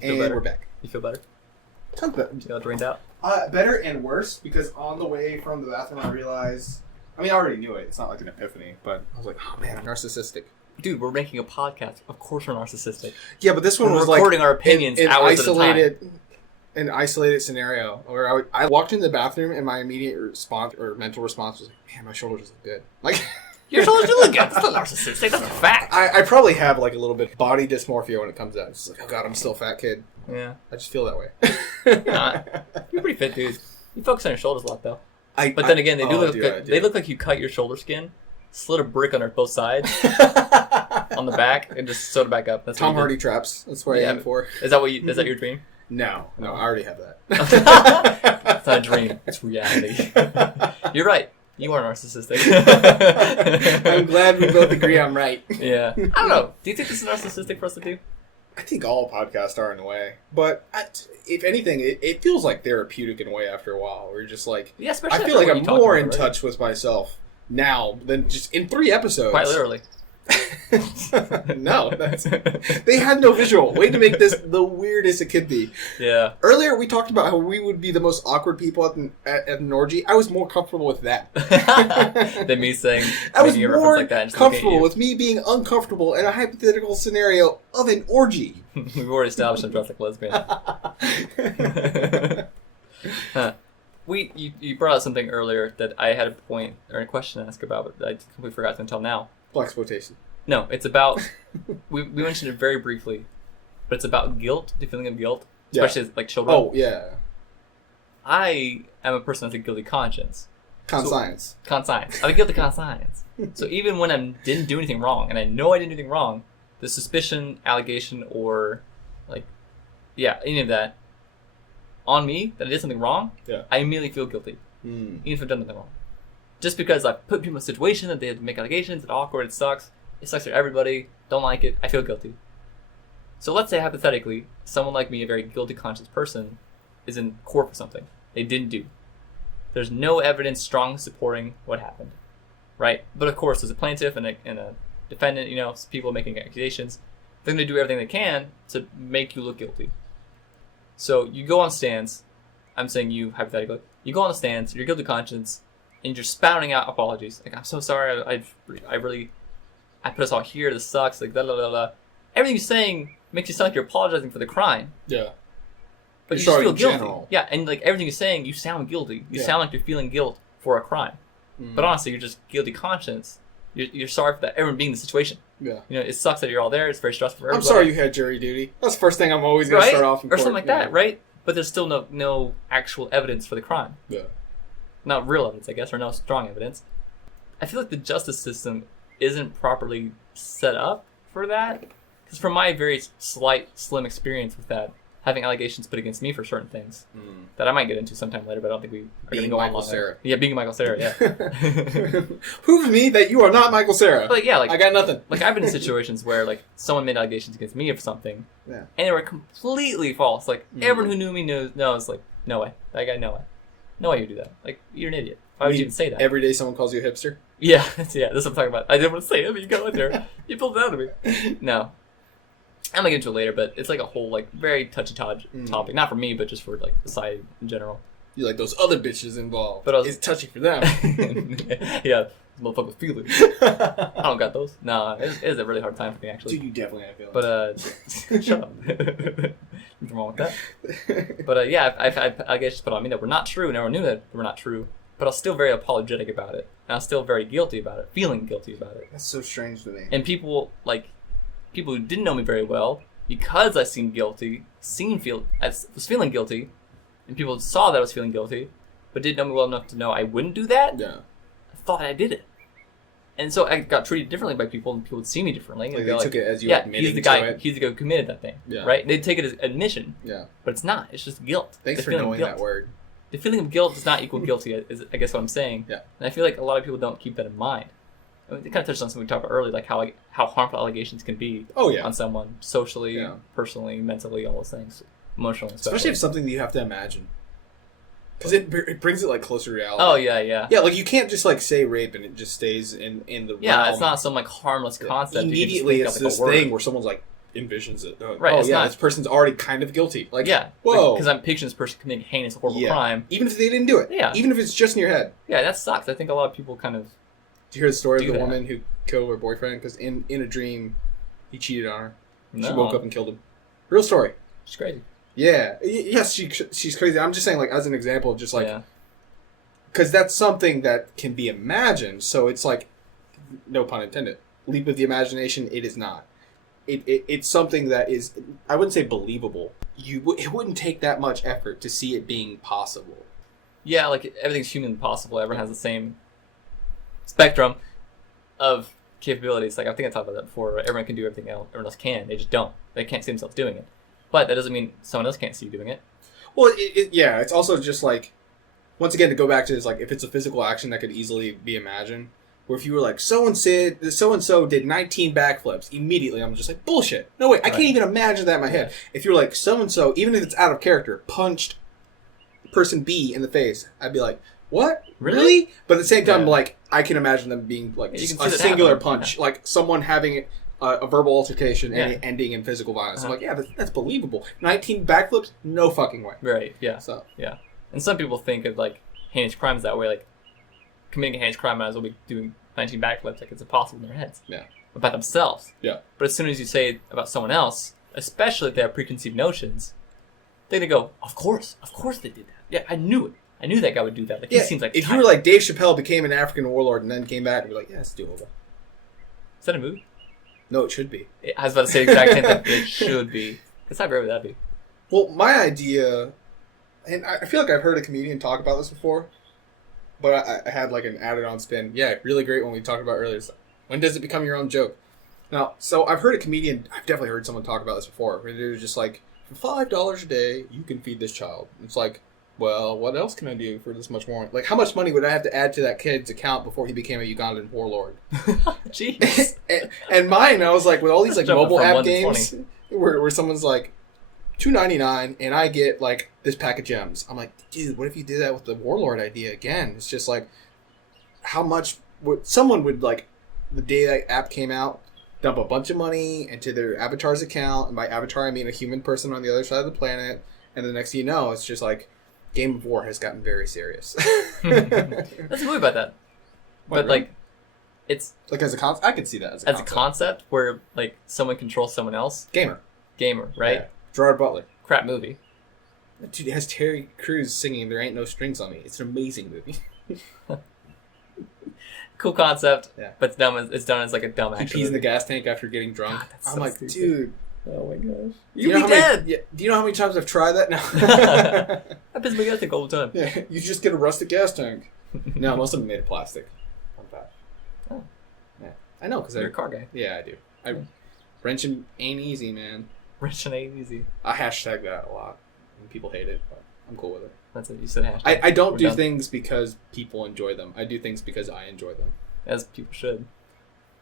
And better? we're back. You feel better? Tons better. You feel drained out? Better and worse, because on the way from the bathroom I realized... I already knew it. It's not like an epiphany, but I was like, oh man, I'm narcissistic. Dude, we're making a podcast. Of course we're narcissistic. Yeah, but this one was recording our opinions in hours isolated, at a time. an isolated scenario where I walked into the bathroom and my immediate response or mental response was like, man, my shoulders look good. Like... Your shoulders do look good. That's not narcissistic. That's a fact. I probably have like a little bit of body dysmorphia when it comes out. It's just like, oh god, I'm still a fat kid. Yeah. I just feel that way. You're not. You're pretty fit, dude. You focus on your shoulders a lot, though. But then again, they look like you cut your shoulder skin, slid a brick under both sides on the back, and just sewed it back up. That's Tom Hardy traps. That's what I aim for. Is that your dream? No, I already have that. It's not a dream. It's reality. You're right. You are narcissistic. I'm glad we both agree I'm right. Yeah. I don't know. Do you think this is narcissistic for us to do? I think all podcasts are in a way. But if anything, it feels like therapeutic in a way after a while. Where you're just like... Yeah, especially I feel like I'm more in touch with myself now than just in 3 episodes. Quite literally. No, they had no visual. Way to make this the weirdest it could be. Yeah. Earlier we talked about how we would be the most awkward people at an orgy. I was more comfortable with that than me saying. I was more like that comfortable with me being uncomfortable in a hypothetical scenario of an orgy. We've already established I'm dressed like lesbian. Huh. You brought up something earlier that I had a point or a question to ask about, but I completely forgot to until now. Blaxploitation. No, it's about... we mentioned it very briefly, but it's about guilt, the feeling of guilt, especially as, like, children. Oh, yeah. I am a person with a guilty conscience. Conscience. I'm a guilty conscience. So even when I didn't do anything wrong, and I know I didn't do anything wrong, the suspicion, allegation, or, like, any of that, on me, that I did something wrong, I immediately feel guilty. Even if I've done nothing wrong. Just because I put people in a situation that they have to make allegations, it's awkward, it sucks for everybody, don't like it, I feel guilty. So let's say, hypothetically, someone like me, a very guilty conscious person, is in court for something they didn't do. There's no evidence strongly supporting what happened, right? But of course, there's a plaintiff and a defendant, people making accusations. They're going to do everything they can to make you look guilty. So you go on stands, I'm saying you, hypothetically, you go on the stands, your guilty conscience, and you're spouting out apologies. Like, I'm so sorry, I put us all here, this sucks, like, blah, blah, blah, blah. Everything you're saying makes you sound like you're apologizing for the crime. Yeah. But you just feel guilty. General. Yeah, and, like, everything you're saying, you sound guilty. You sound like you're feeling guilt for a crime. But honestly, you're just guilty conscience. You're sorry for that, everyone being in the situation. Yeah. It sucks that you're all there. It's very stressful for everybody. I'm sorry you had jury duty. That's the first thing I'm always going to start off in court. Or something like that, right? But there's still no actual evidence for the crime. Yeah. Not real evidence, I guess, or no strong evidence. I feel like the justice system isn't properly set up for that. Because from my very slim experience with that, having allegations put against me for certain things that I might get into sometime later, but I don't think we are going to go on long there. Yeah, being Michael Cera, yeah. Prove to me that you are not Michael Cera. But yeah, I got nothing. Like, I've been in situations where, like, someone made allegations against me of something, and they were completely false. Like, everyone who knew me knows, like, no way. That guy, no way. No way you do that. Like, you're an idiot. Why would you even say that? Every day someone calls you a hipster? Yeah, that's what I'm talking about. I didn't want to say it, but you go in there. You pulled it out of me. No. I'm going to get into it later, but it's like a whole, like, very touchy topic. Not for me, but just for, like, society in general. You like those other bitches involved. But it's touchy for them. Yeah, motherfucker with feelings. I don't got those. No, it is a really hard time for me, actually. Dude, you definitely have feelings. But, shut up. Nothing wrong with that. But, yeah, I guess just put on me that we're not true, and everyone knew that we're not true. But I was still very apologetic about it. And I was still very guilty about it, feeling guilty about it. That's so strange to me. And people who didn't know me very well, because I seemed guilty, I was feeling guilty, and people saw that I was feeling guilty, but didn't know me well enough to know I wouldn't do that. Yeah. I thought I did it. And so I got treated differently by people, and people would see me differently. Like they took it as you admitting to it. He's the guy who committed that thing. Yeah. Right? They'd take it as admission. Yeah. But it's not. It's just guilt. Thanks for knowing that word. The feeling of guilt does not equal guilty, is I guess what I'm saying. Yeah. And I feel like a lot of people don't keep that in mind. I mean, it kind of touched on something we talked about earlier, like how harmful allegations can be on someone, socially, personally, mentally, all those things, emotionally, especially if it's something that you have to imagine, because it brings it like closer to reality. Oh yeah. Like you can't just like say rape and it just stays in the realm. It's not some like harmless concept. Immediately, it's this thing where someone's like envisions it. Right, Oh it's yeah, not- this person's already kind of guilty. Like, Yeah. whoa. Because I'm picturing this person committing a heinous, horrible crime. Even if they didn't do it. Yeah. Even if it's just in your head. Yeah, that sucks. I think a lot of people kind of... Did you hear the story of Do the that. woman who killed her boyfriend because in a dream he cheated on her? No. She woke up and killed him. Real story. It's crazy. Yeah. Yes, she's crazy. I'm just saying, like, as an example, just like, Yeah. because that's something that can be imagined. So it's like, no pun intended. Leap of the imagination. It is not. It's something that is, I wouldn't say believable. It wouldn't take that much effort to see it being possible. Yeah, like, everything's human possible. Everyone has the same spectrum of capabilities. Like, I think I talked about that before. Everyone can do everything else. Everyone else can. They just don't. They can't see themselves doing it. But that doesn't mean someone else can't see you doing it. Well, yeah, it's also just like, once again, to go back to this, like, if it's a physical action that could easily be imagined, where if you were like, so-and-so did 19 backflips, immediately I'm just like, bullshit. No way, I can't even imagine that in my head. If you're like, so-and-so, even if it's out of character, punched person B in the face, I'd be like, what? Really? But at the same time, like, I can imagine them being like You can a see that singular happen. punch, like someone having a verbal altercation and Yeah. it ending in physical violence. I'm Uh-huh. like, yeah, that's believable. 19 backflips? No fucking way. Right, yeah. So, Yeah. And some people think of, like, heinous crimes that way. Like, committing a heinous crime might as well be doing 19 backflips. Like, it's impossible in their heads. Yeah. About themselves. Yeah. But as soon as you say it about someone else, especially if they have preconceived notions, they're going to go, of course they did that. Yeah, I knew it. I knew that guy would do that. Like, yeah, he seems like... if you were like Dave Chappelle became an African warlord and then came back, you'd be like, yeah, it's doable. Is that a movie? No, it should be. I was about to say the exact same thing. It should be. Because how great would that be? Well, my idea, and I feel like I've heard a comedian talk about this before, but I had like an added on spin. Yeah, really great when we talked about earlier. So when does it become your own joke? Now, so I've heard a comedian, I've definitely heard someone talk about this before, where they're just like, for $5 a day, you can feed this child. It's like, well, what else can I do for this much more? Like, how much money would I have to add to that kid's account before he became a Ugandan warlord? Jeez. and mine, I was like, with all these like Jumping mobile from app 1 to games, where someone's like, $2.99 and I get like this pack of gems. I'm like, dude, what if you did that with the warlord idea again? It's just like, how much would someone would like the day that app came out dump a bunch of money into their avatar's account, and by avatar I mean a human person on the other side of the planet, and the next thing you know, it's just like Game of War has gotten very serious. That's a movie about that. But, like, it's... Like as a concept, I could see that as a concept where, like, someone controls someone else. Gamer, Right? Yeah. Gerard Butler. Crap movie. Dude, it has Terry Crews singing "There Ain't No Strings on Me." It's an amazing movie. Cool concept, Yeah. but it's done as like a dumb He action pees in the movie. gas tank after getting drunk. God, that's I'm so like, stupid. dude, Oh my gosh. do You'd know be how dead! Many, do you know how many times I've tried that? No. I piss my gas tank all the time. Yeah, you just get a rusted gas tank. No, most of them made of plastic. Fun fact. Oh. Yeah, I know because You're a car guy. Yeah, I do. Wrenching ain't easy, man. Rich and ain't easy. I hashtag that a lot, and people hate it, but I'm cool with it. That's it. You said hashtag. I don't We're do done. things because people enjoy them. I do things because I enjoy them. As people should.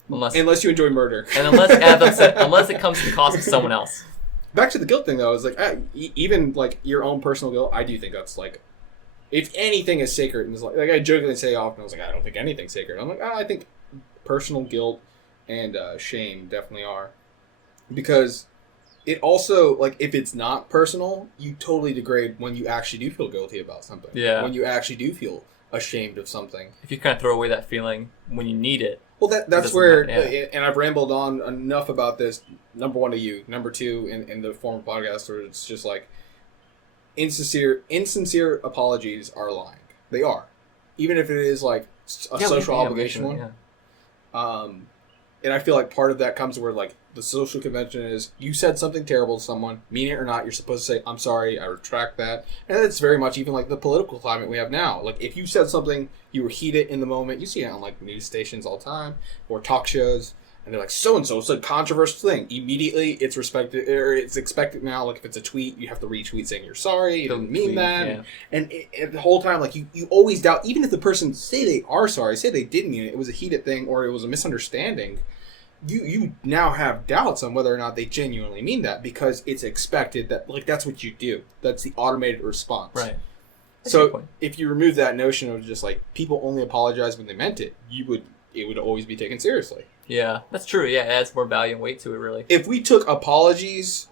Unless you enjoy murder. and unless it comes to the cost of someone else. Back to the guilt thing, though, is like even like your own personal guilt. I do think that's like, if anything is sacred, and it's like I jokingly say often, I was like, I don't think anything's sacred. I'm like, I think personal guilt and shame definitely are, because it also, like, if it's not personal, you totally degrade when you actually do feel guilty about something. Yeah. When you actually do feel ashamed of something. If you kind of throw away that feeling when you need it. Well, that's doesn't where, matter, yeah. and I've rambled on enough about this, number one to you, number two in the form of podcast, where it's just like, insincere apologies are lying. They are. Even if it is like a social obligation one. Yeah. And I feel like part of that comes where like the social convention is you said something terrible to someone, mean it or not, you're supposed to say, I'm sorry, I retract that. And it's very much even like the political climate we have now. Like if you said something, you were heated in the moment, you see it on like news stations all the time or talk shows, and they're like, so-and-so said a controversial thing. Immediately it's respected, or it's expected now, like if it's a tweet, you have to retweet saying you're sorry, you didn't mean that. Yeah. And the whole time, like, you always doubt, even if the person say they are sorry, say they didn't mean it, it was a heated thing, or it was a misunderstanding, you now have doubts on whether or not they genuinely mean that, because it's expected that, like, that's what you do. That's the automated response. Right. That's a good So point. if you remove that notion of just, like, people only apologize when they meant it, it would always be taken seriously. Yeah, that's true. Yeah, it adds more value and weight to it, really. If we took apologies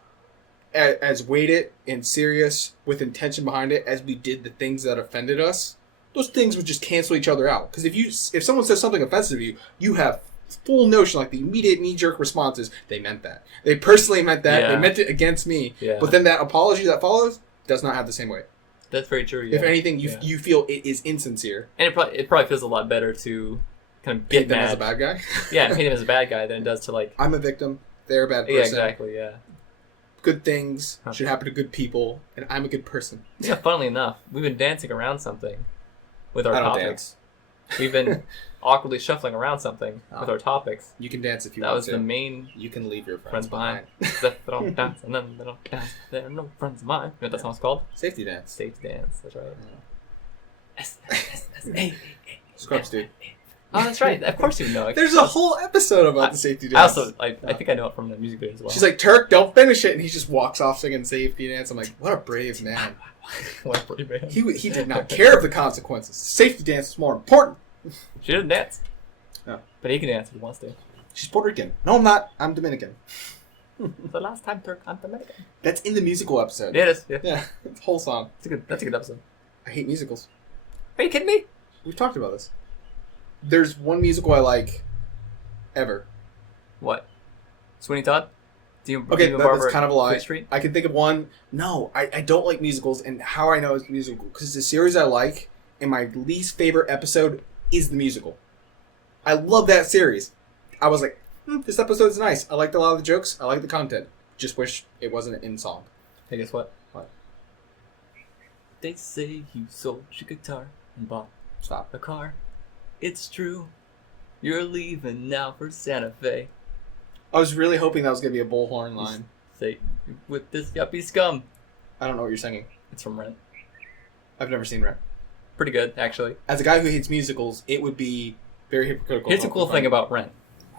as weighted and serious with intention behind it as we did the things that offended us, those things would just cancel each other out. Because if someone says something offensive to you, you have full notion, like the immediate knee-jerk response is, they meant that. They personally meant that. Yeah. They meant it against me. Yeah. But then that apology that follows does not have the same weight. That's very true. Yeah. If anything, you feel it is insincere. And it probably feels a lot better to kind of get Paint them mad as a bad guy. Yeah, paint him as a bad guy than it does to like. I'm a victim. They're a bad person. Yeah, exactly. Yeah. Good things should happen to good people, and I'm a good person. Yeah. Funnily enough, we've been dancing around something with our topics. Dance. We've been awkwardly shuffling around something with our topics. You can dance if you that want was to. The main. You can leave your friends behind. behind. They don't dance, and then they don't dance. They're no friends of mine. You know what that song's called? Safety dance. Safety dance. That's right. Scrubs, dude. Oh, that's right. Of course you know it. There's a whole episode about the safety dance. I think I know it from the music video as well. She's like, Turk, don't finish it, and he just walks off singing safety dance. I'm like, what a brave man. What a brave man. He did not care of the consequences. Safety dance is more important. She doesn't dance. No. But he can dance if he wants to. She's Puerto Rican. No, I'm not. I'm Dominican. The last time, Turk, I'm Dominican. That's in the musical episode. Yeah, it is. Yeah. Yeah, it's a whole song. That's a good episode. I hate musicals. Are you kidding me? We've talked about this. There's one musical I like ever. What? Sweeney Todd? Okay, that's kind of a lie. Street? I can think of one. No, I don't like musicals, and how I know it's a musical, because the series I like, and my least favorite episode is the musical. I love that series. I was like, this episode's nice. I liked a lot of the jokes. I like the content. Just wish it wasn't in song. Hey, guess what? What? They say you sold your guitar and bought Stop. a car. It's true. You're leaving now for Santa Fe. I was really hoping that was going to be a Bullhorn line. Say, with this yuppie scum. I don't know what you're singing. It's from Rent. I've never seen Rent. Pretty good, actually. As a guy who hates musicals, it would be very hypocritical. Here's the cool thing about Rent.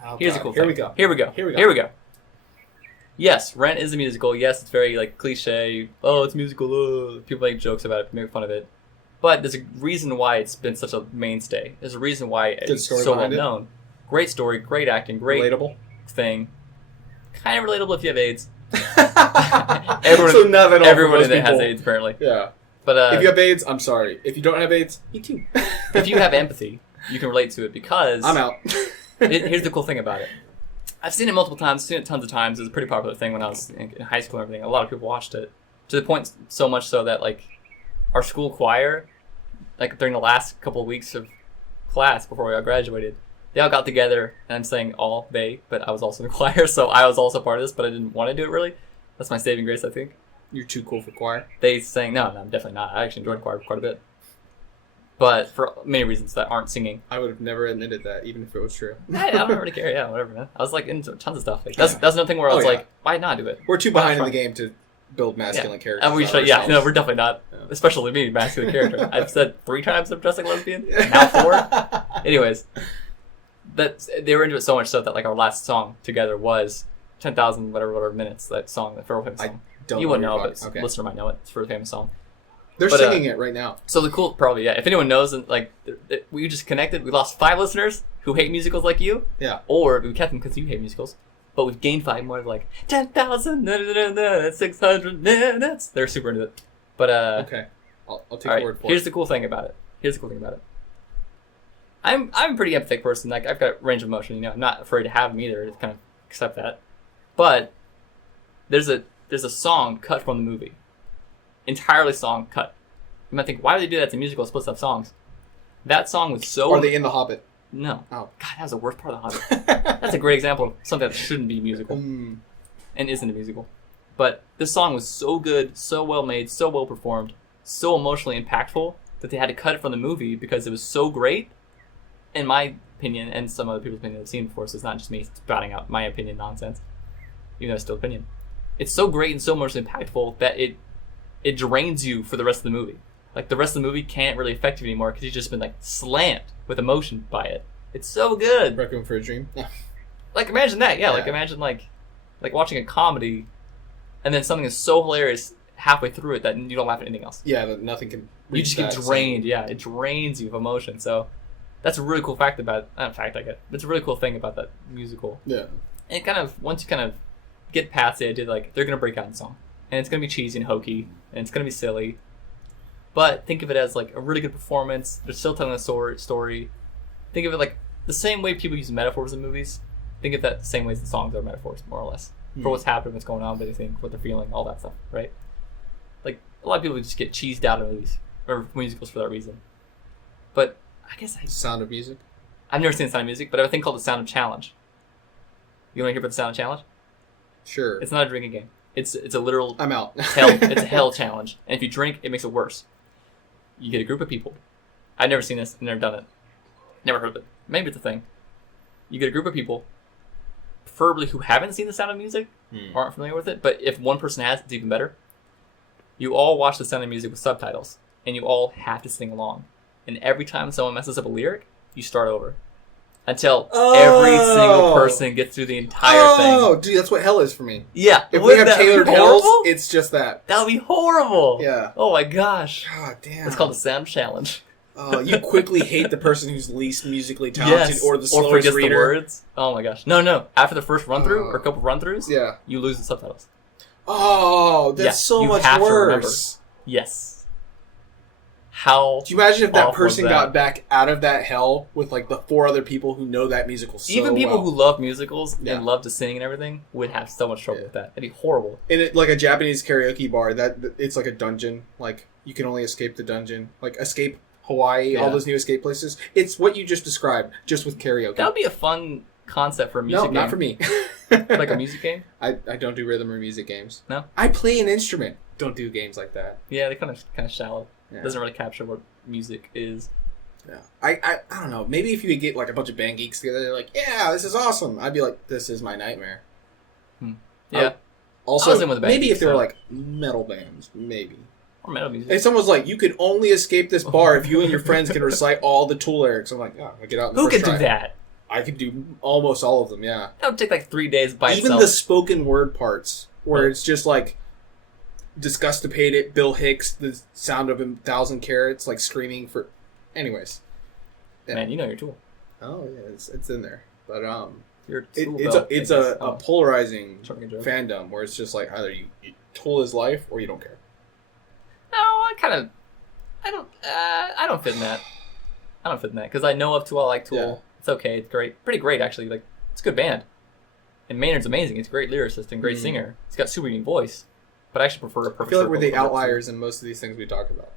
Oh, Here's the God. cool Here thing. we go. Here we go. Here we go. Here we go. Yes, Rent is a musical. Yes, it's very like cliche. Oh, it's a musical. People make jokes about it, make fun of it. But there's a reason why it's been such a mainstay. There's a reason why it's so well known. Great story, great acting, great relatable thing. Kind of relatable if you have AIDS. Everyone in it has AIDS apparently. Yeah. But if you have AIDS, I'm sorry. If you don't have AIDS, me too. If you have empathy, you can relate to it because I'm out. Here's the cool thing about it. I've seen it multiple times, seen it tons of times. It was a pretty popular thing when I was in high school and everything. A lot of people watched it. To the point so much so that like our school choir, like during the last couple of weeks of class before we all graduated, they all got together, and I'm saying all they, but I was also in the choir, so I was also part of this, but I didn't want to do it really. That's my saving grace, I think. You're too cool for choir. They sang, no, I'm definitely not. I actually enjoyed choir quite a bit. But for many reasons that aren't singing. I would have never admitted that, even if it was true. I don't really care, yeah, whatever, man. I was like into tons of stuff. Like, that's another thing where I was like, why not do it? We're too behind in the game to build masculine characters. And we should, no, we're definitely not. Yeah. Especially me, masculine character. I've said 3 times I'm dressed like a lesbian. Now 4. Anyways, they were into it so much so that like our last song together was 10,000 whatever minutes. That song, that Farrell famous song. You wouldn't know, but listener might know it. It's for a famous song. They're singing it right now. So the cool, probably, yeah. If anyone knows, like, we just connected. We lost 5 listeners who hate musicals like you. Yeah. Or we kept them because you hate musicals. But we've gained 5 more, like 10,000, 600 minutes. They're super into it. But okay, I'll take your word for it. Here's the cool thing about it. I'm a pretty empathetic person. Like I've got range of emotion. You know, I'm not afraid to have them either. To kind of accept that. But there's a song cut from the movie. Entirely song cut. You might think, why do they do that? It's a musical. It's supposed to have songs. That song was so... Are they in The Hobbit? No. Oh. God, that was the worst part of The Hobbit. That's a great example of something that shouldn't be musical. And isn't a musical. But this song was so good, so well made, so well performed, so emotionally impactful that they had to cut it from the movie because it was so great. In my opinion, and some other people's opinion that I've seen before, so it's not just me spouting out my opinion nonsense. Even though it's still opinion. It's so great and so emotionally impactful that it drains you for the rest of the movie. Like, the rest of the movie can't really affect you anymore because you've just been, like, slammed with emotion by it. It's so good. Requiem for a Dream? Like, imagine that, yeah. Like, imagine, like watching a comedy and then something is so hilarious halfway through it that you don't laugh at anything else. Yeah, that nothing can... You just get drained, yeah. It drains you of emotion. So, that's a really cool fact about not fact I get. But it's a really cool thing about that musical. Yeah. And it kind of once you kind of get past the idea like they're gonna break out in song, and it's gonna be cheesy and hokey, and it's gonna be silly. But think of it as like a really good performance. They're still telling a story. Think of it like the same way people use metaphors in movies. Think of that the same way as the songs are metaphors, more or less, for what's happening, what's going on, what they think, what they're feeling, all that stuff, right? Like a lot of people just get cheesed out of movies or musicals for that reason. But I guess Sound of Music. I've never seen The Sound of Music, but I have a thing called The Sound of Challenge. You want to hear about The Sound of Challenge? Sure. It's not a drinking game. It's a literal I'm out. It's a hell challenge, and if you drink, it makes it worse. You get a group of people. I've never seen this. I've never done it. Never heard of it. Maybe it's a thing. You get a group of people, preferably who haven't seen The Sound of Music, aren't familiar with it, but if one person has, it's even better. You all watch The Sound of Music with subtitles, and you all have to sing along. And every time someone messes up a lyric, you start over. Until every single person gets through the entire thing. Oh, dude, that's what hell is for me. Yeah. If we have that tailored be hells, horrible? it's just that. That would be horrible. Yeah. Oh my gosh. God damn. It's called the Sound Challenge. You quickly hate the person who's least musically talented or the slowest forgets reader. the words. Oh my gosh. No. After the first run through or a couple run throughs, Yeah. you lose the subtitles. Oh, that's Yeah, so you much have to remember. worse. Yes. How? Do you imagine if that awful person is that? got back out of that hell with like the 4 other people who know that musical so Even people well? who love musicals Yeah. and love to sing and everything would have so much trouble with that. It'd be horrible. In it, like a Japanese karaoke bar, that it's like a dungeon. Like you can only escape the dungeon. Like Escape Hawaii, all those new escape places. It's what you just described, just with karaoke. That would be a fun concept for a music game. No, not for me. Like a music game? I don't do rhythm or music games. No? I play an instrument. Don't do games like that. Yeah, they're kind of shallow. Yeah. Doesn't really capture what music is. Yeah. I don't know. Maybe if you could get like a bunch of band geeks together, they're like, yeah, this is awesome. I'd be like, this is my nightmare. Yeah. Also, I was in with a band maybe geek, if they were so- like metal bands, maybe. Or metal music. If someone's like, you can only escape this bar if you and your friends can recite all the Tool lyrics. I'm like, oh, I get out in the Who first could do try. that? I could do almost all of them, yeah. That would take like 3 days by Even itself. the spoken word parts, where Right. it's just like, Disgustipated, Bill Hicks, the sound of 1,000 carats, like screaming for... Anyways. Yeah. Man, you know your Tool. Oh, yeah, it's in there. But, Your It, Tool it's belt, a it's I a, guess. a Oh, polarizing trying to joke. fandom where it's just like either you Tool is life or you don't care. No, I don't fit in that. I don't fit in that because I know of Tool. I like Tool. Yeah. It's okay. It's great. Pretty great actually. Like it's a good band. And Maynard's amazing. He's a great lyricist and great singer. He's got super unique voice. But I actually prefer to. I feel like we're the outliers in most of these things we talk about.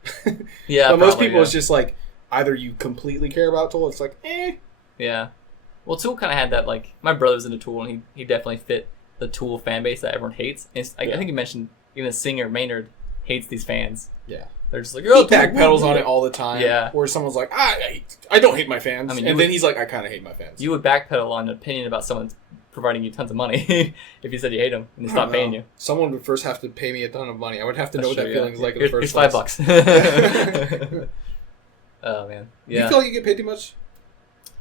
Yeah, but most probably, people yeah. it's just like either you completely care about Tool, it's like Yeah. Well, Tool kind of had that, like, my brother's into Tool, and he definitely fit the Tool fan base that everyone hates. And I think you mentioned even the singer, Maynard, hates these fans. Yeah. They're just like, He oh, backpedals on it all the time. Yeah. Where someone's like, I don't hate my fans. I mean, and then he's like, I kind of hate my fans. You would backpedal on an opinion about someone providing you tons of money if you said you hate them and they stopped paying you. Someone would first have to pay me a ton of money. I would have to know what That's that true, feeling's like in Here's the first $5. place. Oh, man. Do you Yeah. feel like you get paid too much?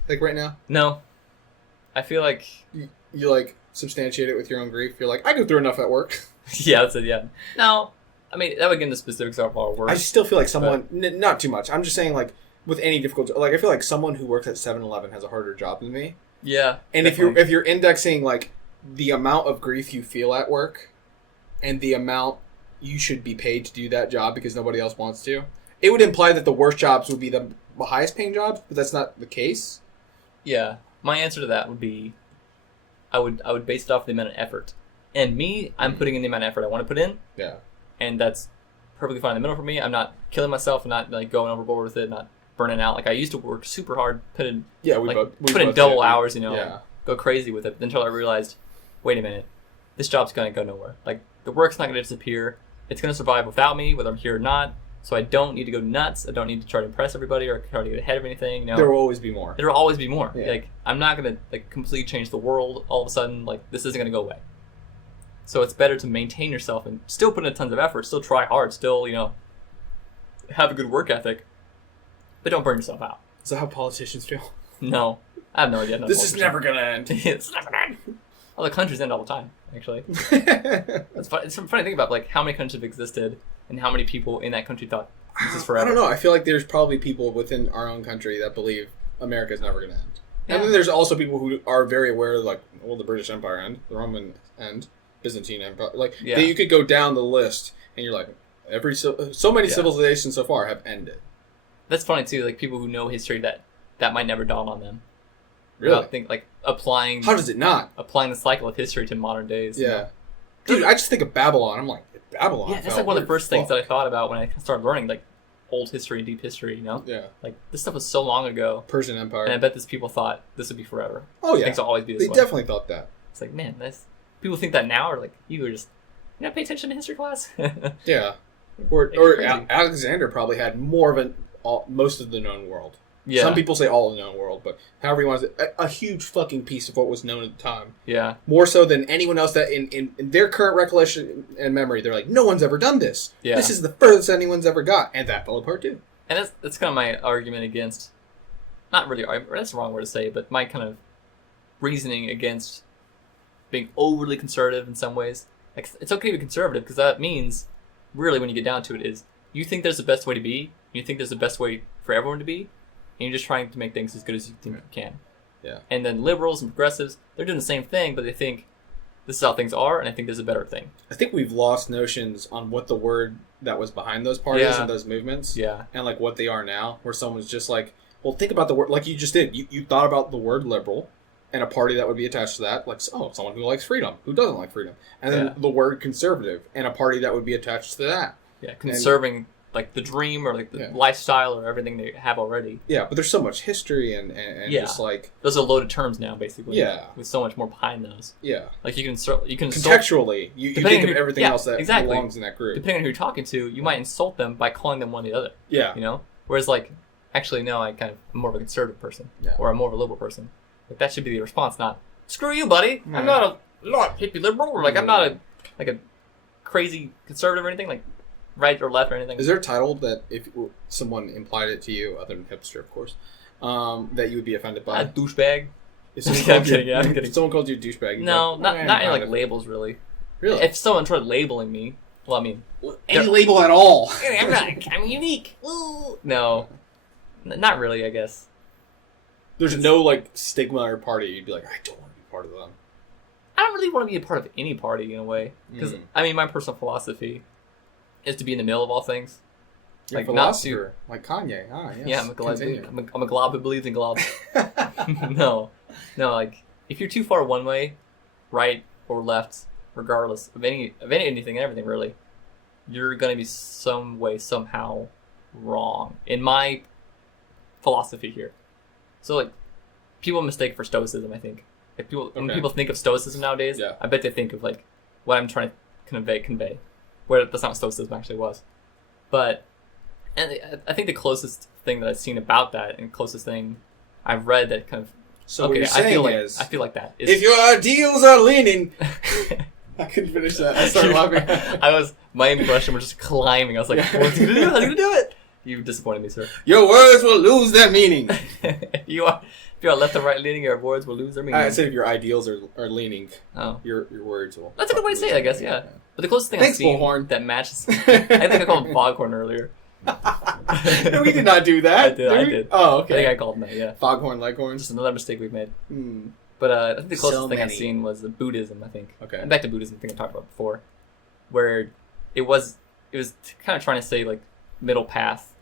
Like right now? No. I feel like... You like substantiate it with your own grief. You're like, I go through enough at work. Yeah, that's it, yeah. No. I mean, that would get into specifics of our work. I still feel like someone, not too much. I'm just saying, like, with any difficult, like, I feel like someone who works at 7-Eleven has a harder job than me. Yeah. And definitely. if you're indexing like the amount of grief you feel at work, and the amount you should be paid to do that job because nobody else wants to, it would imply that the worst jobs would be the highest paying jobs, but that's not the case. Yeah. My answer to that would be, I would base it off the amount of effort. And me, I'm putting in the amount of effort I want to put in. Yeah. And that's perfectly fine in the middle for me. I'm not killing myself. I'm not like going overboard with it. Not burning out. Like I used to work super hard, put in put in double hours. You know, Yeah. go crazy with it. Until I realized, wait a minute, this job's gonna go nowhere. Like the work's not gonna disappear. It's gonna survive without me, whether I'm here or not. So I don't need to go nuts. I don't need to try to impress everybody or try to get ahead of anything. You know, There will always be more. there will always be more. Yeah. Like I'm not gonna like completely change the world all of a sudden. Like this isn't gonna go away. So it's better to maintain yourself and still put in tons of effort, still try hard, still, you know, have a good work ethic, but don't burn yourself out. Is that how politicians feel? No, I have no idea. This is never gonna end. It's never gonna end. Other countries end all the time, actually. It's fun. It's a funny thing about like how many countries have existed and how many people in that country thought this is forever. I don't know. I feel like there's probably people within our own country that believe America is never going to end. Yeah. And then there's also people who are very aware, like, well, the British Empire end, the Roman end, Byzantine Empire. Like, Yeah. you could go down the list, and you're like, so many Yeah. civilizations so far have ended. That's funny too. Like people who know history that might never dawn on them. Really? I think like applying How does it not? the cycle of history to modern days. Yeah. You know? Dude, I just think of Babylon. I'm like, Babylon. Yeah, that's fell. like one of the What first things fuck? that I thought about when I started learning like old history and deep history. You know, Yeah. like this stuff was so long ago, Persian Empire. and I bet these people thought this would be forever. Oh, yeah. Things will always be this They way. definitely thought that. It's like, man, that's people think that now, or like you were just pay attention to history class. Yeah. Or crazy. Alexander probably had more of most of the known world. Yeah, Some people say all of the known world, but however you want to say, a huge fucking piece of what was known at the time. yeah, More so than anyone else that in their current recollection and memory, they're like, no one's ever done this. Yeah. This is the furthest anyone's ever got. And that fell apart too. and that's kind of my argument against. Not really, that's the wrong word to say, but my kind of reasoning against being overly conservative in some ways. Like, it's okay to be conservative because that means, really, when you get down to it, is you think there's the best way to be, you think there's the best way for everyone to be, and you're just trying to make things as good as you think you can. Yeah. And then liberals and progressives, they're doing the same thing, but they think this is how things are, and I think there's a better thing. I think we've lost notions on what the word that was behind those parties Yeah. and those movements Yeah, and like what they are now, where someone's just like, well, think about the word, like you just did. You thought about the word liberal and a party that would be attached to that, like, oh, someone who likes freedom, who doesn't like freedom. And then Yeah. the word conservative and a party that would be attached to that. yeah, conserving like the dream or like the Yeah. lifestyle or everything they have already. Yeah, but there's so much history and Yeah. just like, Those are loaded terms now, basically. Yeah. With so much more behind those. yeah. Like you can insult, Contextually, you Depending think on of who- everything yeah, else that exactly. belongs in that group. depending on who you're talking to, you might insult them by calling them one or the other. Yeah. You know? Whereas like, actually no, I kind of am more of a conservative person. Yeah. Or I'm more of a liberal person. Like that should be the response, not screw you, buddy. Yeah. I'm not a hippie liberal, or like I'm not a crazy conservative or anything, like right or left or anything. Is there a title that if someone implied it to you, other than hipster, of course, that you would be offended by? a douchebag? If someone I'm called you, kidding, yeah, I'm kidding. If someone called you a douchebag, you'd No, be not like, not in kind like of. labels really. Really? If someone tried labeling me, well, I mean, Any label at all. I'm unique. Ooh. No, not really. I guess. There's no like stigma or party. You'd be like, I don't want to be part of them. I don't really want to be a part of any party in a way, because I mean, my personal philosophy is to be in the middle of all things. You're Like, a not philosopher, like Kanye. Ah, yes. Yeah, I'm a glob. Continue. I'm a glob who believes in globs. no, like if you're too far one way, right or left, regardless of anything and everything really, you're gonna be some way somehow wrong in my philosophy here. So like, people mistake for stoicism. I think if when Okay. people think of stoicism nowadays, Yeah. I bet they think of like what I'm trying to convey, where that's not what stoicism actually was, but. And I think the closest thing that I've seen about that, and closest thing I've read that kind of So what you're I saying feel like is, I feel like that is, if your ideals are leaning, I couldn't finish that. I started laughing. My impression was just climbing. I was like, "What's he gonna do? How's he gonna do it?" You disappointed me, sir. Your words will lose their meaning. If you are left or right leaning, your words will lose their meaning. I said if your ideals are leaning, Oh, your words will. that's a good way to say it, I guess. Yeah, but the closest thing Thanks, I've seen Bullhorn. that matches, I think I called him Foghorn earlier. No, we did not do that. I did. Oh, I think okay. I called him that. Yeah, Foghorn leghorns. just another mistake we've made. Hmm. But I think the closest So thing I've many. seen was the Buddhism. I think. Okay. And back to Buddhism, I think I talked about before, where it was kind of trying to say like middle path.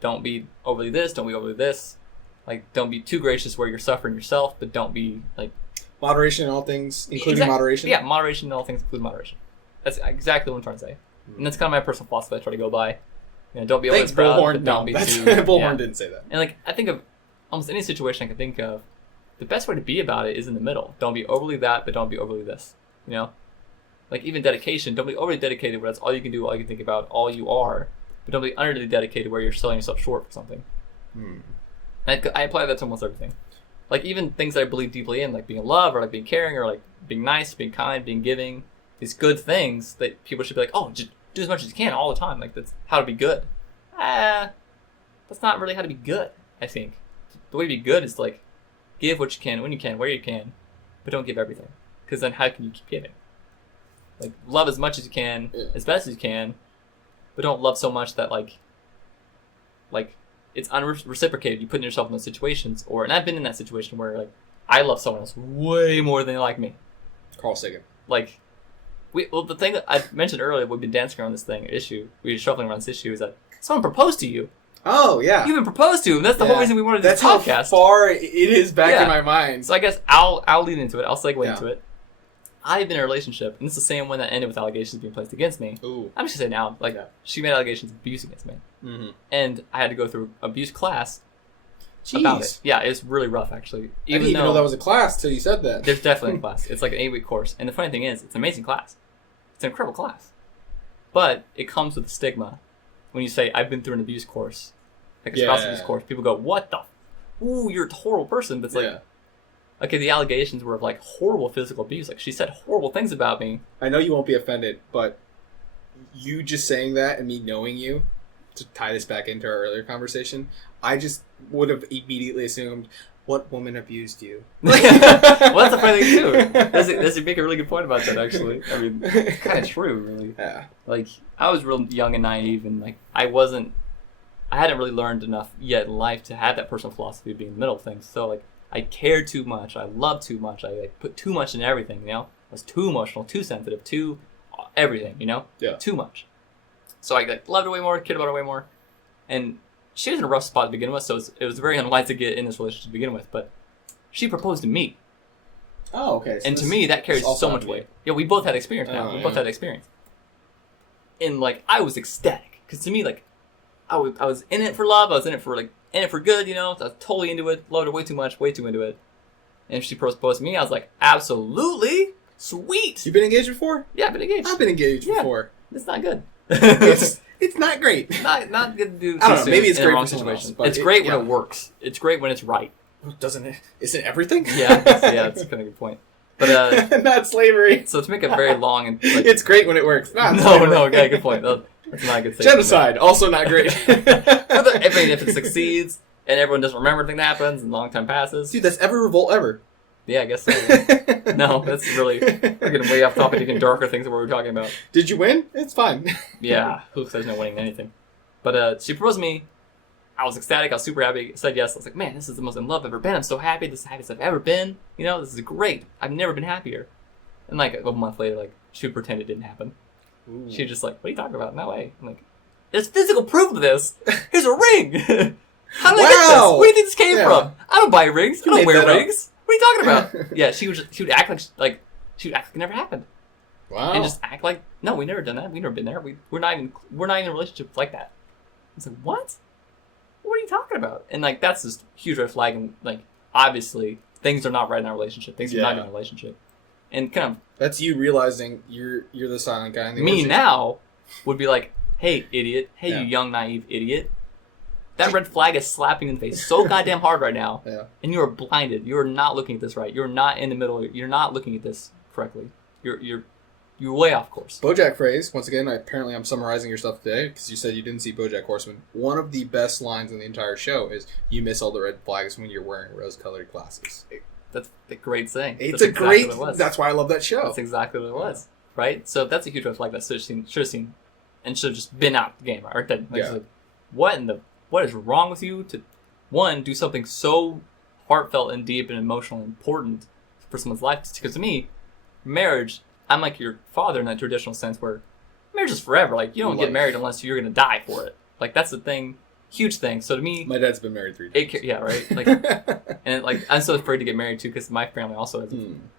Don't be overly this. Don't be overly this. Like, don't be too gracious where you're suffering yourself, but don't be like Moderation in all things, including moderation. Yeah, moderation in all things, including moderation. That's exactly what I'm trying to say, and that's kind of my personal philosophy. I try to go by. You know, don't be Thanks, overly proud, Bullhorn. but don't No, be that's, too. Bullhorn yeah. didn't say that. And like, I think of almost any situation I can think of, the best way to be about it is in the middle. Don't be overly that, but don't be overly this. You know, like even dedication. Don't be overly dedicated where that's all you can do, all you can think about, all you are. But don't be utterly dedicated where you're selling yourself short for something. Hmm. And I apply that to almost everything. Like even things that I believe deeply in, like being in love, or like being caring, or like being nice, being kind, being giving. These good things that people should be like, oh, just do as much as you can all the time. Like that's how to be good. That's not really how to be good. I think the way to be good is to, like, give what you can, when you can, where you can, but don't give everything. Because then how can you keep giving? Like love as much as you can, Yeah. as best as you can, but don't love so much that like it's unreciprocated. You put yourself in those situations, and I've been in that situation where like I love someone else way more than they like me. Carl Sagan. Like, the thing that I mentioned earlier, we've been dancing around this issue. We were shuffling around this issue is that someone proposed to you. Oh yeah, You've been proposed to, and that's the whole reason we wanted this podcast. That's how far it is back in my mind. So I guess I'll lead into it. I'll segue into it. I've been in a relationship, and it's the same one that ended with allegations being placed against me. Ooh. I'm just gonna say now, she made allegations of abuse against me, and I had to go through abuse class. Jeez. About it. Yeah, it's really rough actually. I didn't even know that was a class till you said that. There's definitely a class. It's like an 8-week course, and the funny thing is, it's an amazing class. It's an incredible class, but it comes with a stigma when you say I've been through an abuse course. Like a spouse abuse course, people go, "What the? Ooh, you're a horrible person." But it's like, okay, the allegations were of like horrible physical abuse. Like she said horrible things about me. I know you won't be offended, but you just saying that and me knowing you, to tie this back into our earlier conversation, I just would have immediately assumed, what woman abused you? Well, that's a funny thing too. That's make a really good point about that. Actually, I mean, kind of true, really. Yeah. Like I was real young and naive, and like I hadn't really learned enough yet in life to have that personal philosophy of being in the middle of things. So like I cared too much, I loved too much, I like, put too much in everything, I was too emotional, too sensitive, too everything, too much. So I like, loved her way more, cared about her way more, and she was in a rough spot to begin with, so it was very unwise to get in this relationship to begin with, but she proposed to me. Oh, okay. So and to me, that carries so much weight. Yeah, we both had experience now. We both had experience. And like, I was ecstatic, because to me, like, I was in it for love. I was in it for good, I was totally into it. Loved her way too much, way too into it. And if she proposed to me, I was like, absolutely, sweet. You've been engaged before? Yeah, I've been engaged. I've been engaged before. It's not good. it's not great. Not good to do. I don't know. Maybe it's great for someone situation. Else, but it's great when it works. It's great when it's right. Doesn't it? Isn't everything? Yeah, that's kind of a good point. But not slavery. So to make a very long and it's great when it works. Okay, good point. That's not a good thing. Genocide, also not great. If it succeeds and everyone doesn't remember anything that happens and long time passes. Dude, that's every revolt ever. Yeah, I guess so. No, that's really... We're getting way off topic, even darker things than what we were talking about. Did you win? It's fine. Yeah, there's no winning anything. But she proposed to me. I was ecstatic. I was super happy. I said yes. I was like, man, this is the most in love I've ever been. I'm so happy. This is the happiest I've ever been. This is great. I've never been happier. And like a month later, like she would pretend it didn't happen. Ooh. She was just like, what are you talking about? No way. I'm like, there's physical proof of this. Here's a ring. How did I get this? Where do you think this came from? I don't buy rings. I don't wear rings. What are you talking about? Yeah, she would act like it never happened. Wow. And just act like, no, we never done that. We never been there. We're not even in a relationship like that. It's like, what? What are you talking about? And like that's just huge red flag. And like obviously things are not right in our relationship. Things are not in our relationship. And kind of that's you realizing you're the silent guy. In the me now would be like, hey idiot, hey you young naive idiot. That red flag is slapping in the face so goddamn hard right now. Yeah. And you are blinded. You are not looking at this right. You're not in the middle. You're not looking at this correctly. You're way off course. BoJack phrase. Once again, apparently I'm summarizing your stuff today because you said you didn't see BoJack Horseman. One of the best lines in the entire show is you miss all the red flags when you're wearing rose-colored glasses. That's a great saying. It's a great... That's why I love that show. That's exactly what it was. Right? So that's a huge red flag that should have seen and should have just been out the game. Or dead. Like, what is wrong with you to, one, do something so heartfelt and deep and emotional and important for someone's life? Because to me, marriage, I'm like your father in that traditional sense where marriage is forever. Like, you don't get married unless you're going to die for it. Like, that's the thing, huge thing. So to me... My dad's been married 3 times. Yeah, right? Like, and like, I'm so afraid to get married too because my family also has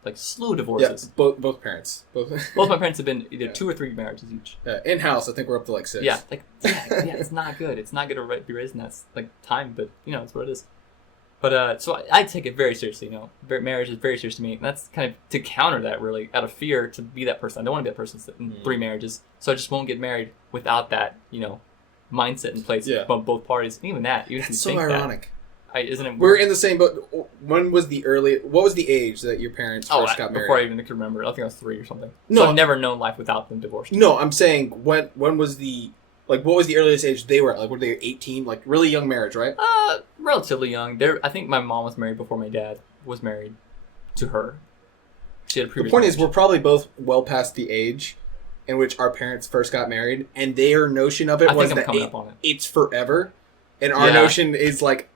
like slew of divorces. Yeah, both parents. Both my parents have been either 2 or 3 marriages each. In-house, I think we're up to like 6. Yeah, it's not good. It's not good to be raised in that like time, but it's what it is. But so I take it very seriously. Marriage is very serious to me, and that's kind of to counter that really out of fear to be that person. I don't want to be that person that's in 3 marriages, so I just won't get married without that mindset in place from both parties. And even that, even if you so think ironic. Isn't it? We're in the same boat. When was the what was the age that your parents first got married? Before I even can remember. I think I was 3 or something. No, so I've never known life without them divorced. No, I'm saying when was the what was the earliest age they were at? Like, were they 18? Like, really young marriage, right? Relatively young. I think my mom was married before my dad was married to her. She had a previous. The point is, we're probably both well past the age in which our parents first got married, and their notion of it was that it's forever. And our notion is like...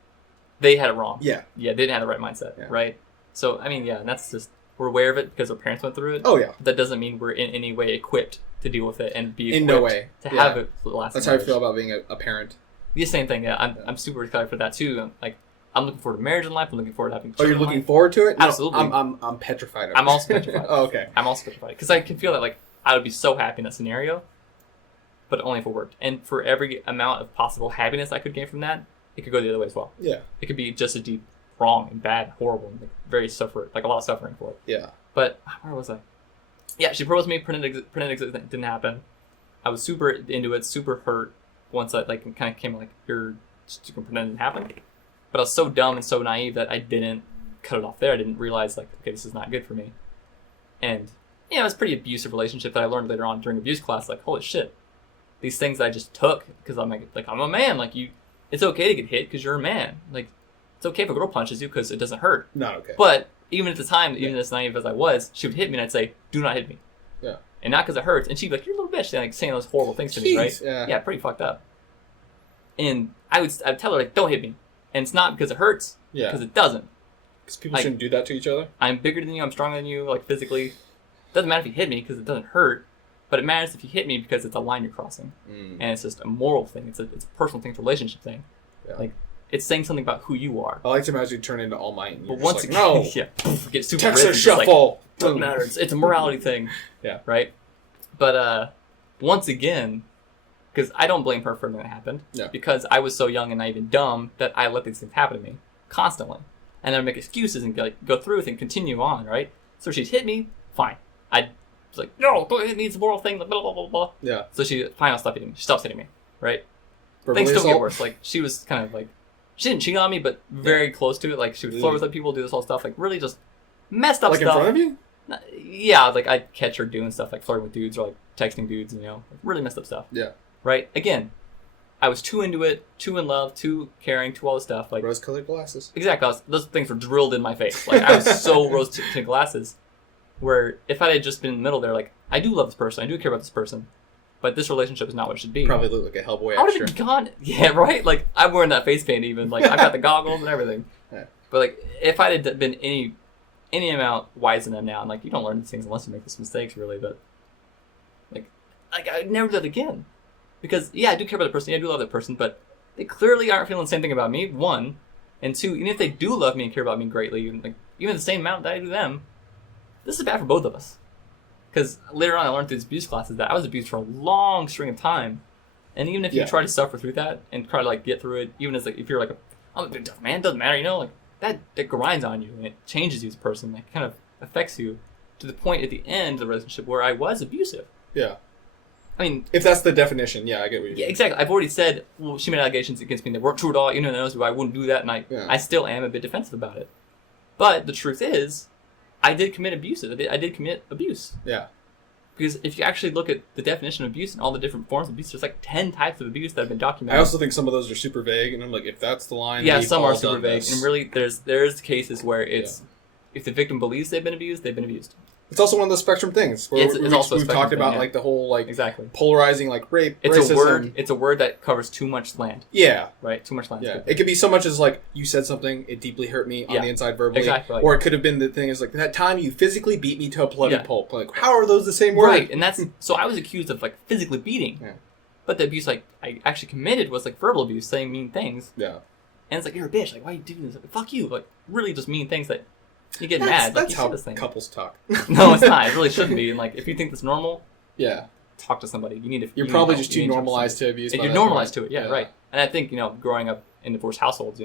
They had it wrong. Yeah. Yeah, they didn't have the right mindset, right? So, I mean, and that's just... We're aware of it because our parents went through it. Oh, yeah. That doesn't mean we're in any way equipped to deal with it and be equipped in no way. to have it for the last. That's how I feel about being a parent. The same thing, I'm super excited for that, too. Like, I'm looking forward to marriage in life. I'm looking forward to having children. Oh, you're looking forward to it? No, Absolutely. I'm petrified of it. I'm also petrified. Oh, okay. I'm also petrified. Because I can feel that, like, I would be so happy in that scenario, but only if it worked. And for every amount of possible happiness I could gain from that, it could go the other way as well. Yeah. It could be just as deep wrong and bad, horrible, and like a lot of suffering for it. Yeah. But where was I? Yeah, she proposed to me, pretended it didn't happen. I was super into it, super hurt once I like kind of came like, you're just gonna pretend it didn't happen. But I was so dumb and so naive that I didn't cut it off there. I didn't realize like, okay, this is not good for me. And it was a pretty abusive relationship that I learned later on during abuse class. Like, holy shit, these things that I just took because I'm like I'm a man. Like it's okay to get hit because you're a man. Like it's okay if a girl punches you because it doesn't hurt. Not okay. But even at the time, even as naive as I was, she would hit me and I'd say, "Do not hit me." Yeah. And not because it hurts. And she'd be like, "You're a little bitch," like saying those horrible things to me, right? Yeah, pretty fucked up. And I'd tell her like, "Don't hit me," and it's not because it hurts. Yeah. Because it doesn't. Because people shouldn't do that to each other. I'm bigger than you. I'm stronger than you. Like physically, doesn't matter if you hit me because it doesn't hurt. But it matters if you hit me because it's a line you're crossing, and it's just a moral thing. It's a personal thing. It's a relationship thing. Yeah. Like it's saying something about who you are. I like to imagine you turn into All Might. And but once like, no, yeah, get super Texas shuffle. Like, doesn't matter. It's a morality thing. Yeah. Right. But once again, because I don't blame her for everything that happened. Yeah. Because I was so young and naive and dumb that I let these things happen to me constantly, and I'd make excuses and like go through with and continue on. Right. So she'd hit me. Fine. I was like, no, go ahead. It's a moral thing. Blah blah blah blah. Yeah. So she finally stopped hitting me. She stops hitting me. Right. Things still get worse. Like she was kind of like. She didn't cheat on me, but very close to it. Like, she would flirt with other people, do this whole stuff. Like, really just messed up like stuff. Like in front of you? Yeah, like, I'd catch her doing stuff, like flirting with dudes or, like, texting dudes, you know. Like, really messed up stuff. Yeah. Right? Again, I was too into it, too in love, too caring, too all this stuff. Like rose-colored glasses. Exactly. Those things were drilled in my face. Like, I was so rose-tinted glasses, where if I had just been in the middle there, like, I do love this person, I do care about this person, but this relationship is not what it should be. Probably look like a Hellboy I would have gone. Yeah, right? Like, I'm wearing that face paint even. Like, I've got the goggles and everything. Yeah. But, like, if I had been any amount wiser than them now, and, like, you don't learn these things unless you make these mistakes, really, but, like I'd never do that again. Because, yeah, I do care about the person, yeah, I do love that person, but they clearly aren't feeling the same thing about me, one. And two, even if they do love me and care about me greatly, and, like, even the same amount that I do them, this is bad for both of us. Because later on I learned through these abuse classes that I was abused for a long string of time. And even if you try to suffer through that and try to like get through it, even as like if you're like I'm a big tough man, doesn't matter, you know, like that grinds on you and it changes you as a person. Like kind of affects you to the point at the end of the relationship where I was abusive. Yeah. I mean, if that's the definition, yeah, I get what you're saying. Yeah, exactly. I've already said, well, she made allegations against me and they weren't true at all. You know, knows I wouldn't do that, and I still am a bit defensive about it. But the truth is, I did commit abuse. I did commit abuse. Yeah. Because if you actually look at the definition of abuse and all the different forms of abuse, there's like 10 types of abuse that have been documented. I also think some of those are super vague, and I'm like, if that's the line, yeah, some are super vague, and really, there's cases where it's if the victim believes they've been abused, they've been abused. It's also one of those spectrum things where we've talked about like the whole like polarizing like rape, racism. It's a word that covers too much land. Yeah. Right? Too much land. Yeah. It could be so much as like, you said something, it deeply hurt me on the inside verbally. Exactly. Or it could have been the thing is like, that time you physically beat me to a bloody pulp. Like, how are those the same word? Right. And that's, so I was accused of like physically beating. Yeah. But the abuse like I actually committed was like verbal abuse, saying mean things. Yeah. And it's like, you're a bitch. Like, why are you doing this? Like, fuck you. Like, really just mean things that you get mad. That's like, how couples talk. No, it's not. It really shouldn't be. And like, if you think that's normal, talk to somebody. You need to. You're probably just too normalized to abuse. And you're normalized to it. Yeah, right. And I think growing up in divorced households,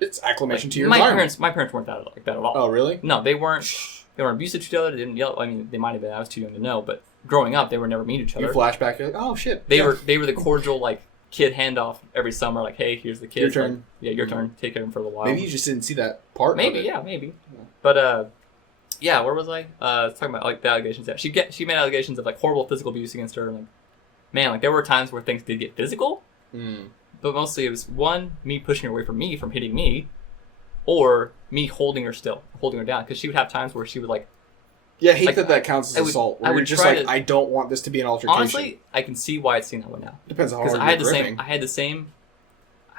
it's acclimation to your environment. My parents weren't that like that at all. Oh, really? No, they weren't. They weren't abusive to each other. They didn't yell. I mean, they might have been. I was too young to know. But growing up, they were never mean to each other. You flashback, you're like, oh shit. They were the cordial like kid handoff every summer. Like, hey, here's the kid. Your turn. Like, yeah, your turn. Take care of him for a little while. Maybe you just didn't see that part. Maybe, maybe. Yeah. But yeah, where was I? Talking about like the allegations. Yeah, she made allegations of like horrible physical abuse against her. And, like, man, like there were times where things did get physical, but mostly it was one, me pushing her away from me from hitting me, or me holding her down because she would have times where she would like. Yeah, I hate that counts as assault. Where you're just like, I don't want this to be an altercation. Honestly, I can see why it's seen that way now. Depends on how hard you're gripping. I had the same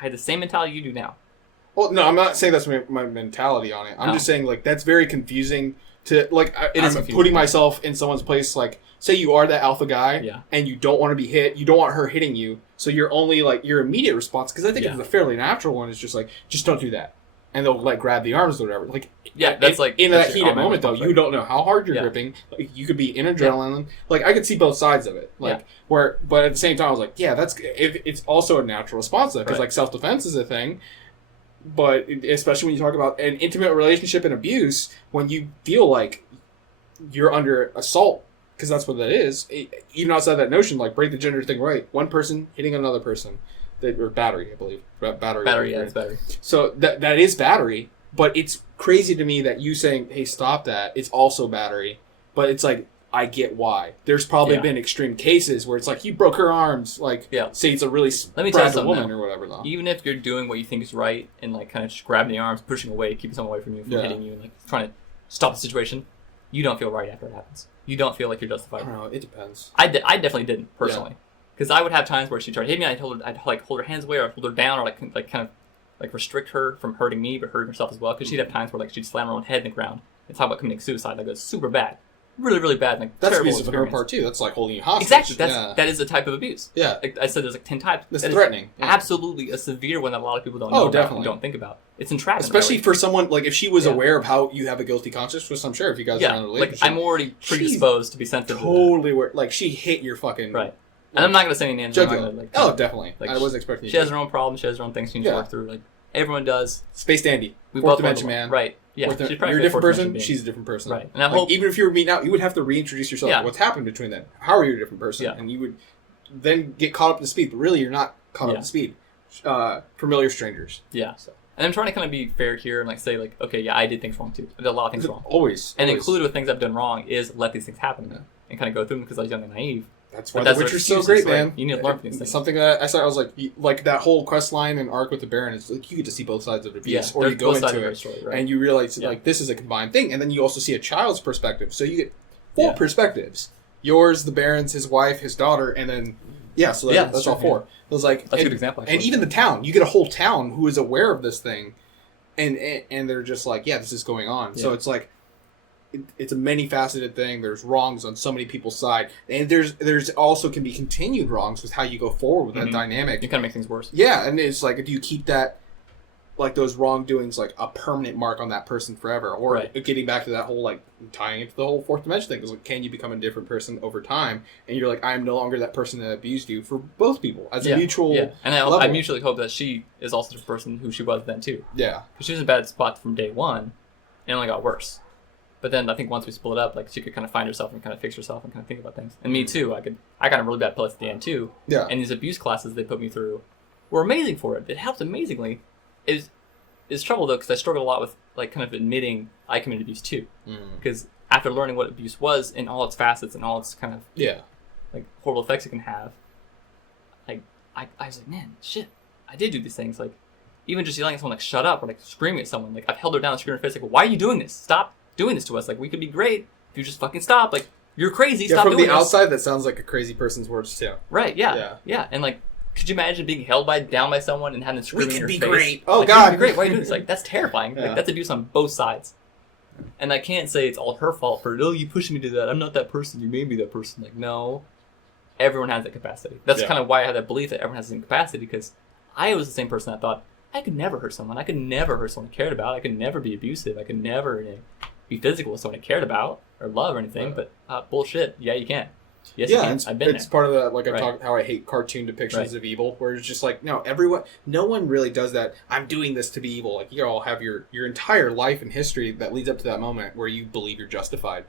I had the same mentality you do now. Well, no, I'm not saying that's my mentality on it. I'm just saying, like, that's very confusing to, like, I'm putting myself in someone's place, like, say you are that alpha guy, and you don't want to be hit, you don't want her hitting you, so you're only, like, your immediate response, because I think it's a fairly natural one, is just, like, just don't do that. And they'll, like, grab the arms or whatever. Like, that's, like... In that heated moment, though, you don't know how hard you're gripping. Like, you could be in adrenaline. Like, I could see both sides of it. Like, but at the same time, I was like, it's also a natural response, though, because, like, self-defense is a thing. But especially when you talk about an intimate relationship and abuse, when you feel like you're under assault, because that's what that is, even outside that notion, like, break the gender thing right. One person hitting another person. Or battery, I believe. Battery, it's battery. So that is battery, but it's crazy to me that you saying, hey, stop that, it's also battery. But it's like, I get why. There's probably been extreme cases where it's like, you broke her arms, like, say it's a really fragile woman or whatever, though. Even if you're doing what you think is right, and, like, kind of just grabbing the arms, pushing away, keeping someone away from you, from hitting you, and, like, trying to stop the situation, you don't feel right after it happens. You don't feel like you're justified. I don't know, it depends. I definitely didn't, personally. Because I would have times where she'd try to hit me, and I'd like hold her hands away, or hold her down, or like kind of like restrict her from hurting me, but hurting herself as well. Because she'd have times where like she'd slam her own head in the ground and talk about committing suicide. Like, it was super bad, really, really bad. Like, that's abusive on her part too. That's like holding you hostage. Exactly. That is a type of abuse. Yeah. Like I said, there's like 10 types. That's threatening. Absolutely a severe one that a lot of people don't know about and don't think about. It's entrapment. Especially for someone, like, if she was aware of how you have a guilty conscience, which I'm sure if you guys are in a relationship. Like, I'm already predisposed to be sensitive totally to that. Like, she hit your fucking... Right. And I'm not going to say any names. Definitely. Like, I wasn't expecting she has her own problems. She has her own things she needs to work through. Like, everyone does. Space Dandy. We Fourth both dimension man. Right. Yeah. You're a different person. She's a different person. Right. And I hope even if you were meeting out, you would have to reintroduce yourself. Yeah. What's happened between them? How are you a different person? Yeah. And you would then get caught up to speed. But really, you're not caught up to speed. Familiar strangers. Yeah. So. And I'm trying to kind of be fair here and like say like, okay, yeah, I did things wrong too. I did a lot of things wrong. Always. And included with things I've done wrong is let these things happen and kind of go through them because I was young and naive. That's why The Witcher's so great, man. Right? You need to learn from these things. Something that I saw, I was like that whole quest line and arc with the Baron is like you get to see both sides of the abuse, or you go into it story, and you realize like this is a combined thing, and then you also see a child's perspective, so you get four perspectives: yours, the Baron's, his wife, his daughter, and then that's all four. It was like that's a good example, actually. And even the town, you get a whole town who is aware of this thing, and they're just like, this is going on. So it's like. It's a many-faceted thing. There's wrongs on so many people's side. And there's also can be continued wrongs with how you go forward with that dynamic. You kind of make things worse. Yeah, and it's like, do you keep that, like those wrongdoings, like a permanent mark on that person forever? Or getting back to that whole, like, tying into the whole fourth dimension thing. Is like, can you become a different person over time? And you're like, I am no longer that person that abused you for both people as a mutual And level. I mutually hope that she is also the person who she was then, too. Yeah. Because she was in a bad spot from day one, and it only got worse. But then I think once we split up, like she could kind of find herself and kind of fix herself and kind of think about things. And me too. I got a really bad place at the end too. Yeah. And these abuse classes they put me through were amazing for it. It helped amazingly. Is trouble though because I struggled a lot with like kind of admitting I committed abuse too. Because after learning what abuse was in all its facets and all its kind of like horrible effects it can have, like I was like, man, shit, I did do these things. Like even just yelling at someone like shut up or like screaming at someone. Like I've held her down and screamed in her face like, why are you doing this? Stop doing this to us. Like, we could be great if you just fucking stop. Like, you're crazy. Stop doing this. From the outside, that sounds like a crazy person's words, too. Right, yeah. And, like, could you imagine being held down by someone and having them screaming in your face? We could be great. Oh, like, God. We could be great. Why are you doing this? Like, that's terrifying. Like, that's abuse on both sides. And I can't say it's all her fault for, you pushed me to that. I'm not that person. You made me that person. Like, no. Everyone has that capacity. That's kind of why I have that belief that everyone has the same capacity, because I was the same person that thought, I could never hurt someone. I could never hurt someone I cared about. I could never be abusive. I could never... be physical with someone I cared about or love or anything, but bullshit. Yeah, you can. Yes, you can. I've been there. It's part of that. Like I've talked how I hate cartoon depictions of evil, where it's just like no one really does that. I'm doing this to be evil. Like you all have your entire life and history that leads up to that moment where you believe you're justified,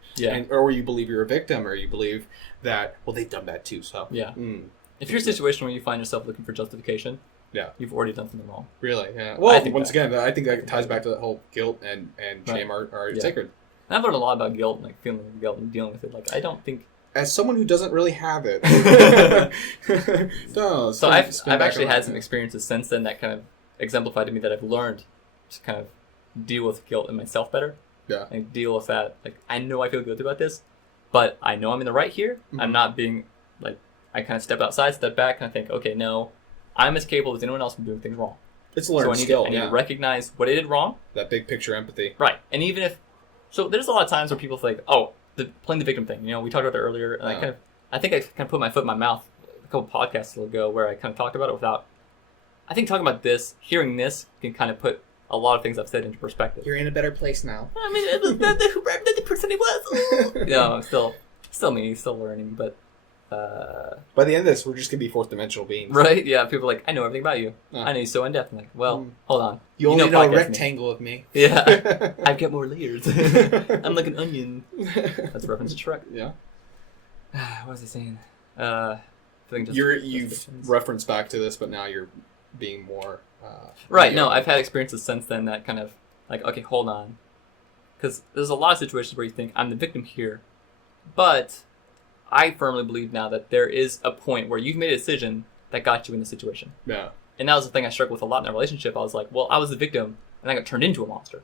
or you believe you're a victim, or you believe that they've done that too. So if you're in a situation where you find yourself looking for justification. Yeah, you've already done something wrong. Really? Yeah. Well, I think that ties back to that whole guilt and shame are sacred. And I've learned a lot about guilt and like feeling guilt and dealing with it. Like I don't think as someone who doesn't really have it. So I've actually had some experiences since then that kind of exemplified to me that I've learned to kind of deal with guilt in myself better. Yeah. And deal with that. Like I know I feel guilty about this, but I know I'm in the right here. Mm-hmm. I'm not being like I kind of step outside, step back, kind of think, okay, no. I'm as capable as anyone else from doing things wrong. It's a learned skill. I need to recognize what I did wrong. That big picture empathy. Right. And even if... So there's a lot of times where people think, oh, playing the victim thing. You know, we talked about that earlier. And I think I kind of put my foot in my mouth a couple podcasts ago where I kind of talked about it without... I think talking about this, hearing this, can kind of put a lot of things I've said into perspective. You're in a better place now. I mean, the person he was. No, still me, still learning, but... By the end of this, we're just going to be fourth dimensional beings. Right? Yeah, people are like, I know everything about you. I know you're so in-depth. I'm like, well, hold on. You only know a rectangle of me. Yeah. I've got more layers. I'm like an onion. That's a reference to Shrek. Yeah. What was I saying? You've referenced back to this, but now you're being more... right, no, I've had experiences since then that kind of, like, okay, hold on. Because there's a lot of situations where you think, I'm the victim here, but... I firmly believe now that there is a point where you've made a decision that got you in the situation. Yeah. And that was the thing I struggled with a lot in that relationship. I was like, well, I was the victim, and I got turned into a monster.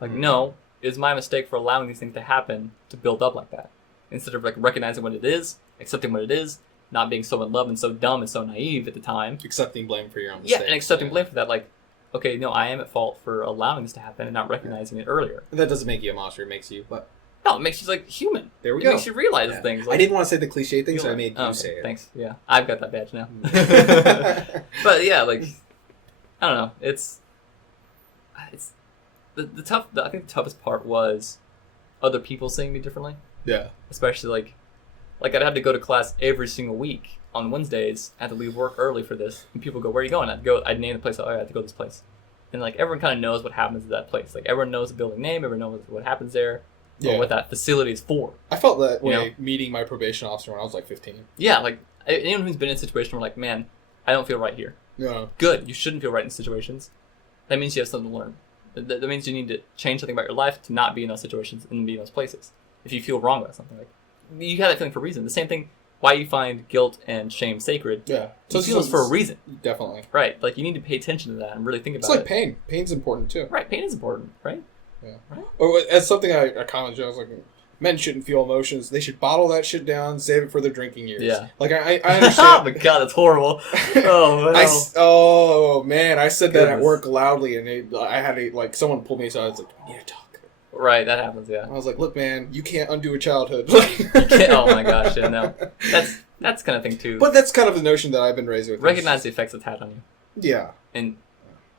Like, no, it was my mistake for allowing these things to happen to build up like that. Instead of, like, recognizing what it is, accepting what it is, not being so in love and so dumb and so naive at the time. Accepting blame for your own mistakes. Yeah, and accepting blame for that. Like, okay, no, I am at fault for allowing this to happen and not recognizing it earlier. And that doesn't make you a monster. It makes you... What? No, it makes you, like, human. There we go. It makes you realize things. Like, I didn't want to say the cliche thing, so I made you say it. Thanks. Yeah. I've got that badge now. But, yeah, like, I don't know. It's I think the toughest part was other people seeing me differently. Yeah. Especially, like I'd have to go to class every single week on Wednesdays. I had to leave work early for this. And people go, where are you going? I'd name the place. Oh, I have to go to this place. And, like, everyone kind of knows what happens at that place. Like, everyone knows the building name. Everyone knows what happens there. Or what that facility is for. I felt that way meeting my probation officer when I was like 15. Yeah, like anyone who's been in a situation where like, man, I don't feel right here. Yeah. Good. You shouldn't feel right in situations. That means you have something to learn. That means you need to change something about your life to not be in those situations and be in those places. If you feel wrong about something, like you have that feeling for a reason. The same thing. Why you find guilt and shame sacred? Yeah. So you feel this for a reason. Definitely. Right. Like you need to pay attention to that and really think about it. It's like pain. Pain's important too. Right. Pain is important. Right. Yeah. Right. Or as something I commented, I was like, men shouldn't feel emotions. They should bottle that shit down, save it for their drinking years. Yeah. Like I understand. Oh my god, that's horrible. Oh man, I said that at work loudly, and I had someone pulled me aside. I was like, we need to talk. Right, that happens. Yeah. I was like, look, man, you can't undo a childhood. You can't, oh my gosh, yeah, no. That's kind of thing too. But that's kind of the notion that I've been raised with. Recognize the effects it's had on you. Yeah. And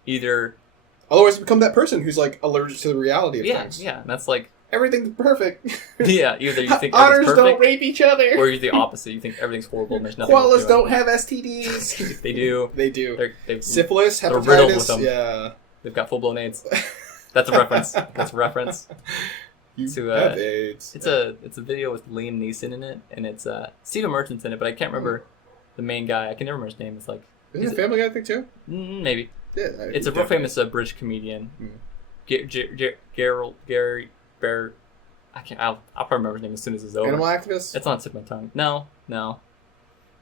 either. Otherwise, become that person who's like allergic to the reality of things. Yeah, and that's like. Everything's perfect. Yeah, either you think otters everything's perfect, don't rape each other, or you're the opposite. You think everything's horrible and there's nothing. Koalas don't have STDs. They do. They do. They've syphilis, they're riddled with hepatitis. them. Yeah. They've got full-blown AIDS. That's a reference. That's a reference. You to, have AIDS. It's a video with Liam Neeson in it, and it's Stephen Merchant's in it, but I can't remember the main guy. I can never remember his name. It's like isn't it Family Guy thing too? Maybe. Yeah. It's a real famous British comedian. Gary Bear. I'll probably remember his name as soon as it's over. Animal activist? It's on the tip of my tongue. No.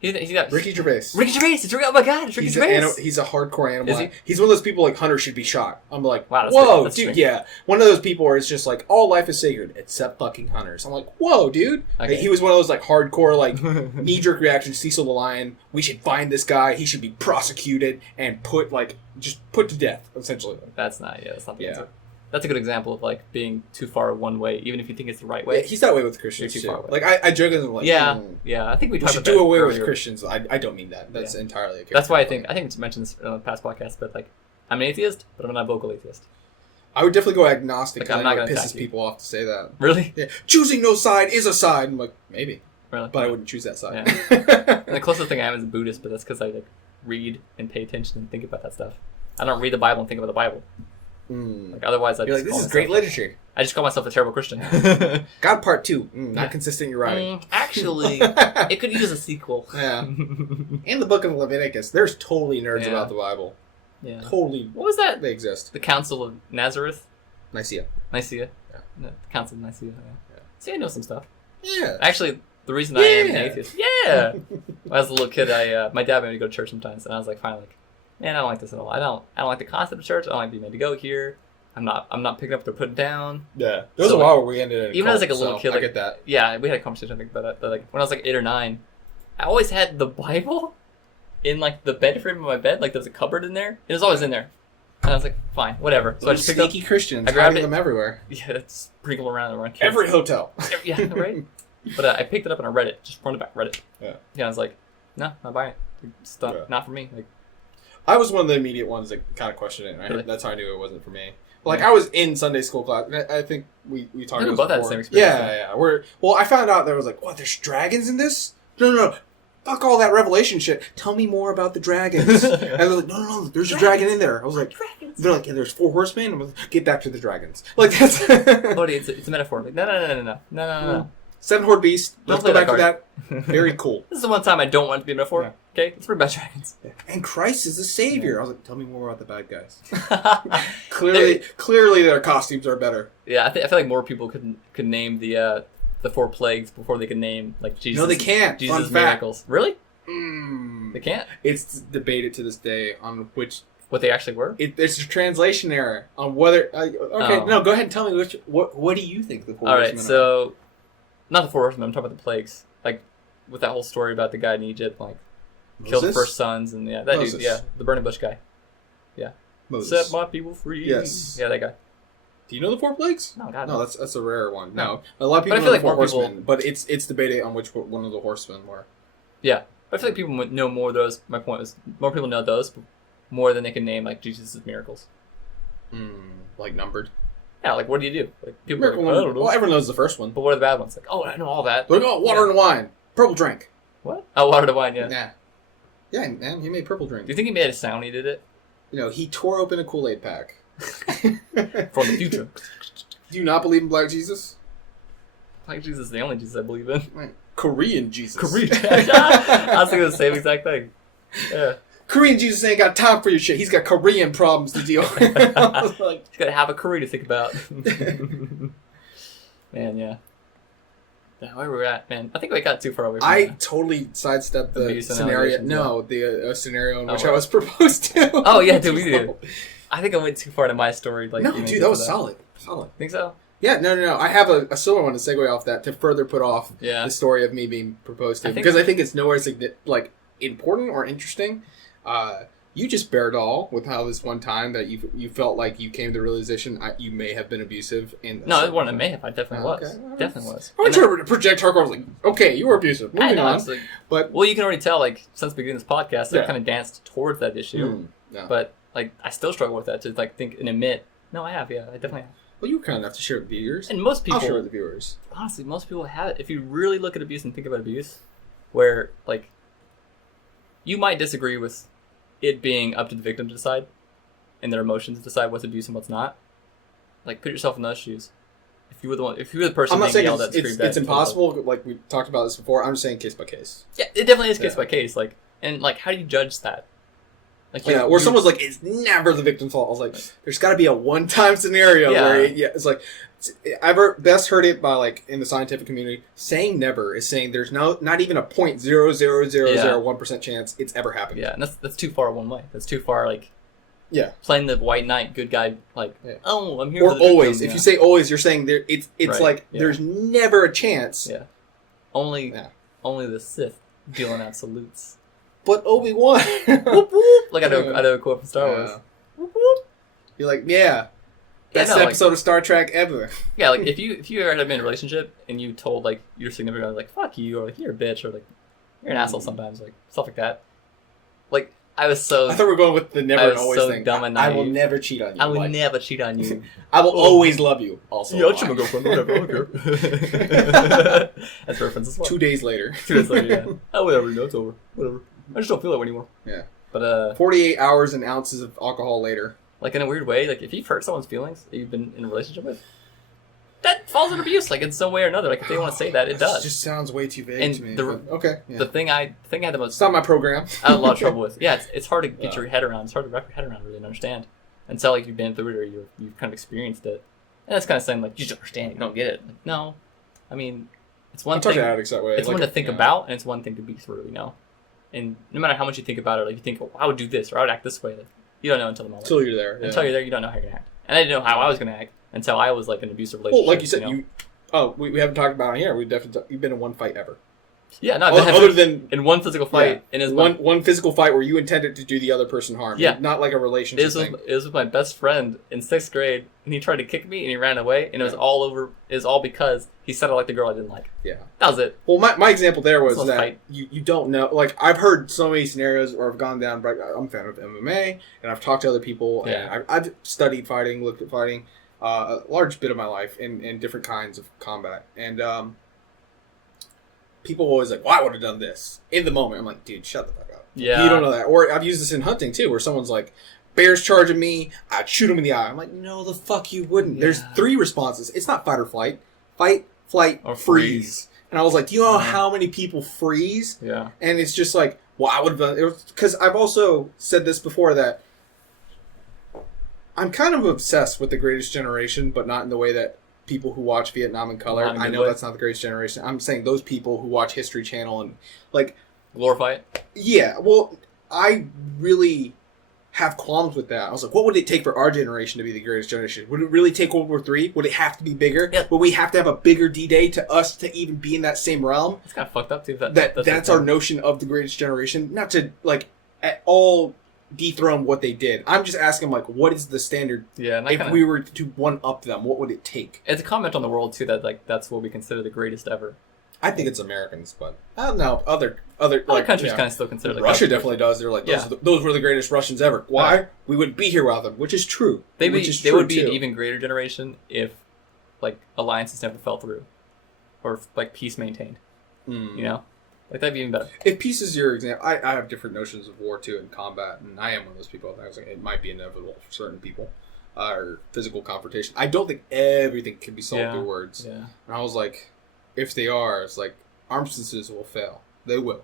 He's got Ricky Gervais. Ricky Gervais. Oh my god, it's Ricky Gervais. He's a hardcore animal. Is he? He's one of those people like Hunter should be shot. I'm like, wow, whoa, that's dude, strange. yeah. One of those people where it's just like all life is sacred except fucking hunters. I'm like, whoa, dude. Okay. Like, he was one of those like hardcore like knee jerk reactions. Cecil the Lion. We should find this guy. He should be prosecuted and put to death essentially. That's not the answer. That's a good example of like being too far one way, even if you think it's the right way. Yeah, he's that way with Christians too too. far away. Like I joke with him like, I think we should talked about do that away earlier. with Christians. I don't mean that. That's entirely. That's why I think we mentioned this in the past podcast, but like I'm an atheist, but I'm not a vocal atheist. I would definitely go agnostic. Like, I'm not going to pisses people off to say that. Really? Yeah. Choosing no side is a side. I'm like, maybe. Really? But I wouldn't choose that side. Yeah. And the closest thing I am is a Buddhist, but that's because I like read and pay attention and think about that stuff. I don't read the Bible and think about the Bible. Like otherwise, You're like, this is great literature. I just call myself a terrible Christian. God Part 2. Not consistent, you're right. Actually, it could use a sequel. Yeah. In the book of Leviticus, there's totally nerds about the Bible. Yeah. Totally. What was that? They exist. The Council of Nazareth? Nicaea. Yeah. No, the Council of Nicaea. Yeah. See, I know some stuff. Yeah. Actually, the reason I am an atheist. Yeah. When I was a little kid, my dad made me go to church sometimes, and I was like, finally, man, I don't like this at all. I don't like the concept of church. I don't like being made to go here. I'm not picking up what they're putting down. Yeah. There was a while where we ended in a even cult, as like a little kid. I get that. Yeah, we had a conversation I think about that. But like when I was like 8 or 9, I always had the Bible in like the bed frame of my bed. Like there's a cupboard in there. It was always in there. And I was like, fine, whatever. So I just picked up. Sneaky Christians, I grabbed hiding it. them everywhere. Yeah, it's sprinkle around kids. Every hotel. Yeah, right? But I picked it up and I read it. Just front to back, read it. Yeah, I was like, no, not buying it. It's not for me. Like, I was one of the immediate ones that kind of questioned it. Really? That's how I knew it wasn't for me. Like, I was in Sunday school class. And I think we talked about that same experience. Yeah. I found out there was like, what, there's dragons in this? No. Fuck all that Revelation shit. Tell me more about the dragons. And they're like, no, there's a dragon in there. I was like, they're like, and there's 4 horsemen? I'm like, get back to the dragons. Like, that's... Lodi, it's a metaphor. Like, no. 7-horned beast. Let's go back to that. Very cool. This is the one time I don't want it to be a metaphor. Yeah. Okay, it's for about dragons. Yeah. And Christ is the savior. I was like, tell me more about the bad guys. Clearly, their costumes are better. Yeah, I feel like more people could name the 4 plagues before they could name like Jesus. No, they can't. Jesus' Fun miracles. Fact. Really? They can't. It's debated to this day on which what they actually were. There's a translation error on whether. No, go ahead and tell me what do you think the 4 All right, horsemen so not the 4 horsemen. I'm talking about the plagues. Like with that whole story about the guy in Egypt, like killed the first sons, and that Moses. dude, the burning bush guy. Yeah. Moses. Set my people free. Yes. Yeah, that guy. Do you know the 4 plagues? No, God. No, that's a rare one. No. A lot of people I know feel the like 4 more people- horsemen, but it's debated on which one of the horsemen were. Yeah, I feel like people would know more of those. My point was more people know those more than they can name like Jesus' miracles. Like numbered. Yeah, like what do you do? Like people Miracle are like, I don't know. Well, everyone knows the first one. But what are the bad ones? Like, oh, I know all that. They're like, oh, water and wine, purple drink. What? Oh, water to wine. Yeah. Nah. Yeah, man, he made purple drink. Do you think he made a sound when he did it? He tore open a Kool-Aid pack. For the future. Do you not believe in Black Jesus? Black Jesus is the only Jesus I believe in. Right. Korean Jesus. Korean. I was thinking the same exact thing. Yeah. Korean Jesus ain't got time for your shit. He's got Korean problems to deal with. I was like, he's got to have a career to think about. Man, yeah. Where were we at, man? I think we got too far away from that. Totally sidestepped the Abuse and scenario. allegations, No, the scenario in which what? I was proposed to. Oh, yeah, dude, we did. I think I went too far into my story. Like, No, dude, that was solid. Think so? Yeah, no. I have a similar one to segue off that to further put off Yeah. the story of me being proposed to. I think Because so. I think it's nowhere important or interesting. You just bared all with how this one time that you felt like you came to the realization you may have been abusive. No, it wasn't a mayhem. I definitely was. Okay. Definitely was. I was trying to project hardcore. I was like, okay, you were abusive. I Moving know. on. It's like, But well, you can already tell, like, since the beginning of this podcast, Yeah. I've kind of danced towards that issue. Yeah. But, like, I still struggle with that to, like, think and admit, no, I have, yeah, I definitely have. Well, you were kind enough to share with the viewers. And most people, I'll share with the viewers. honestly, most people have it. If you really look at abuse and think about abuse, where, like, you might disagree with it being up to the victim to decide and their emotions to decide what's abuse and what's not. Like, put yourself in those shoes. If you were the person I'm not being saying yelled at, it's impossible. Like we talked about this before. I'm just saying case by case. Yeah, it definitely is case by case. Like, and like, how do you judge that? Like, Or someone's like, it's never the victim's fault. I was like, there's got to be a one-time scenario where it's like, I've best heard it by like in the scientific community. Saying never is saying there's not even a 0.00001% chance it's ever happened. Yeah, and that's too far one way. That's too far. Like, playing the white knight, good guy. Like, oh, I'm here. Or for the always. victim, If you say always, you're saying there. It's Right. like there's never a chance. Yeah. Only the Sith dealing absolutes. But Obi-Wan. Whoop, whoop. Like I know a quote from Star Wars. Whoop, whoop. You're like, best like- episode of Star Trek ever. Yeah, like if you ever had been in a relationship and you told like your significant other like fuck you or like you're a bitch or like you're an asshole sometimes, like stuff like that. Like I was so I thought we were going with the never I and was always so thing. dumb and I will naive. never cheat on you. I would Like, never cheat on you. I will always love you. Also, Yeah, I'll cheat my girlfriend, whatever, I don't care. That's a reference as well. 2 days later. 2 days later, yeah. Oh, whatever, no, it's over. Whatever. I just don't feel it anymore. Yeah. But 48 hours and ounces of alcohol later. like in a weird way, like if you've hurt someone's feelings that you've been in a relationship with, that falls under abuse, like in some way or another. Like if they want to say that, it does. It just sounds way too vague And to me. the- but okay. Yeah. The thing I had the most It's not my program. I had a lot of trouble with. Yeah, it's hard to get your head around. It's hard to wrap your head around really and understand until like you've been through it or you've kind of experienced it. And that's kind of saying like you just don't understand, you don't get it. Like, no, I mean it's one I'm talking thing. to addicts that way. It's like, one to think about, and it's one thing to be through. You know, and no matter how much you think about it, like you think, oh, I would do this or I would act this way. Like, you don't know until the moment. Until you're there. Yeah. Until you're there, you don't know how you're gonna act. And I didn't know how I was gonna act until I was like in an abusive relationship. Well, like you said, know? we haven't talked about it here. We've definitely you've been in one fight ever. Yeah, no, Other than in one physical fight, in his one physical fight where you intended to do the other person harm. Yeah. Not like a relationship thing. It was with my best friend in 6th grade, and he tried to kick me, and he ran away, and it was all over. It was all because he said I liked the girl I didn't like. Yeah. That was it. Well, my example there was that fight. you don't know. Like, I've heard so many scenarios where I've gone down, but I'm a fan of MMA, and I've talked to other people, and I've studied fighting, looked at fighting, a large bit of my life in different kinds of combat. And people always like, well, I would have done this in the moment. I'm like, dude, shut the fuck up. Yeah. You don't know that. Or I've used this in hunting, too, where someone's like, bear's charging me, I'd shoot him in the eye. I'm like, no, the fuck you wouldn't. Yeah. There's 3 responses. It's not fight or flight. Fight, flight, or freeze. And I was like, do you know how many people freeze? Yeah. And it's just like, well, I would have done it. Because I've also said this before that I'm kind of obsessed with The Greatest Generation, but not in the way that people who watch Vietnam in color. I know that's not The Greatest Generation. I'm saying those people who watch History Channel and like glorify it. Yeah, well, I really have qualms with that. I was like, what would it take for our generation to be the greatest generation? Would it really take World War III? Would it have to be bigger? Yeah. Would we have to have a bigger D-Day to us to even be in that same realm? It's kind of fucked up too. That's our notion of the greatest generation. Not to like at all dethrone what they did. I'm just asking, like, what is the standard? Yeah, if we were to one up them, what would it take? It's a comment on the world too that like that's what we consider the greatest ever. I think it's Americans, but I don't know. Other countries kind of still consider like Russia definitely does. They're like those were the greatest Russians ever. Why? We wouldn't be here without them, which is true. They would be an even greater generation if like alliances never fell through, or like peace maintained. You know, like that'd be even better. If peace is your example, I have different notions of war too in combat, and I am one of those people. I was like, it might be inevitable for certain people, or physical confrontation. I don't think everything can be solved through words. Yeah. And I was like, if they are, it's like armistices will fail. They will.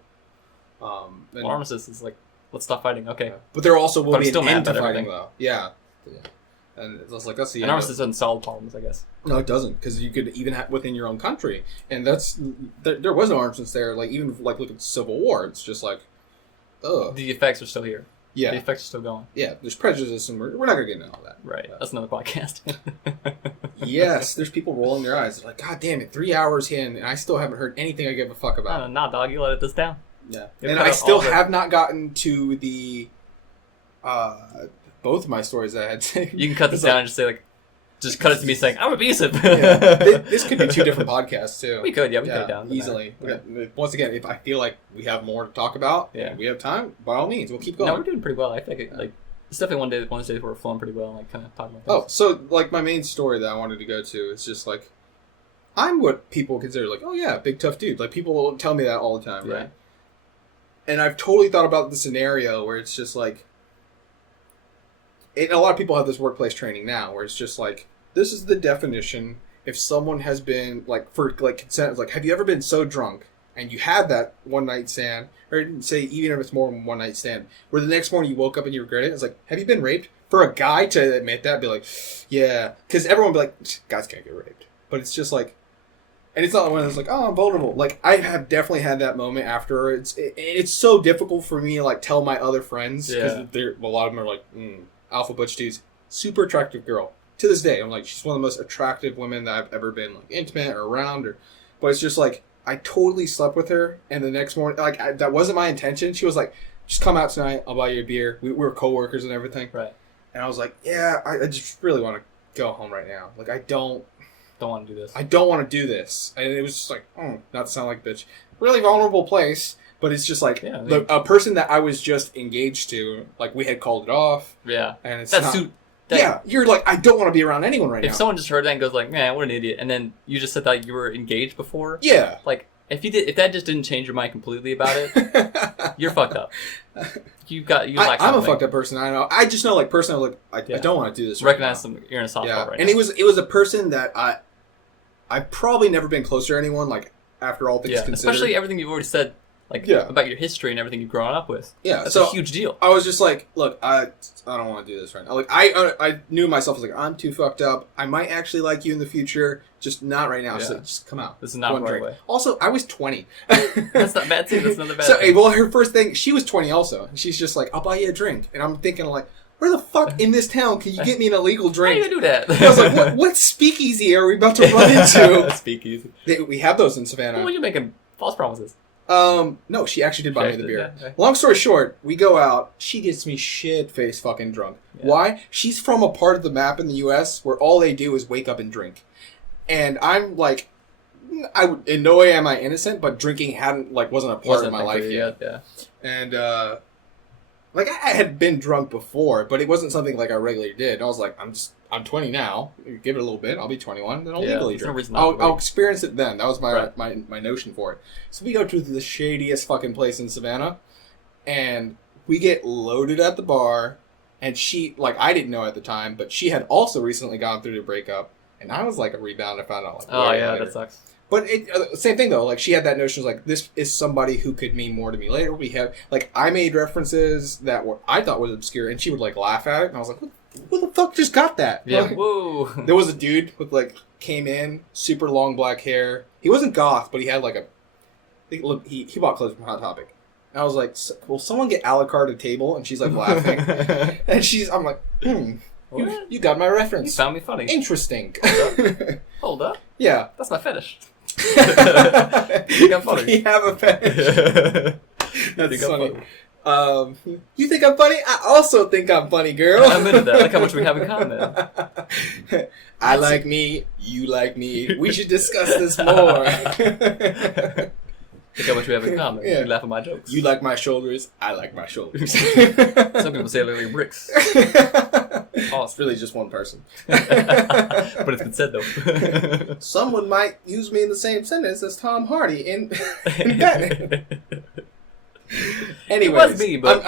Armistice is like, let's stop fighting. Okay. Yeah. But there also will be still an end to fighting, though. Yeah. And it's like that's the end. Armistice doesn't solve problems, I guess. No, it doesn't, because you could even have within your own country, and there was no armistice there. Like even like look at the Civil War, it's just like, ugh. The effects are still here. Yeah, the effects are still going. Yeah, there's prejudice, and we're not gonna get into all that. Right, that's another podcast. Yes, there's people rolling their eyes. They're like, God damn it, 3 hours in, and I still haven't heard anything I give a fuck about. Nah, dog, you let this down. Yeah, and I still have not gotten to the both of my stories that I had to. You can cut this down and just say like, just cut it to me saying I'm abusive. Yeah. This could be 2 different podcasts too. We could, cut it down easily. Once again, if I feel like we have more to talk about, and we have time, by all means, we'll keep going. No, we're doing pretty well. I think like it's definitely one of those days where we're flowing pretty well, like kind of talking about things. Oh, so like my main story that I wanted to go to is just like I'm what people consider like, oh yeah, big tough dude. Like people will tell me that all the time, right? And I've totally thought about the scenario where it's just like. And a lot of people have this workplace training now where it's just like, this is the definition. If someone has been like, for like consent, like, have you ever been so drunk and you had that one night stand, or say even if it's more than one night stand, where the next morning you woke up and you regret it? It's like, have you been raped? For a guy to admit that, be like, yeah, because everyone would be like, guys can't get raped. But it's just like, and it's not one that's like, oh, I'm vulnerable. Like I have definitely had that moment after. It's so difficult for me to like tell my other friends because a lot of them are like. Alpha butch dudes, super attractive girl. To this day, I'm like, she's one of the most attractive women that I've ever been like intimate or around. But it's just like, I totally slept with her, and the next morning, like, that wasn't my intention. She was like, just come out tonight, I'll buy you a beer. We were coworkers and everything. Right. And I was like, yeah, I just really want to go home right now. Like, I don't want to do this. I don't want to do this. And it was just like, not to sound like a bitch. Really vulnerable place. But it's just like a person that I was just engaged to, like we had called it off. Yeah, and it's you're like, I don't want to be around anyone right now. If someone just heard that and goes like, man, what an idiot, and then you just said that you were engaged before. Yeah, like if that just didn't change your mind completely about it, you're fucked up. I'm a fucked up person. I know. I just know, like personally, like I don't want to do this. Recognize you're in a soft spot right now. And it was a person that I've probably never been closer to anyone. Like after all things considered, especially everything you've already said. About your history and everything you've grown up with. Yeah, that's a huge deal. I was just like, look, I don't want to do this right now. Like, I knew myself as like, I'm too fucked up. I might actually like you in the future, just not right now. Yeah. So just come out. This is not the right way. Also, I was 20. That's not bad too. That's not the bad thing. Well, her first thing, she was 20 also. And she's just like, I'll buy you a drink. And I'm thinking like, where the fuck in this town can you get me an illegal drink? How do you do that? I was like, what speakeasy are we about to run into? Speakeasy. We have those in Savannah. Well, you're making false promises. No, she actually did buy me the beer. Yeah, okay. Long story short, we go out. She gets me shit-faced fucking drunk. Yeah. Why? She's from a part of the map in the U.S. where all they do is wake up and drink. And I'm like, in no way am I innocent, but drinking wasn't a part of my life yet. Yeah. And, I had been drunk before, but it wasn't something like I regularly did. And I was like, I'm 20 now. Give it a little bit. I'll be 21. Then I'll legally drink. I'll experience it then. That was my notion for it. So we go to the shadiest fucking place in Savannah, and we get loaded at the bar. And she, I didn't know at the time, but she had also recently gone through the breakup, and I was like a rebound. I found out later. That sucks. But same thing though. She had that notion this is somebody who could mean more to me later. We have I made references that I thought was obscure, and she would laugh at it, and I was like, "Who the fuck just got that?" Yeah. Whoa. There was a dude with came in, super long black hair. He wasn't goth, but he had he bought clothes from Hot Topic. And I was like, "Will someone get a la carte a table?" And she's laughing, and I'm like, You got my reference. You found me funny. Interesting. Hold up. Yeah. That's my fetish. You think I'm funny? We have a fetish. That's funny. You think I'm funny? I also think I'm funny, girl. I'm into that. Look how much we have in common. I like me. You like me. We should discuss this more. Look how much we have in common. Yeah. You laugh at my jokes. You like my shoulders. I like my shoulders. Some people say I look like bricks. It's really just one person. But it's been said, though. Someone might use me in the same sentence as Tom Hardy in Batman. Anyways, it was me, but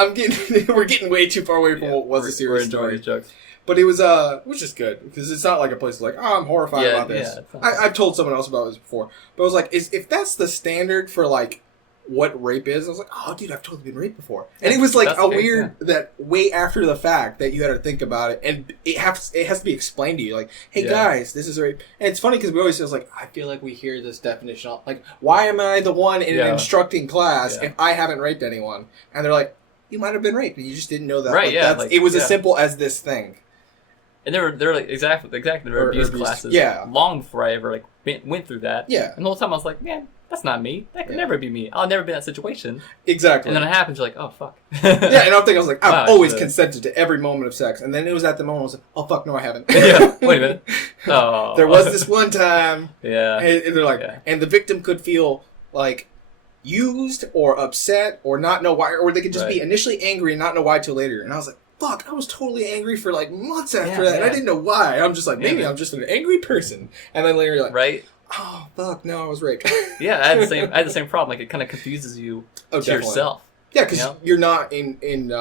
we're getting way too far away from what was a serious story. These jokes. But it was which is good because it's not like a place I'm horrified about this. Yeah, I've told someone else about this before, but I was like, if that's the standard for what rape is, I was like, oh, dude, I've totally been raped before. And it was weird that way after the fact that you had to think about it, and it has to be explained to you, hey guys, this is rape. And it's funny because we always say, I feel like we hear this definition, why am I the one in an instructing class if I haven't raped anyone? And they're like, you might have been raped, and you just didn't know that. Right? Yeah. It was as simple as this thing. And they're exactly there were abuse classes long before I ever went through that. Yeah. And the whole time I was like, man, that's not me. That could never be me. I'll never be in that situation. Exactly. And then it happens, you're like, oh fuck. Yeah, and I'm thinking, I've always consented to every moment of sex. And then it was at the moment I was like, oh fuck, no I haven't. Yeah. Wait a minute. Oh. There was this one time. Yeah. And they're like, and the victim could feel used or upset or not know why, or they could just be initially angry and not know why till later. And I was like, fuck, I was totally angry for months after that, and I didn't know why. I'm just maybe I'm just an angry person. And then later you're like, oh fuck, no, I was raped. Yeah, I had the same problem. It kind of confuses you to yourself. Yeah, because you're not in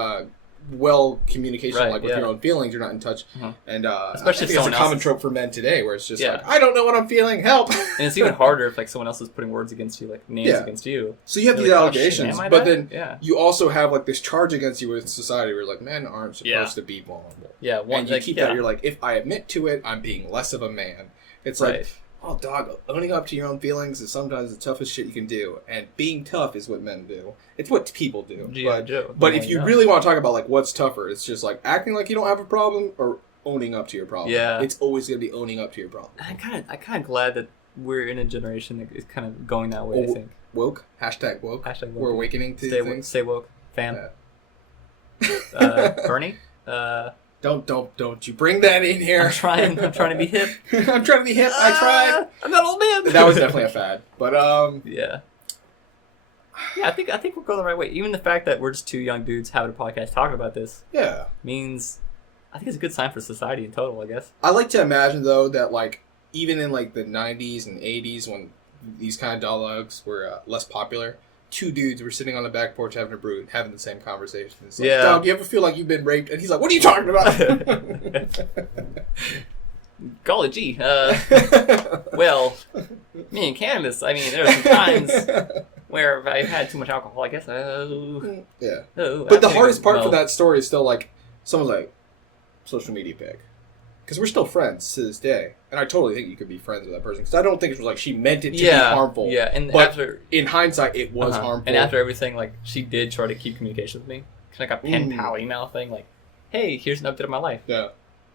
well communication with your own feelings. You're not in touch, and especially I think it's a common trope for men today, where it's just I don't know what I'm feeling. Help. And it's even harder if someone else is putting words against you, names against you. So you have these allegations, but then you also have this charge against you with society, where men aren't supposed to be vulnerable. Yeah, and you keep that. You're if I admit to it, I'm being less of a man. It's oh, dog, owning up to your own feelings is sometimes the toughest shit you can do. And being tough is what men do. It's what people do. But if you really want to talk about, what's tougher, it's just, acting like you don't have a problem or owning up to your problem. Yeah. It's always going to be owning up to your problem. I'm kind of glad that we're in a generation that is kind of going that way, I think. Woke? Hashtag woke. Hashtag woke. We're awakening to things. Stay woke, fam. Bernie? Don't you bring that in here. I'm trying to be hip. I'm trying to be hip. I tried. I'm that old man. That was definitely a fad. But yeah. Yeah, I think we're going the right way. Even the fact that we're just two young dudes having a podcast talking about this means I think it's a good sign for society in total, I guess. I like to imagine though that even in the 90s and 80s when these kind of dialogues were less popular, two dudes were sitting on the back porch having a brew and having the same conversation. It's dog, you ever feel like you've been raped? And he's like, what are you talking about? Golly gee. Well, me and Candace, there are some times where I've had too much alcohol, I guess. Yeah. Oh, but the hardest part for that story is still someone's social media pic. Because we're still friends to this day. And I totally think you could be friends with that person. Because I don't think it was she meant it to be harmful. Yeah, and but in hindsight, it was harmful. And after everything, she did try to keep communication with me. Because a pen pal email thing, hey, here's an update of my life. Yeah.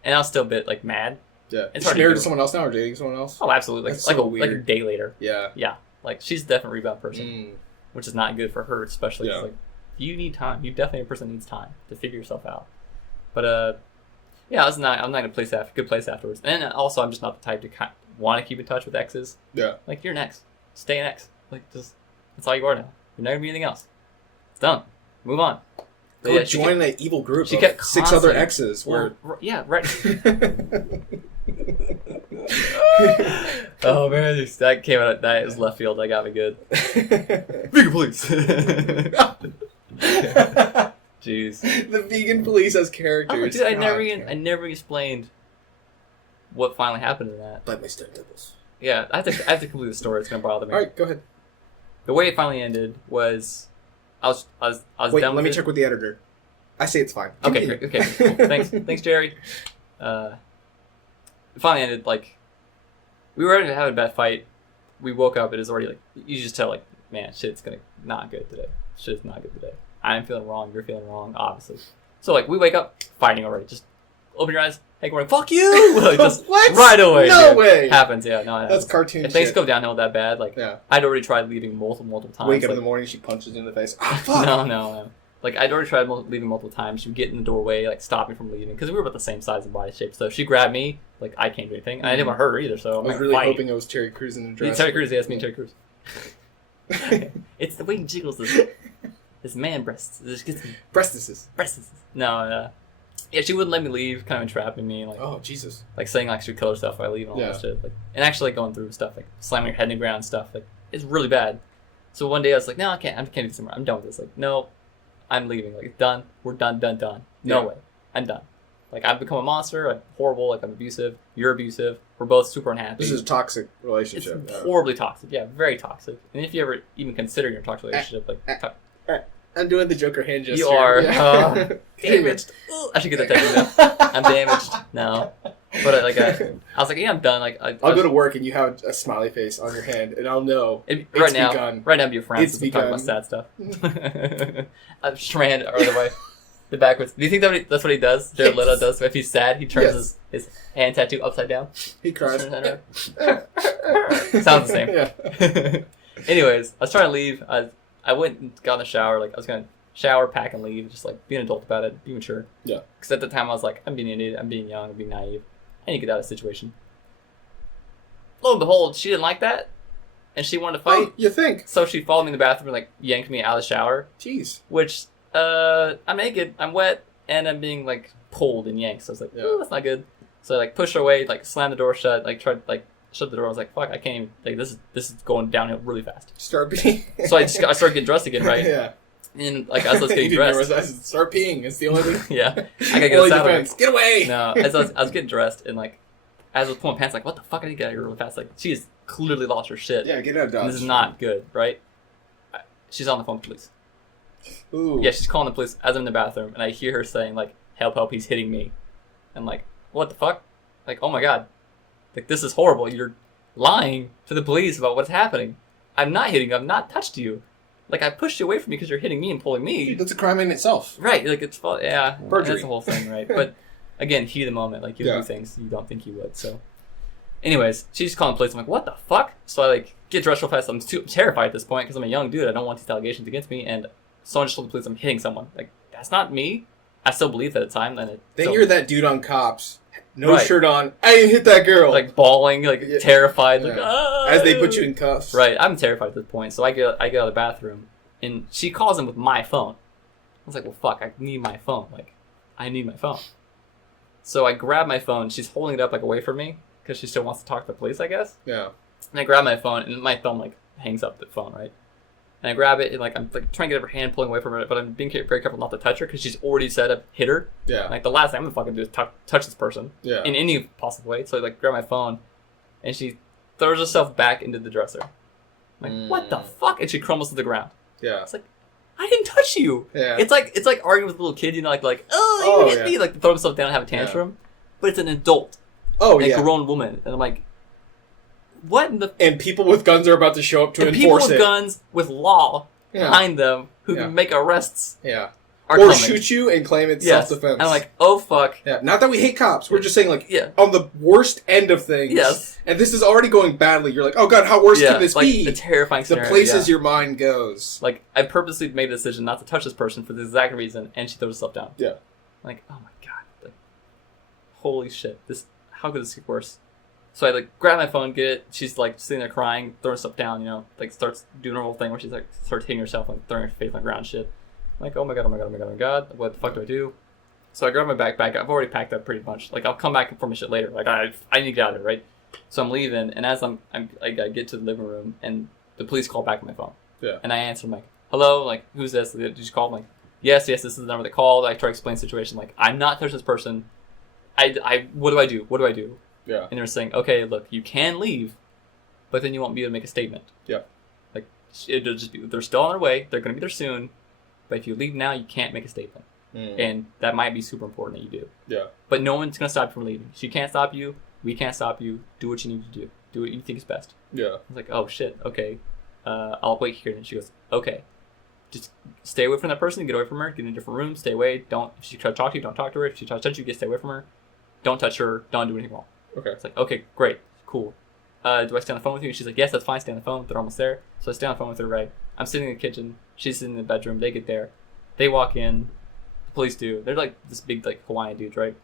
And I was still a bit, mad. Yeah. Is she married to someone else now or dating someone else? Oh, absolutely. Like a day later. Yeah. Yeah. She's a definite rebound person. which is not good for her, especially. Yeah. It's like, you need time. You definitely a person needs time to figure yourself out. But yeah, I'm not in a good place afterwards. And also, I'm just not the type to want to keep in touch with exes. Yeah. Like, you're an ex. Stay an ex. Like, just that's all you are now. You're not gonna be anything else. It's done. Move on. But Go join an evil group. She of kept 6 other exes. Well, yeah, right. Oh man, that came out. That is left field. That got me good. Vegan police. Jeez. The vegan police as characters. Oh, dude, I never explained what finally happened in that. Bite my stunt doubles. Yeah, I have to complete the story. It's gonna bother me. All right, go ahead. The way it finally ended was, I was Wait, done with let me it. check with the editor. I say it's fine. Okay, great, okay, cool. Thanks, Jerry. It finally ended. Like, we were ready to have a bad fight. We woke up. It is already like, you just tell, like, man, shit's gonna not good today. Shit's not good today. I'm feeling wrong. You're feeling wrong, obviously. So like, we wake up fighting already. Just open your eyes. Hey, good morning. Fuck you! Like, just What? right away. No dude. way. Happens. Yeah, no. It That's happens. cartoon If things shit. go downhill that bad, like, Yeah. I'd already tried leaving multiple times. Wake up in like, the morning, she punches you in the face. Ah, fuck! No. Like, I'd already tried leaving multiple times. She would get in the doorway, like, stop me from leaving. Because we were about the same size and body shape. So if she grabbed me, like, I can't do anything. And I didn't want to hurt her either, so I I'm was like, really fight. hoping it was Terry Crews in the dress. Terry Crews, yes, me and Terry Crews. It's the way he jiggles his man breasts. It just gets me. Breastises. No, yeah, she wouldn't let me leave, kind of entrapping me, like, Oh, Jesus. like saying like she'd kill herself if I leave and all Yeah. that shit. Like, and actually like, going through stuff, like slamming your head in the ground and stuff. Like, it's really bad. So one day I was like, no, I can't do this anymore. I'm done with this. Like, no, I'm leaving. Like, it's done. We're done. No Yeah. way. I'm done. Like, I've become a monster. I'm horrible. Like, I'm abusive. You're abusive. We're both super unhappy. This is a toxic It's relationship. horribly toxic. Yeah, very toxic. And if you ever even consider your toxic relationship, like, I'm doing the Joker hand gesture. you are Yeah. damaged. I should get that tattooed now. I'm damaged. No. But I was like, yeah, I'm done. Like, I'll go to work and you have a smiley face on your hand, and I'll know right it's now, begun. right now, be your friends. It's We're talking about begun. sad stuff. I'm strand or other way. The backwards. Do you think that's what he does? Jared Leto does. If he's sad, he turns his hand tattoo upside down. He cries. Sounds the same. Yeah. Anyways, I was trying to leave. I went and got in the shower. Like, I was gonna shower, pack, and leave. Just like be an adult about it, be mature. Yeah. Because at the time I was like, I'm being an idiot. I'm being young. I'm being naive. I need to get out of the situation. Lo and behold, she didn't like that, and she wanted to fight. Oh, you think? So she followed me in the bathroom and like yanked me out of the shower. Jeez. Which I'm naked, I'm wet, and I'm being like pulled and yanked. So I was like, oh, that's not good. So I like pushed her away, like slammed the door shut, like tried like shut the door. I was like, fuck, I can't even. Like this is going downhill really fast. Start peeing. So I started getting dressed again, right? Yeah. And like as I was getting You dressed, nervous. I said, start peeing. It's the only thing. yeah, I gotta get Only us out of defense. it. Get away. No, as I was getting dressed and like as I was pulling pants, like what the fuck, I need to get out of here really fast. Like she has clearly lost her shit. Yeah, get out of Dodge. And this is not good, right? She's on the phone with the police. Ooh. Yeah, she's calling the police as I'm in the bathroom, and I hear her saying like, "Help! He's hitting me." I'm like, "What the fuck?" Like, oh my god, like this is horrible. You're lying to the police about what's happening. I'm not hitting you. I've not touched you. Like I pushed you away from me because you're hitting me and pulling me. That's a crime in itself. Right? Like it's yeah, Perjury. that's the whole thing, right? But again, heat of the moment, like you do things you don't think you would. So, anyways, she's calling the police. I'm like, what the fuck? So I like get dressed real fast. I'm terrified at this point because I'm a young dude. I don't want these allegations against me. And someone just told the police I'm hitting someone. Like that's not me. I still believe that at the time. And Then you're that dude on Cops, no Right. shirt on. I didn't hit that girl. like bawling, like Yeah. terrified, Yeah. like ah! As they put you in cuffs. Right, I'm terrified at this point. So I get out of the bathroom, and she calls him with my phone. I was like, well, fuck, I need my phone. Like, I need my phone. So I grab my phone. She's holding it up like away from me because she still wants to talk to the police, I guess. Yeah. And I grab my phone, and my thumb like hangs up the phone, right? And I grab it, and like I'm like trying to get her hand pulling away from her, but I'm being very careful not to touch her because she's already said up hit her. Yeah. Like the last thing I'm gonna fucking do is touch this person Yeah. in any possible way. So I like grab my phone, and she throws herself back into the dresser. I'm like, what the fuck? And she crumbles to the ground. Yeah. It's like, I didn't touch you. Yeah. It's like arguing with a little kid, you know, like oh, you hit me, like throw himself down and have a tantrum. But it's an adult, Oh, a yeah. grown woman, and I'm like, what in the? And people with guns are about to show up to And people enforce with it. guns with law Yeah. behind them who Yeah. can make arrests. Yeah. are or coming. shoot you and claim it's Yes. self-defense. And I'm like, oh fuck. yeah, not that we hate cops. We're just saying, like, Yeah. on the worst end of things. Yes. And this is already going badly. You're like, oh god, how worse can this like be? the terrifying The scenario. places yeah. your mind goes. Like, I purposely made a decision not to touch this person for the exact reason, and she throws herself down. Yeah. Like, oh my god. Like, holy shit. How could this get worse? So I, like, grab my phone, get it. She's, like, sitting there crying, throwing herself down, you know? Like, starts doing her whole thing where she's, like, starts hitting herself and throwing her face on the ground shit. I'm like, oh my god, oh my god, oh my god, oh my god. What the fuck do I do? So I grab my backpack. I've already packed up pretty much. Like, I'll come back for my shit later. Like, I need to get out of here, right? So I'm leaving, and as I get to the living room, and the police call back on my phone. Yeah. And I answer, I'm like, hello? Like, who's this? Did you call? I'm like, yes, this is the number that called. I try to explain the situation. Like, I'm not touching this person. What do I do? What do I do? Yeah. And they're saying, okay, look, you can leave, but then you won't be able to make a statement. Yeah. Like, it'll just be, they're still on their way. They're going to be there soon. But if you leave now, you can't make a statement. And that might be super important that you do. Yeah. But no one's going to stop you from leaving. She can't stop you. We can't stop you. Do what you need to do. Do what you think is best. Yeah. I was like, oh, shit. Okay. I'll wait here. And she goes, okay. Just stay away from that person. Get away from her. Get in a different room. Stay away. Don't. If she tries to talk to you, don't talk to her. If she tries to touch you, stay away from her. Don't touch her. Don't do anything wrong. Okay. It's like, okay, great. Cool. Do I stay on the phone with you? And she's like, yes, that's fine. Stay on the phone. They're almost there. So I stay on the phone with her, right? I'm sitting in the kitchen. She's sitting in the bedroom. They get there. They walk in. The police do. They're like this big, like, Hawaiian dudes, right?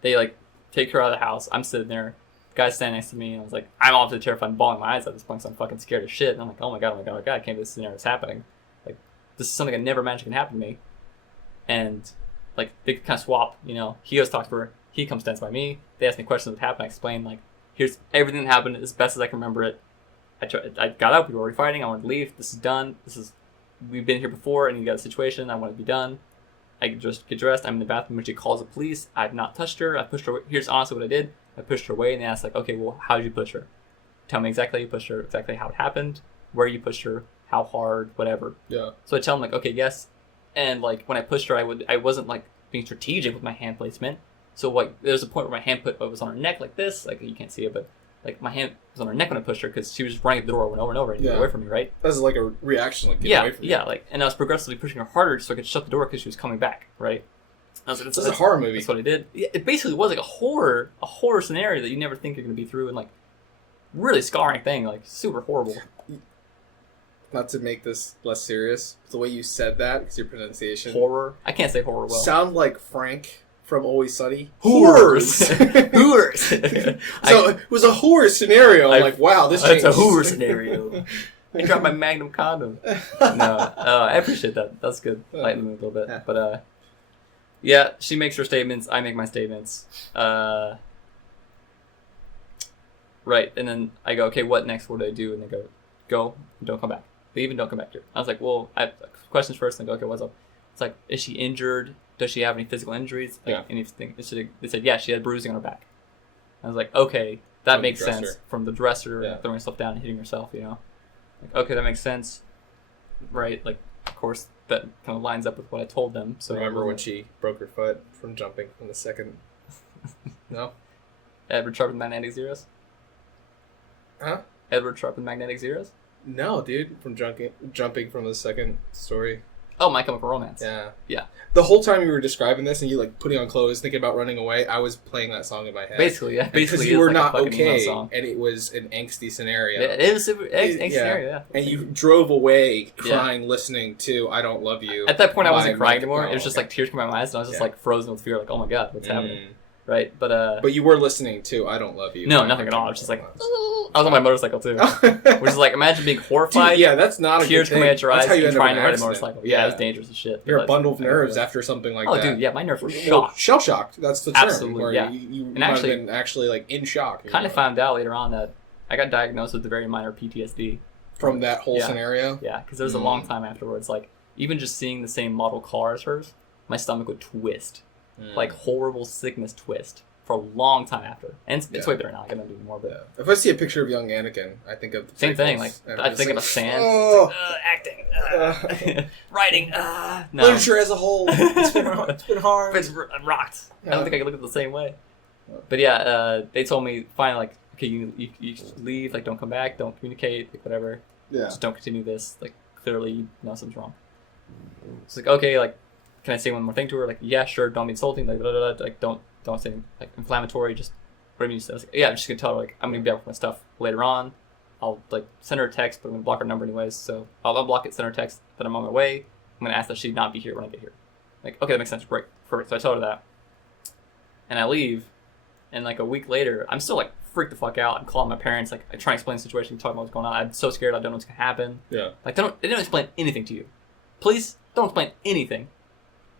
They, like, take her out of the house. I'm sitting there. The guy's standing next to me. And I was like, I'm obviously terrified and bawling my eyes at this point, so I'm fucking scared as shit. And I'm like, oh my god, oh my god, oh my god. I can't believe this scenario is happening. Like, this is something I never imagined can happen to me. And, like, they kind of swap, you know. He goes to talk to her. He comes stands by me. They ask me questions of what happened. I explain, like, here's everything that happened as best as I can remember it. I got up. We were already fighting. I wanted to leave. This is done. We've been here before, and you got a situation. I want to be done. I just get dressed. I'm in the bathroom when she calls the police. I've not touched her. I pushed her away. Here's honestly what I did. I pushed her away, and they asked, like, okay, well, how did you push her? Tell me exactly how you pushed her, exactly how it happened, where you pushed her, how hard, whatever. Yeah. So I tell them, like, okay, yes. And, like, when I pushed her, I wasn't, like, being strategic with my hand placement. So, like, there's a point where my hand was on her neck like this. Like, you can't see it, but, like, my hand was on her neck when I pushed her because she was just running at the door over and over and over and get away from me, right? That's like a reaction, like, get away from you. Like, and I was progressively pushing her harder so I could shut the door because she was coming back, right? I was like, this is a horror movie. That's what I did. Yeah, it basically was like a horror scenario that you never think you're going to be through, and, like, really scarring thing, like, super horrible. Not to make this less serious, the way you said that, because your pronunciation... Horror? I can't say horror well. Sound like Frank from Always Sunny. Whores! Whores! So it was a horror scenario. I'm like, wow, this changed. That's a horror scenario. I dropped my Magnum condom. No, I appreciate that. That's good. Lighten the mood a little bit. But, yeah, she makes her statements. I make my statements. Right, and then I go, okay, what next? What do I do? And they go, don't come back. Leave and don't come back here. I was like, well, I have questions first. And I go, okay, what's up? It's like, is she injured? Does she have any physical injuries? Like, anything? They said, yeah, she had bruising on her back. I was like, okay, that makes sense. From the dresser, throwing herself down and hitting herself, you know? Like, okay, that makes sense. Right, like, of course, that kind of lines up with what I told them. So remember when she broke her foot from jumping from the second... No? Edward Sharp and Magnetic Zeros? Huh? Edward Sharp and Magnetic Zeros? No, dude. From jumping from the second story. Oh, My Chemical Romance. Yeah. Yeah. The whole time you were describing this and you, like, putting on clothes, thinking about running away, I was playing that song in my head. Basically, yeah. Because you were not okay, and it was an angsty scenario. Yeah, it was an angsty scenario, yeah. And you drove away crying, listening to I Don't Love You. At that point, I wasn't crying anymore. It was just, like, tears coming out of my eyes, and I was just, like, frozen with fear, like, oh my god, what's happening? Right? But you were listening to I Don't Love You. No, nothing at all. I was just like, I was on my motorcycle too. Which is like, imagine being horrified. Dude, yeah, that's not a tears good thing. coming out your eyes and trying to ride a motorcycle. Yeah, it was dangerous as shit. You're a bundle of nerves after something like that. Oh, dude, yeah, my nerves were shocked. Shell shocked. That's the term. Absolutely, yeah. You might have been actually like in shock. Kind of found out later on that I got diagnosed with a very minor PTSD. From that whole scenario? Yeah, because there was a long time afterwards. Like, even just seeing the same model car as hers, my stomach would twist. Like, horrible sickness twist. For a long time after. And it's way better now. I don't do it anymore. But if I see a picture of young Anakin, I think of... Same thing. Like, I think of a sand. Oh. Acting. Writing. No. Literature as a whole. It's been hard. It's rocked. I don't think I can look at it the same way. But yeah, they told me, finally, like, okay, you leave, like, don't come back, don't communicate, like, whatever. Yeah. Just don't continue this. Like, clearly, you know something's wrong. It's like, okay, like, can I say one more thing to her? Like, yeah, sure, don't be insulting, like, blah, blah, blah. Like, don't say anything, like, inflammatory, just whatever you say. I was like, yeah, I'm just gonna tell her, like, I'm gonna be back with my stuff later on. I'll, like, send her a text, but I'm gonna block her number anyways, so I'll unblock it, send her a text that I'm on my way. I'm gonna ask that she not be here when I get here. Like, okay, that makes sense, great, perfect. So I tell her that. And I leave, and, like, a week later, I'm still, like, freaked the fuck out. I'm calling my parents, like, I try and explain the situation, talking about what's going on. I'm so scared, I don't know what's gonna happen. Yeah. Like, they didn't explain anything to you. Please, don't explain anything.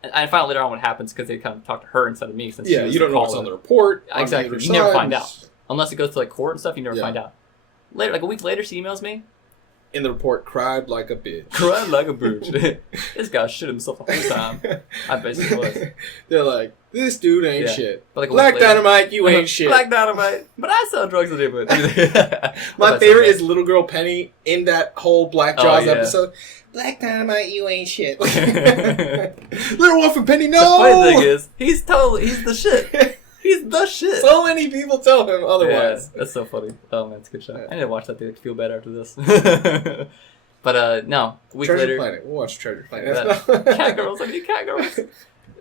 And I find out later on what happens because they kind of talk to her instead of me. Since Yeah, you don't know what's on the report. Exactly. You never find out. Unless it goes to, like, court and stuff, you never find out. Later, like, a week later, she emails me. In the report, cried like a bitch. Cried like a bitch. This guy shit himself the whole time. I basically was. They're like, this dude ain't shit. But like Black Dynamite, you ain't shit. Black Dynamite. But I sell drugs in it. My favorite is Little Girl Penny in that whole Black Jaws episode. Black Dynamite, you ain't shit. Little Orphan Penny, no! The funny thing is, he's the shit. He's the shit. So many people tell him otherwise. Yeah, that's so funny. Oh man, it's a good show. I need to watch that to feel better after this. But no, a week Treasure later. Planet. We'll watch Treasure Planet. Cat girls. I need cat girls.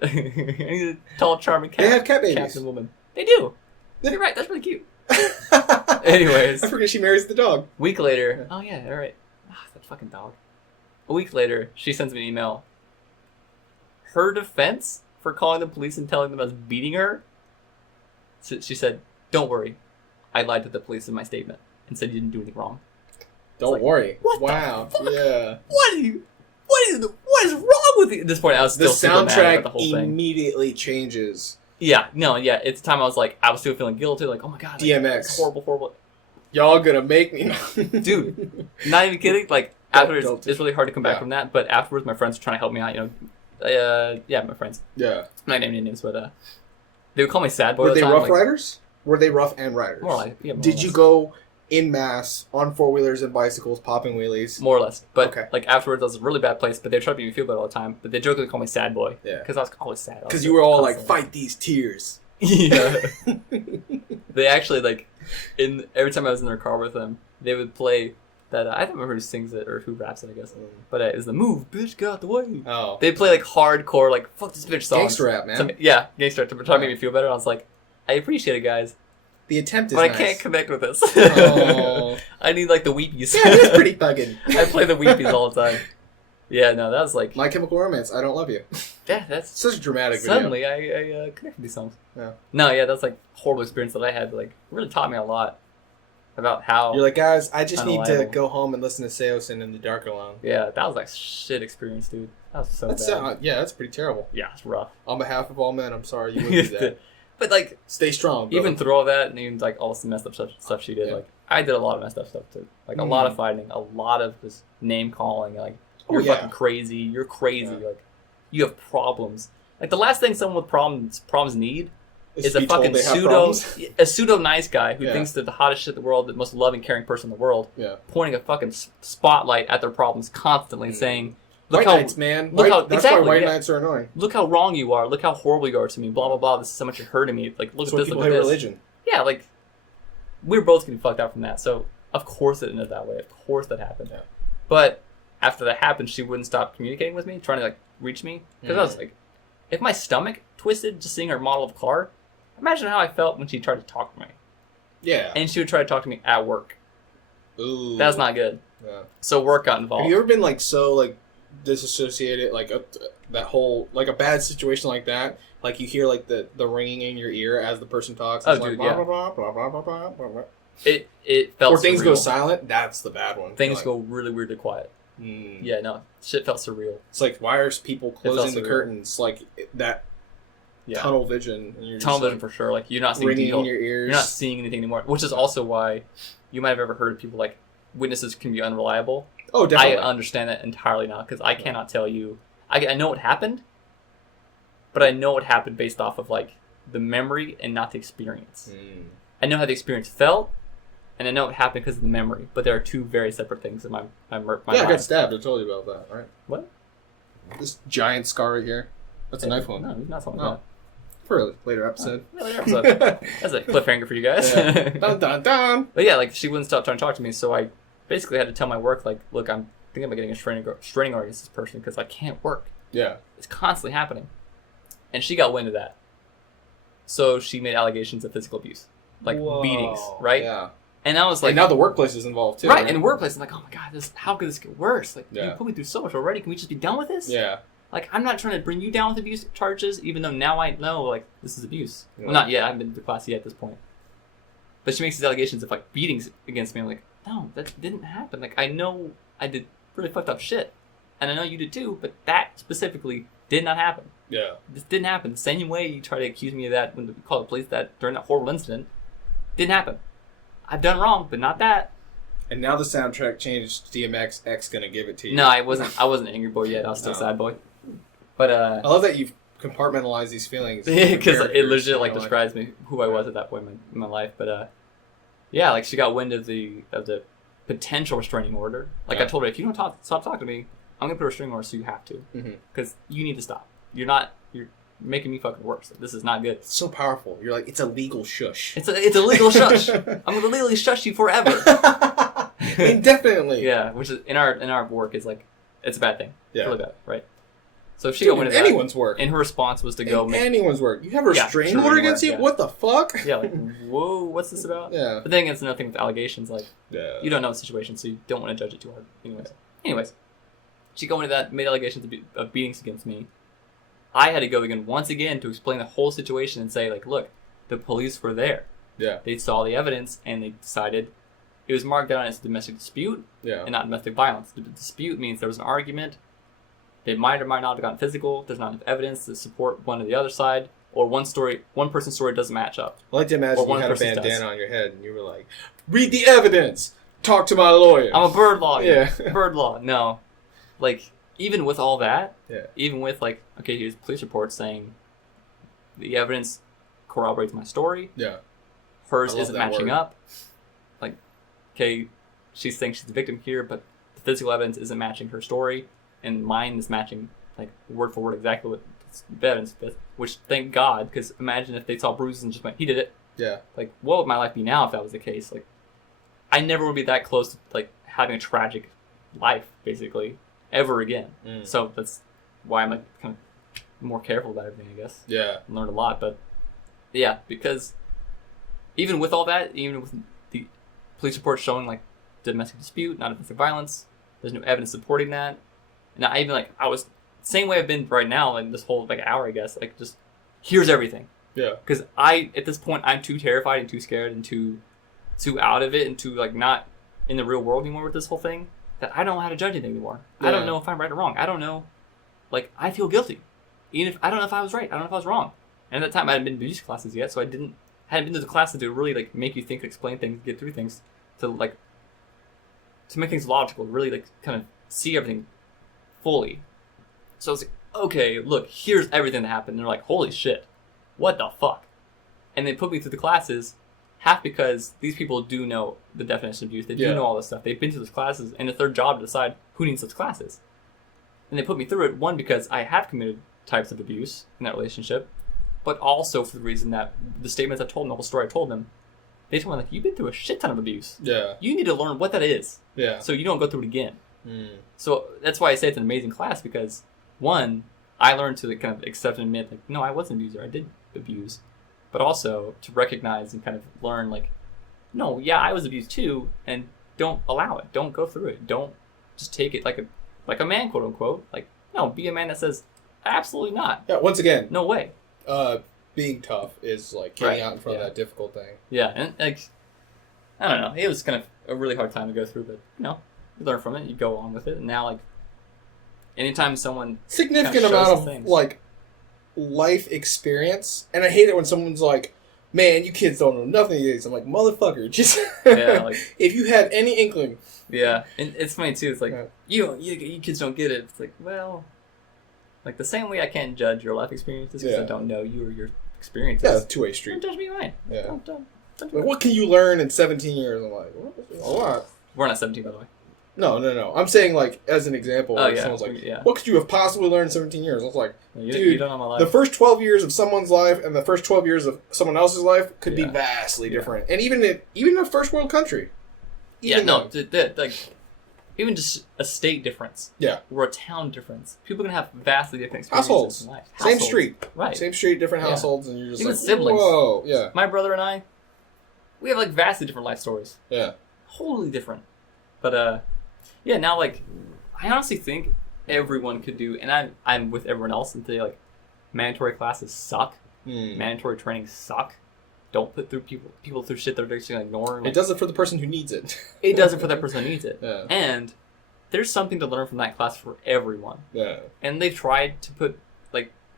I need a tall, charming cat. They have cat babies. Captain woman. They do. You're right. That's really cute. Anyways, I forget she marries the dog. Week later. Oh yeah. All right. That fucking dog. A week later, she sends me an email. Her defense for calling the police and telling them I was beating her. So she said, "Don't worry, I lied to the police in my statement and said you didn't do anything wrong." Don't worry. What wow. The fuck? Yeah. What is wrong with you? At this point, I was still super mad about the whole soundtrack thing. immediately changes. Yeah. It's the time I was like, I was still feeling guilty. Like, oh my god, DMX. It's horrible. Y'all gonna make me, dude. Not even kidding. Like afterwards, it's really hard to come back from that. But afterwards, my friends were trying to help me out. You know, my friends. Yeah. I'm not naming any names, but they would call me sad boy. Were all the they time, Rough Riders? Were they Rough and Riders? More like, yeah. Did you go in mass on 4-wheelers and bicycles, popping wheelies? More or less. But like afterwards, I was in a really bad place. But they tried to make me feel better all the time. But they jokingly call me sad boy. Yeah. Because I was always sad. Because you were all constantly like, fight these tears. Yeah. They actually every time I was in their car with them, they would play that I don't remember who sings it or who raps it, I guess. But it was the move, bitch, get out the way. Oh. They'd play like hardcore, like fuck this bitch songs. Gangster rap, man. Gangster rap to try to make me feel better. I was like, I appreciate it, guys. The attempt is but nice. I can't connect with this. Oh. I need like the weepies. Yeah, it is pretty thuggin'. I play the weepies all the time. Yeah, no, that was like My Chemical Romance, I Don't Love You. yeah, that's such a dramatic suddenly video. I connect with these songs. Yeah. No, yeah, that's like a horrible experience that I had. Like really taught me a lot about how You're like, guys, I just need to unreliable. go home and listen to Seosin in the dark alone. Yeah, that was like shit experience, dude. That was so bad. That's pretty terrible. Yeah, it's rough. On behalf of all men, I'm sorry you wouldn't do that. But like, stay strong. Brother. even through all that, and even like all the messed up stuff she did, like I did a lot of messed up stuff too. Like a lot of fighting, a lot of this name calling. Like you're fucking crazy. You're crazy. Yeah. Like you have problems. Like the last thing someone with problems need is a fucking pseudo nice guy who thinks they're the hottest shit in the world, the most loving, caring person in the world, pointing a fucking spotlight at their problems constantly, saying, "Look white knights, man. That's why white knights are annoying. Look how wrong you are. Look how horrible you are to me. Blah blah blah. This is how much you're hurting me. Like look at this. Look at this. Religion. Yeah, like we were both getting fucked out from that. So of course it ended that way. Of course that happened. Yeah. But after that happened, she wouldn't stop communicating with me, trying to like reach me. Because I was like, if my stomach twisted just seeing her model of car, imagine how I felt when she tried to talk to me. Yeah. And she would try to talk to me at work. Ooh. That's not good. Yeah. So work got involved. Have you ever been like so like disassociated, like that whole like a bad situation like that? Like you hear like the ringing in your ear as the person talks. It's dude, like, yeah. blah, blah, blah, blah, blah, blah, blah. It felt or things surreal. go silent. That's the bad one. Things like, go really weirdly quiet. Yeah, no, shit felt surreal. It's like why are people closing the surreal. curtains like that? Yeah. Tunnel vision. And you're Tunnel just, vision for sure. Like you're not seeing ringing detail. in your ears. You're not seeing anything anymore. Which is also why you might have ever heard of people like witnesses can be unreliable. Oh, definitely. I understand that entirely now because I cannot tell you. I know what happened, but I know what happened based off of like the memory and not the experience. I know how the experience felt, and I know what happened because of the memory. But there are two very separate things in my mind. I got stabbed. I told you about that, right? What? This giant scar right here. That's a knife wound. No, not something like that. For a later episode. Later episode. That's a cliffhanger for you guys. Yeah. Dun dun dun. But yeah, like she wouldn't stop trying to talk to me, so I basically had to tell my work, like, look, I'm thinking about getting a restraining order against this person because I can't work. Yeah. It's constantly happening. And she got wind of that. So she made allegations of physical abuse. Like beatings, right? Yeah. And I was like... And now the workplace is involved, too. Right, in the workplace, I'm like, oh my god, how could this get worse? Like, Yeah. you put me through so much already. Can we just be done with this? Yeah. Like, I'm not trying to bring you down with abuse charges, even though now I know, like, this is abuse. Yeah. Well, not yet. I haven't been to class yet at this point. But she makes these allegations of, like, beatings against me. I'm like, no, that didn't happen. Like, I know I did really fucked up shit. And I know you did too, but that specifically did not happen. Yeah. This didn't happen. The same way you try to accuse me of that when we called the police that during that horrible incident, didn't happen. I've done wrong, but not that. And now the soundtrack changed. DMX X gonna give it to you. No, I wasn't an angry boy yet. I was still a sad boy. But I love that you've compartmentalized these feelings. because it legit like describes me who I was at that point in my life. But yeah, like she got wind of the potential restraining order. Like I told her, if you don't stop talking to me, I'm gonna put a restraining order, so you have to, because you need to stop. You're making me fucking worse. Like, this is not good. It's so powerful. You're like, it's a legal shush. It's a legal shush. I'm gonna legally shush you forever. Indefinitely. Yeah, which is in our work is like, it's a bad thing. Yeah. It's really bad, right? So if she got wind of that, anyone's work. and her response was to go, anyone's work. You have a restraining order against you? Yeah. What the fuck? Yeah, like, whoa, what's this about? Yeah. But then it's another thing with allegations, like, Yeah. you don't know the situation, so you don't want to judge it too hard. Anyways, she go into that, made allegations of beatings against me. I had to go again once again to explain the whole situation and say, like, look, the police were there. Yeah. They saw the evidence and they decided it was marked down as a domestic dispute and not domestic violence. The dispute means there was an argument. They might or might not have gotten physical. There's not enough evidence to support one or the other side, or one person's story doesn't match up. I like to imagine Or you had a person's bandana does. on your head and you were like, read the evidence! Talk to my lawyer! I'm a bird lawyer. Yeah. Bird law. No. Like, even with all that, Yeah. even with, like, okay, here's police reports saying the evidence corroborates my story. Yeah. Hers I love isn't that matching word. up. Like, okay, she's saying she's the victim here, but the physical evidence isn't matching her story, and mine is matching, like, word for word exactly what the evidence is. Which, thank God, because imagine if they saw bruises and just went, he did it. Yeah. Like, what would my life be now if that was the case? Like, I never would be that close to, like, having a tragic life, basically, ever again. So that's why I'm, like, kind of more careful about everything, I guess. Yeah. I learned a lot, but yeah, because even with all that, even with the police reports showing, like, domestic dispute, not domestic violence, there's no evidence supporting that. And I even, like, I was same way I've been right now, like, this whole, like, hour, I guess, like, just here's everything. Yeah. Because at this point, I'm too terrified and too scared and too out of it and too, like, not in the real world anymore with this whole thing that I don't know how to judge anything anymore. Yeah. I don't know if I'm right or wrong. I don't know. Like, I feel guilty. Even if I don't know if I was right. I don't know if I was wrong. And at that time, I hadn't been to abuse classes yet, so I hadn't been to the classes to really, like, make you think, explain things, get through things, to make things logical, really, like, kind of see everything fully. So I was like, okay, look, here's everything that happened. And they're like, holy shit, what the fuck? And they put me through the classes, half because these people do know the definition of abuse. They do know all this stuff. They've been to those classes, and it's their job to decide who needs those classes. And they put me through it, one, because I have committed types of abuse in that relationship, but also for the reason that the statements I told them, the whole story I told them, they told me, like, you've been through a shit ton of abuse. Yeah. You need to learn what that is. Yeah. So you don't go through it again. So that's why I say it's an amazing class, because, one, I learned to, like, kind of accept and admit, like, no, I was an abuser. I did abuse. But also to recognize and kind of learn, like, no, yeah, I was abused too, and don't allow it. Don't go through it. Don't just take it like a man, quote unquote. Like, no, be a man that says, absolutely not. Yeah, once again, No way. being tough is, like, getting Right. out in front of that difficult thing. Yeah, and, like, I don't know. It was kind of a really hard time to go through, but, you know, you learn from it, you go on with it, and now, like, anytime someone Significant kinda shows amount some of, things. like, life experience. And I hate it when someone's like, man, you kids don't know nothing of this. I'm like, motherfucker, just... Yeah, like... if you had any inkling... Yeah, and it's funny, too. It's like, Yeah. you kids don't get it. It's like, well... Like, the same way I can't judge your life experiences because I don't know you or your experiences. Yeah, two-way street. Don't judge me mine. Yeah. Don't do Like, it. what can you learn in 17 years? I'm like, a lot. We're not 17, by the way. No. I'm saying, like, as an example, Oh, like, yeah. someone's like, Yeah. what could you have possibly learned in 17 years? I was like, You dude, don't know my life. the first 12 years of someone's life and the first 12 years of someone else's life could be Yeah. vastly different. And even in a first world country. Yeah, Even no, though- like, even just a state difference. Yeah. Or a town difference. People are going to have vastly different experiences Households. in life. Same street. Right. Same street, different Yeah. households, and you're just Even like, siblings. whoa, yeah. My brother and I, we have like vastly different life stories. Yeah. Wholly different. But yeah, now like I honestly think everyone could do, and I'm with everyone else and say like mandatory classes suck. Mandatory training suck. Don't put through people through shit they're just gonna ignore. Like, It does it for the person who needs it. it does it for that person who needs it. Yeah. And there's something to learn from that class for everyone. Yeah. And they've tried to put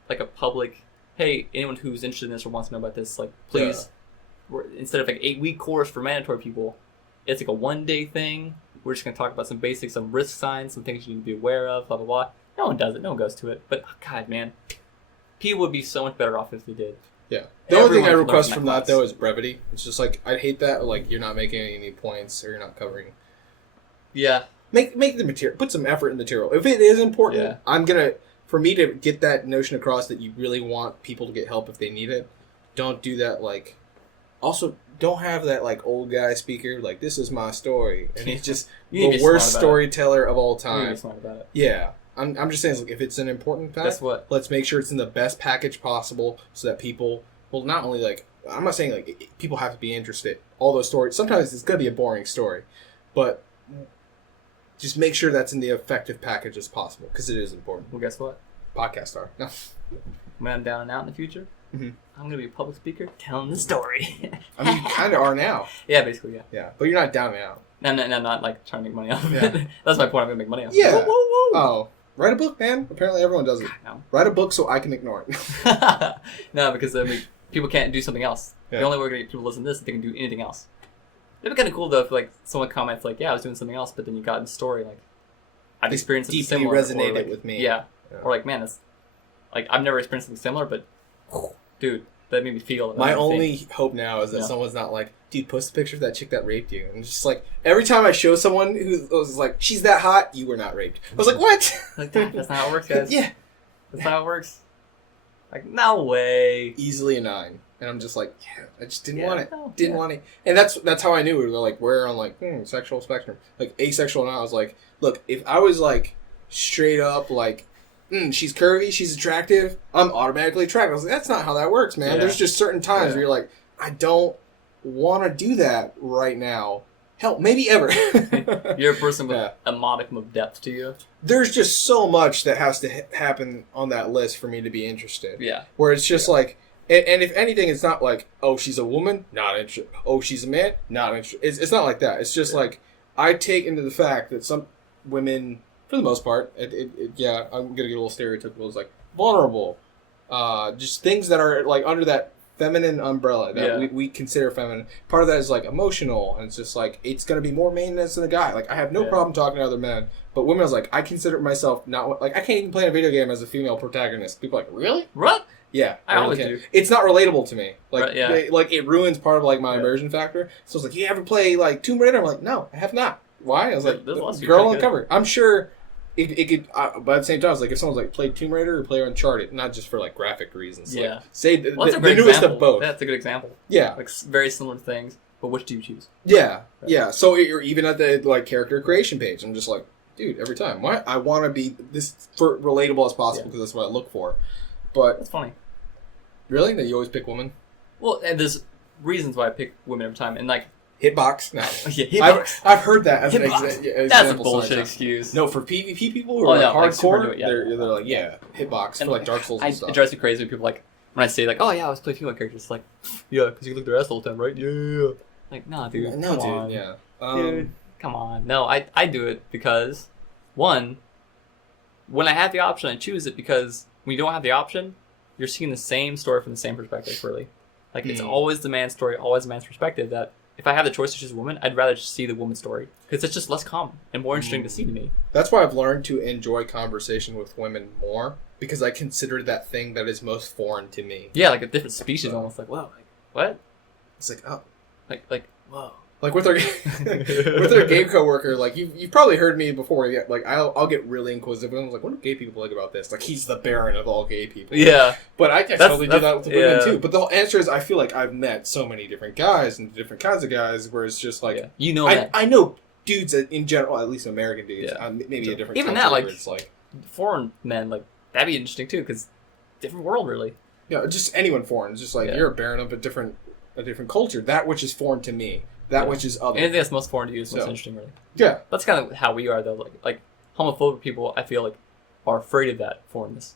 like a public, hey, anyone who's interested in this or wants to know about this, like please, instead of like 8-week course for mandatory people, it's like a 1-day thing. We're just gonna talk about some basics, some risk signs, some things you need to be aware of, blah blah blah. No one does it. No one goes to it. But God, man, people would be so much better off if they did. Yeah. The only thing I Everyone can request learn from from that that, though, class. is brevity. It's just like, I hate that, like, you're not making any points, or you're not covering. Yeah. Make the material, put some effort in the material. If it is important, Yeah. I'm gonna, for me to get that notion across that you really want people to get help if they need it, don't do that, like, also, don't have that, like, old guy speaker, like, this is my story, and he's just You need to the be worst smart about storyteller of all it. You need to time. be smart about it. Yeah. I'm just saying, like, if it's an important fact, Guess what? let's make sure it's in the best package possible so that people, well, not only, like, I'm not saying, like, people have to be interested. All those stories, sometimes it's going to be a boring story, but just make sure that's in the effective package as possible, because it is important. Well, guess what? Podcast star. No. When I'm down and out in the future, Mhm. I'm gonna be a public speaker telling the story. I mean, you kind of are now. Yeah, basically, yeah. Yeah, but you're not down and out. No, not like trying to make money off of Yeah. it. That's my point. I'm gonna make money off. Yeah. Woo, woo, woo. Oh, write a book, man. Apparently everyone does it. No. Write a book so I can ignore it. No, because I mean, people can't do something else. Yeah. The only way we're gonna get people to listen to this is they can do anything else. It'd be kind of cool though if like someone comments like, "Yeah, I was doing something else," but then you got in the story like, "I've It's experienced something deeply similar." or, resonated like, with me. Yeah. Yeah. Or like, man, it's like I've never experienced something similar, but dude, that made me feel. that My made me only think. hope now is that Yeah. someone's not like, dude, post a picture of that chick that raped you. And just like, every time I show someone who was like, she's that hot, you were not raped. I was like, what? Like that's not how it works, guys. Yeah. That's not how it works. Like, no way. Easily a 9. And I'm just like, yeah, I just didn't want it. no, Didn't yeah. want it. And that's how I knew we were like, we're on like, sexual spectrum. Like, asexual now. I was like, look, if I was like, straight up like, she's curvy, she's attractive, I'm automatically attracted. I was like, that's not how that works, man. Yeah. There's just certain times Yeah. where you're like, I don't want to do that right now. Hell, maybe ever. You're a person with Yeah. a modicum of depth to you. There's just so much that has to happen on that list for me to be interested. Yeah. Where it's just like, and if anything, it's not like, oh, she's a woman, not interested. Oh, she's a man, not interested. It's not like that. It's just like, I take into the fact that some women, for the most part, yeah, I'm gonna get a little stereotypical. It's like vulnerable, just things that are like under that feminine umbrella that we consider feminine. Part of that is like emotional, and it's just like it's gonna be more maintenance than a guy. Like I have no problem talking to other men, but women, I was like, I consider myself not like I can't even play a video game as a female protagonist. People are like, really? What? Yeah, I always do. It's not relatable to me. Like, Right, like it ruins part of like my immersion factor. So it's like, you ever play like Tomb Raider? I'm like, no, I have not. Why? I was like, There's lots of girl people on good. cover. I'm sure it could. But at the same time, I was like, if someone's like played Tomb Raider or play Uncharted, not just for like graphic reasons. Yeah. Like, say Well, that's a the great newest example. of both. That's a good example. Yeah. Like very similar things, but which do you choose? Yeah. Yeah. So you're even at the like character creation page. I'm just like, dude, every time. Why? I want to be this for relatable as possible because that's what I look for. But That's funny. really, that you always pick women. Well, and there's reasons why I pick women every time, and like, Hitbox. No. yeah, I've heard that as an Hitbox. example. That's a bullshit excuse. No, for PvP people who Oh, are yeah, like like super hardcore, do it, yeah. they're like, yeah, hitbox And for like Dark Souls and It stuff. drives me crazy when people like when I say like, oh yeah, I was playing female characters. Like, yeah, because you look their ass all the time, right? Yeah. Like, nah, dude. No, come dude, on. yeah. Dude, come on. No, I do it because, one, when I have the option, I choose it because when you don't have the option, you're seeing the same story from the same perspective, really. Like, it's always the man's story, always the man's perspective. That if I have the choice to choose a woman, I'd rather just see the woman's story because it's just less common and more interesting to see to me. That's why I've learned to enjoy conversation with women more because I consider that thing that is most foreign to me. Yeah, like a different species, almost like, whoa, like, what? It's like, oh. Like, whoa. Like with our with our gay coworker, like you've probably heard me before. Yeah, like I'll get really inquisitive. And I was like, what do gay people like about this? Like he's the baron of all gay people. Yeah. But I totally do that with women yeah. too. But the whole answer is, I feel like I've met so many different guys and different kinds of guys, where it's just like You know that. I know dudes in general, at least American dudes, Yeah. maybe a different Even country that, like, where it's like, foreign men, like, that'd be interesting too, because different world, really. yeah, just anyone foreign. It's just like you're a baron of a different culture. That which is foreign to me, that which is other. Anything that's most foreign to you is most interesting, really. Yeah, That's kind of how we are, though. Like homophobic people, I feel like, are afraid of that foreignness.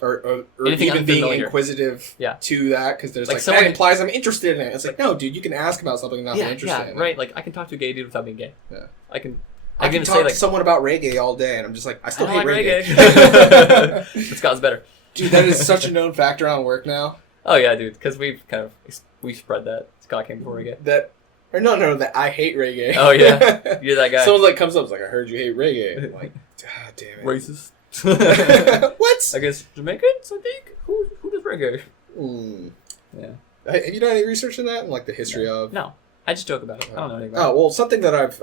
or Anything even being unfamiliar. inquisitive to that because there's like someone that implies I'm interested in it. It's like, no, dude, you can ask about something and not be interested in right. it. Like, I can talk to a gay dude without being gay. Yeah. I can talk say, like, to someone about reggae all day, and I'm just like, I still hate like reggae. But Scott's better. Dude, that is such a known factor on work now. Oh yeah, dude, because we've spread that. Scott came before reggae. That I hate reggae. Oh yeah, you're that guy. Someone like comes up, is like, I heard you hate reggae. I'm like, ah, damn it, Racist. What? I guess Jamaicans, I think. Who does reggae? Yeah. Have you done any research in that and like the history of? No, I just joke about it. I don't know anything about Oh well, something that I've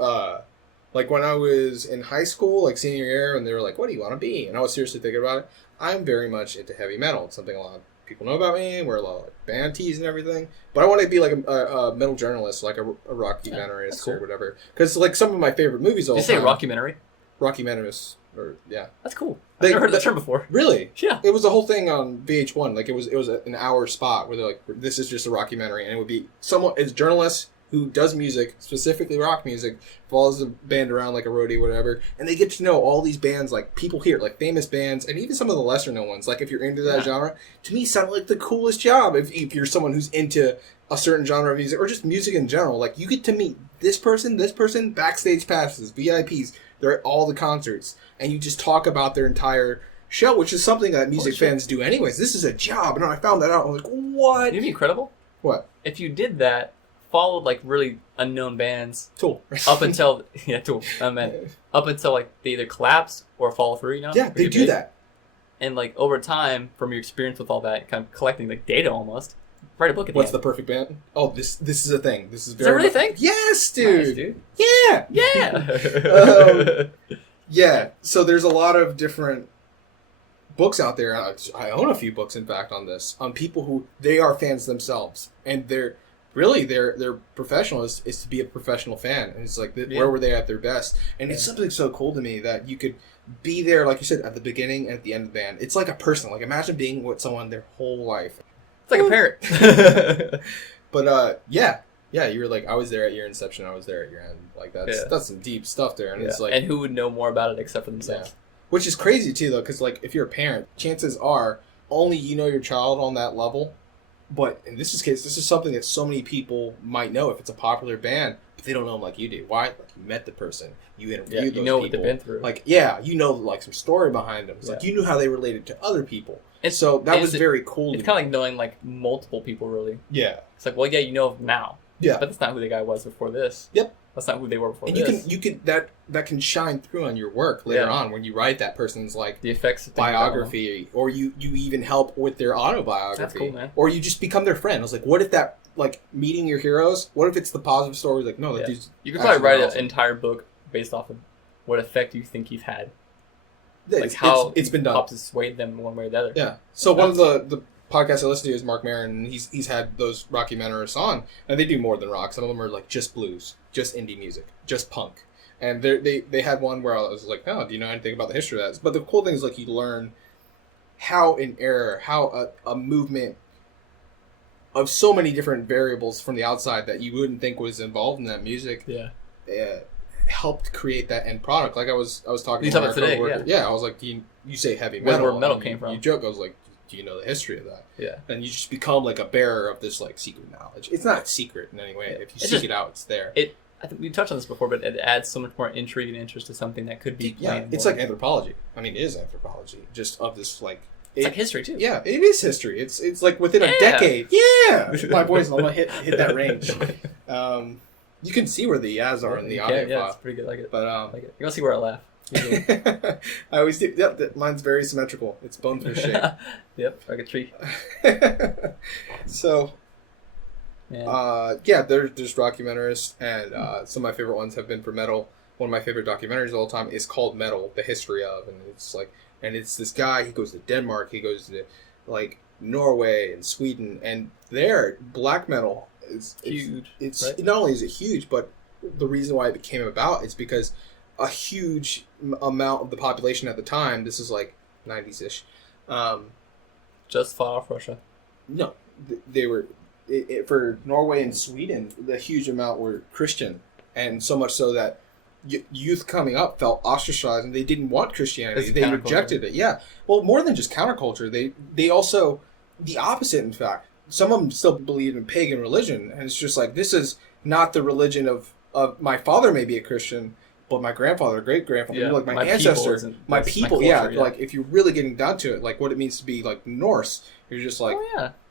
like when I was in high school, like senior year, and they were like, "What do you want to be?" and I was seriously thinking about it. I'm very much into heavy metal. It's something a lot of people know about me. Wear a lot of like, band tees and everything. But I want to be like a metal journalist, like a rockumentarist cool. or whatever. Because like some of my favorite movies all it. the Did you say time. rockumentary? Rockumentarist, or yeah. That's cool. I've never heard that term before. Really? Yeah. It was a whole thing on VH1. Like it was an hour spot where they're like, "This is just a rockumentary," and it would be it's a journalist who does music, specifically rock music, follows the band around like a roadie, whatever, and they get to know all these bands, like people here, like famous bands, and even some of the lesser known ones. Like if you're into that genre, to me, sounded like the coolest job. If you're someone who's into a certain genre of music or just music in general, like you get to meet this person, backstage passes, VIPs. They're at all the concerts, and you just talk about their entire show, which is something that music fans do anyways. This is a job, and I found that out. I was like, what? It'd be incredible. What? If you did that, followed like really unknown bands Tool. up until Tool. Up until like they either collapse or fall through. You know? Yeah, they do that. And like over time, from your experience with all that, kind of collecting like data almost. Write a book at the What's end. the perfect band? Oh, this is a thing. This is Is that really a thing? Yes, dude. Nice, dude. Yeah. Yeah. Yeah. So there's a lot of different books out there. I own a few books, in fact, on this, on people who they are fans themselves, and they're professional is to be a professional fan, and it's like where were they at their best? And it's something so cool to me that you could be there, like you said, at the beginning and at the end of the band. It's like a person. Like imagine being with someone their whole life. It's like a parent. But yeah, you were like, I was there at your inception, I was there at your end. Like that's some deep stuff there, and it's like, and who would know more about it except for themselves? Yeah. Which is crazy too, though, because like if you're a parent, chances are only you know your child on that level. But in this case, this is something that so many people might know if it's a popular band, but they don't know them like you do. Why? Like you met the person, you interviewed those know people. what they've been through. Like you know like some story behind them. It's like you knew how they related to other people. So that was very cool. It's kind of like knowing like multiple people, really. Yeah. It's like, well, yeah, you know them now. Yeah. But that's not who the guy was before this. Yep. That's not who they were before and this. you can that can shine through on your work later on when you write that person's like the effects of biography, or you even help with their autobiography. That's cool, man. Or you just become their friend. I was like, what if that, like, meeting your heroes, what if it's the positive story? Like, no, that dude's you could probably write awesome. an entire book based off of what effect you think you've had. Yeah, Like how it's been done. Pops has swayed them one way or the other. Yeah. So one of the podcasts I listen to is Mark Maron, and he's had those rockumentarists on, and they do more than rock. Some of them are like just blues, just indie music, just punk. And they had one where I was like, oh, do you know anything about the history of that? But the cool thing is like you learn how an era, how a movement of so many different variables from the outside that you wouldn't think was involved in that music. Yeah. Helped create that end product. Like I was talking You to talking my today, coworker. yeah. I was like, you say heavy metal. Where metal came from. You joke. I was like, do you know the history of that? Yeah. And you just become like a bearer of this like secret knowledge. It's not secret in any way. If you seek it out, it's there. I think we touched on this before, but it adds so much more intrigue and interest to something that could be. Yeah, it's like anthropology. I mean, it is anthropology, just of this like. It's like history too. Yeah, it is history. It's like within a decade. Yeah, my voice will hit that range. You can see where the yas are in the audio yeah, file. it's pretty good. I like it. But like it. You're gonna see where I laugh. I always do. Yep, mine's very symmetrical. It's bonefish shape. Yep, like a tree. So, yeah, there's documentaries, and some of my favorite ones have been for metal. One of my favorite documentaries of all time is called Metal: The History of, and it's like, and it's this guy. He goes to Denmark. He goes to like Norway and Sweden, and there black metal is huge. It's right? not only is it huge, but the reason why it became about is because a huge amount of the population at the time, this is like 90s-ish, Just fought off Russia. no, they were, for Norway and Sweden, the huge amount were Christian, and so much so that youth coming up felt ostracized and they didn't want Christianity. They rejected it. Yeah. Well, more than just counterculture, they also, the opposite, in fact. Some of them still believe in pagan religion, and it's just like, this is not the religion of my father may be a Christian, but my grandfather, great-grandfather, like my ancestor, my people, culture, yeah. Like, if you're really getting down to it, like what it means to be like Norse, you're just like,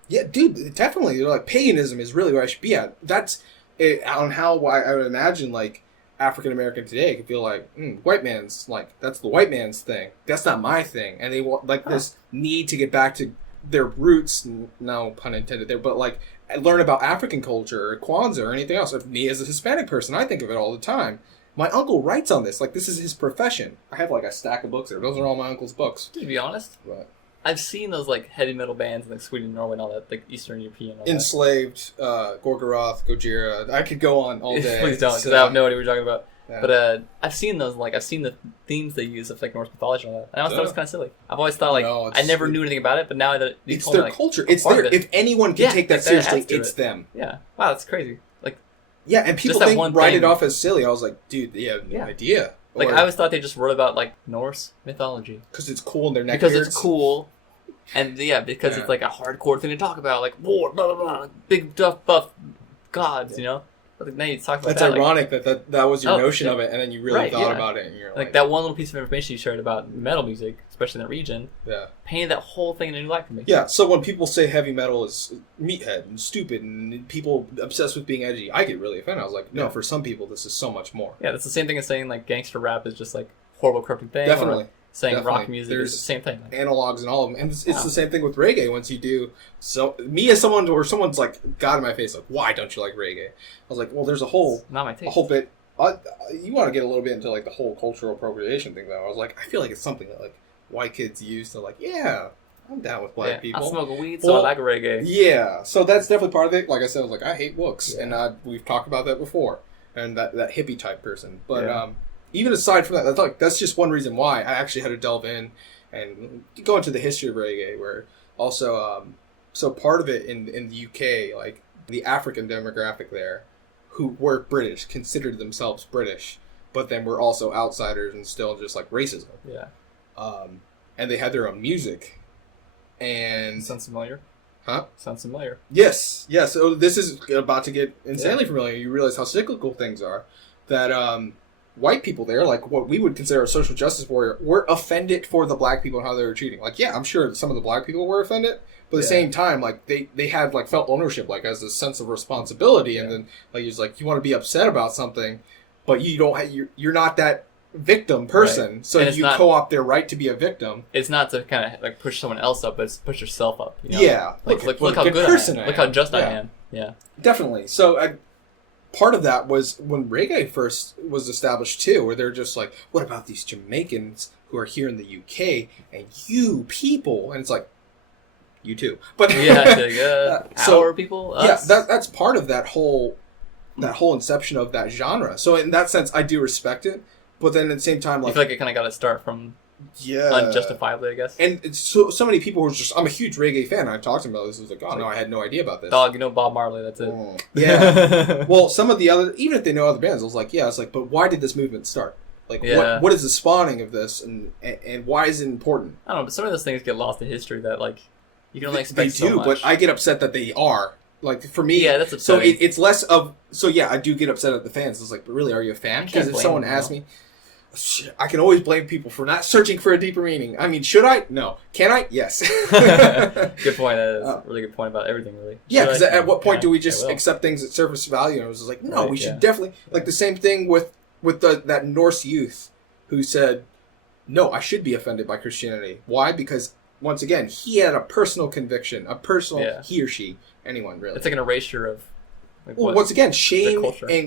yeah, dude, definitely. You're like, paganism is really where I should be at. That's it, on how I would imagine, like, African American today could feel like, white man's, like, that's the white man's thing. That's not my thing. And they want, like, this need to get back to their roots, no pun intended there, but, like, learn about African culture or Kwanzaa or anything else. If me as a Hispanic person, I think of it all the time. My uncle writes on this. Like, this is his profession. I have, like, a stack of books there. Those are all my uncle's books. To be honest, but I've seen those, like, heavy metal bands in, like, Sweden, Norway, and all that, like, Eastern European. All Enslaved, Gorgoroth, Gojira. I could go on all day. Please don't, because I have no idea what you're talking about. Yeah. But I've seen those, like, I've seen the themes they use of, like, Norse mythology and all that. And I always thought it was kind of silly. I've always thought, like, I never knew anything about it, but now that it's their culture. It's their, if anyone can take that seriously, it's them. Yeah. Wow, that's crazy. Like, yeah, and people write it off as silly. I was like, dude, they have no idea. Like, I always thought they just wrote about, like, Norse mythology. Because it's cool in their neck. Because it's cool. And, because it's, like, a hardcore thing to talk about. Like, war, blah, blah, blah. Big, buff gods, you know? But now you talk about It's ironic that was your notion of it, and then you really thought about it, and you're like... that one little piece of information you shared about metal music, especially in that region, painted that whole thing in a new light for me. Yeah, so when people say heavy metal is meathead and stupid, and people obsessed with being edgy, I get really offended. I was like, no, for some people, this is so much more. Yeah, that's the same thing as saying, like, gangster rap is just, like, horrible, corrupting thing. Definitely. Saying rock music is the same thing. Analogs in all of them. And it's the same thing with reggae. Once you do... So, me as someone, or someone's like, got in my face, like, why don't you like reggae? I was like, well, there's a whole... It's not my taste. A whole bit... you want to get a little bit into, like, the whole cultural appropriation thing, though. I was like, I feel like it's something that, like, white kids use to, like, yeah, I'm down with black people. I smoke weed, so I like reggae. Yeah, so that's definitely part of it. Like I said, I was like, I hate books. Yeah. And we've talked about that before. And that hippie type person. But, even aside from that, that's just one reason why I actually had to delve in and go into the history of reggae, where also, so part of it in the UK, like the African demographic there, who were British, considered themselves British, but then were also outsiders and still just like racism. Yeah. And they had their own music. And sounds familiar. Huh? Sounds familiar. Yes. So this is about to get insanely familiar. You realize how cyclical things are. That, white people there, like what we would consider a social justice warrior, were offended for the black people and how they were treating. Like, yeah, I'm sure some of the black people were offended, but at the same time, like they had like felt ownership, like as a sense of responsibility, and then like he's like, you want to be upset about something, but you don't. You're not that victim person, so you co-opt their right to be a victim. It's not to kind of like push someone else up, but it's push yourself up. You know? Yeah, like look how good I am. Look how just I am. Yeah, definitely. So part of that was when reggae first was established too, where they're just like, what about these Jamaicans who are here in the UK and you people? And it's like, you too. But our people, us. Yeah, that's part of that whole inception of that genre. So in that sense, I do respect it. But then at the same time, like, I feel like it kind of got to start from unjustifiably, I guess. And it's so many people were just, I'm a huge reggae fan. I talked to them about this. I was like, oh no, I had no idea about this. Dog, you know Bob Marley, that's it. Yeah. Well, some of the other, even if they know other bands, I was like, yeah, it's like, but why did this movement start? Like, what is the spawning of this, and why is it important? I don't know, but some of those things get lost in history that, like, you can only expect so much. But I get upset that they are. Like, for me, that's upsetting. So it's less of, I do get upset at the fans. It's like, but really, are you a fan? Because if someone asks me, I can always blame people for not searching for a deeper meaning. I mean, should I? No. Can I? Yes. Good point. That is a really good point about everything, really. Yeah, because at what point do we just accept things at surface value? And it was just like, no, we should definitely... Like, the same thing with that Norse youth who said, no, I should be offended by Christianity. Why? Because, once again, he had a personal conviction, he or she, anyone, really. It's like an erasure of... Like, well, once again, shame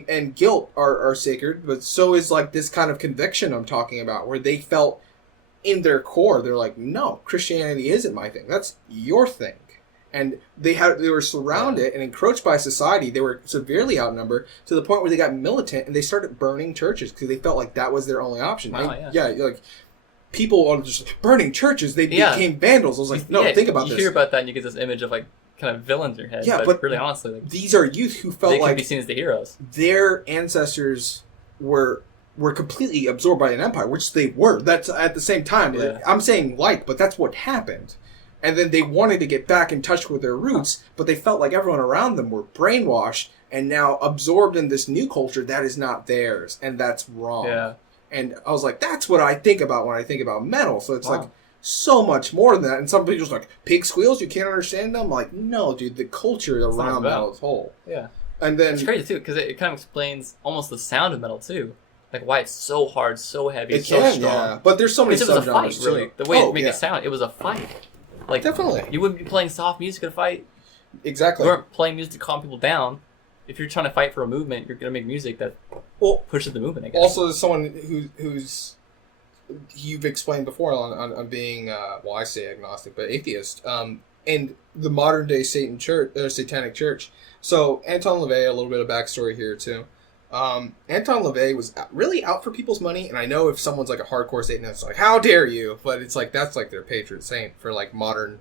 and guilt are sacred, but so is like this kind of conviction I'm talking about, where they felt in their core, they're like, no, Christianity isn't my thing. That's your thing. And they were surrounded and encroached by society. They were severely outnumbered to the point where they got militant and they started burning churches because they felt like that was their only option. Wow, Like people are just burning churches. They became vandals. I was like, no, think about this. You hear about that and you get this image of like kind of villains in your head. Yeah, but really honestly, like, these are youth who felt they like can be seen as the heroes. Their ancestors were completely absorbed by an empire, which they were. That's at the same time. Yeah. I'm saying but that's what happened. And then they wanted to get back in touch with their roots, but they felt like everyone around them were brainwashed and now absorbed in this new culture that is not theirs, and that's wrong. Yeah. And I was like, that's what I think about when I think about metal. So it's like so much more than that. And some people just like, pig squeals, you can't understand them? I'm like, no, dude, the culture around metal is whole. Yeah. And then it's crazy too, because it kind of explains almost the sound of metal too. Like why it's so hard, so heavy, so strong. Yeah. But there's so many subgenres. It was a fight, really. The way it made it sound, it was a fight. Like, definitely. You wouldn't be playing soft music in a fight. Exactly. You weren't playing music to calm people down. If you're trying to fight for a movement, you're going to make music that pushes the movement, I guess. Also, as someone who's you've explained before on being, I say agnostic, but atheist, and the modern day Satanic Church. So, Anton LaVey, a little bit of backstory here, too. Anton LaVey was really out for people's money, and I know if someone's like a hardcore Satanist, like, how dare you? But it's like, that's like their patron saint for like modern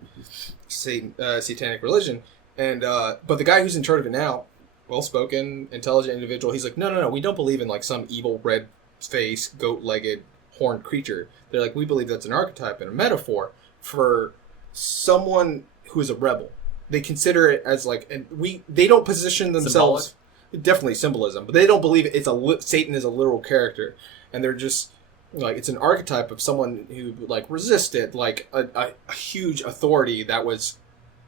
satanic religion. And, but the guy who's in charge of it now, well-spoken, intelligent individual, he's like, no, we don't believe in like some evil red-faced, goat-legged, horned creature. They're like, we believe that's an archetype and a metaphor for someone who is a rebel. They consider it as like, they don't position themselves... Symbolic. Definitely symbolism, but they don't believe Satan is a literal character, and they're just like it's an archetype of someone who like resisted like a huge authority that was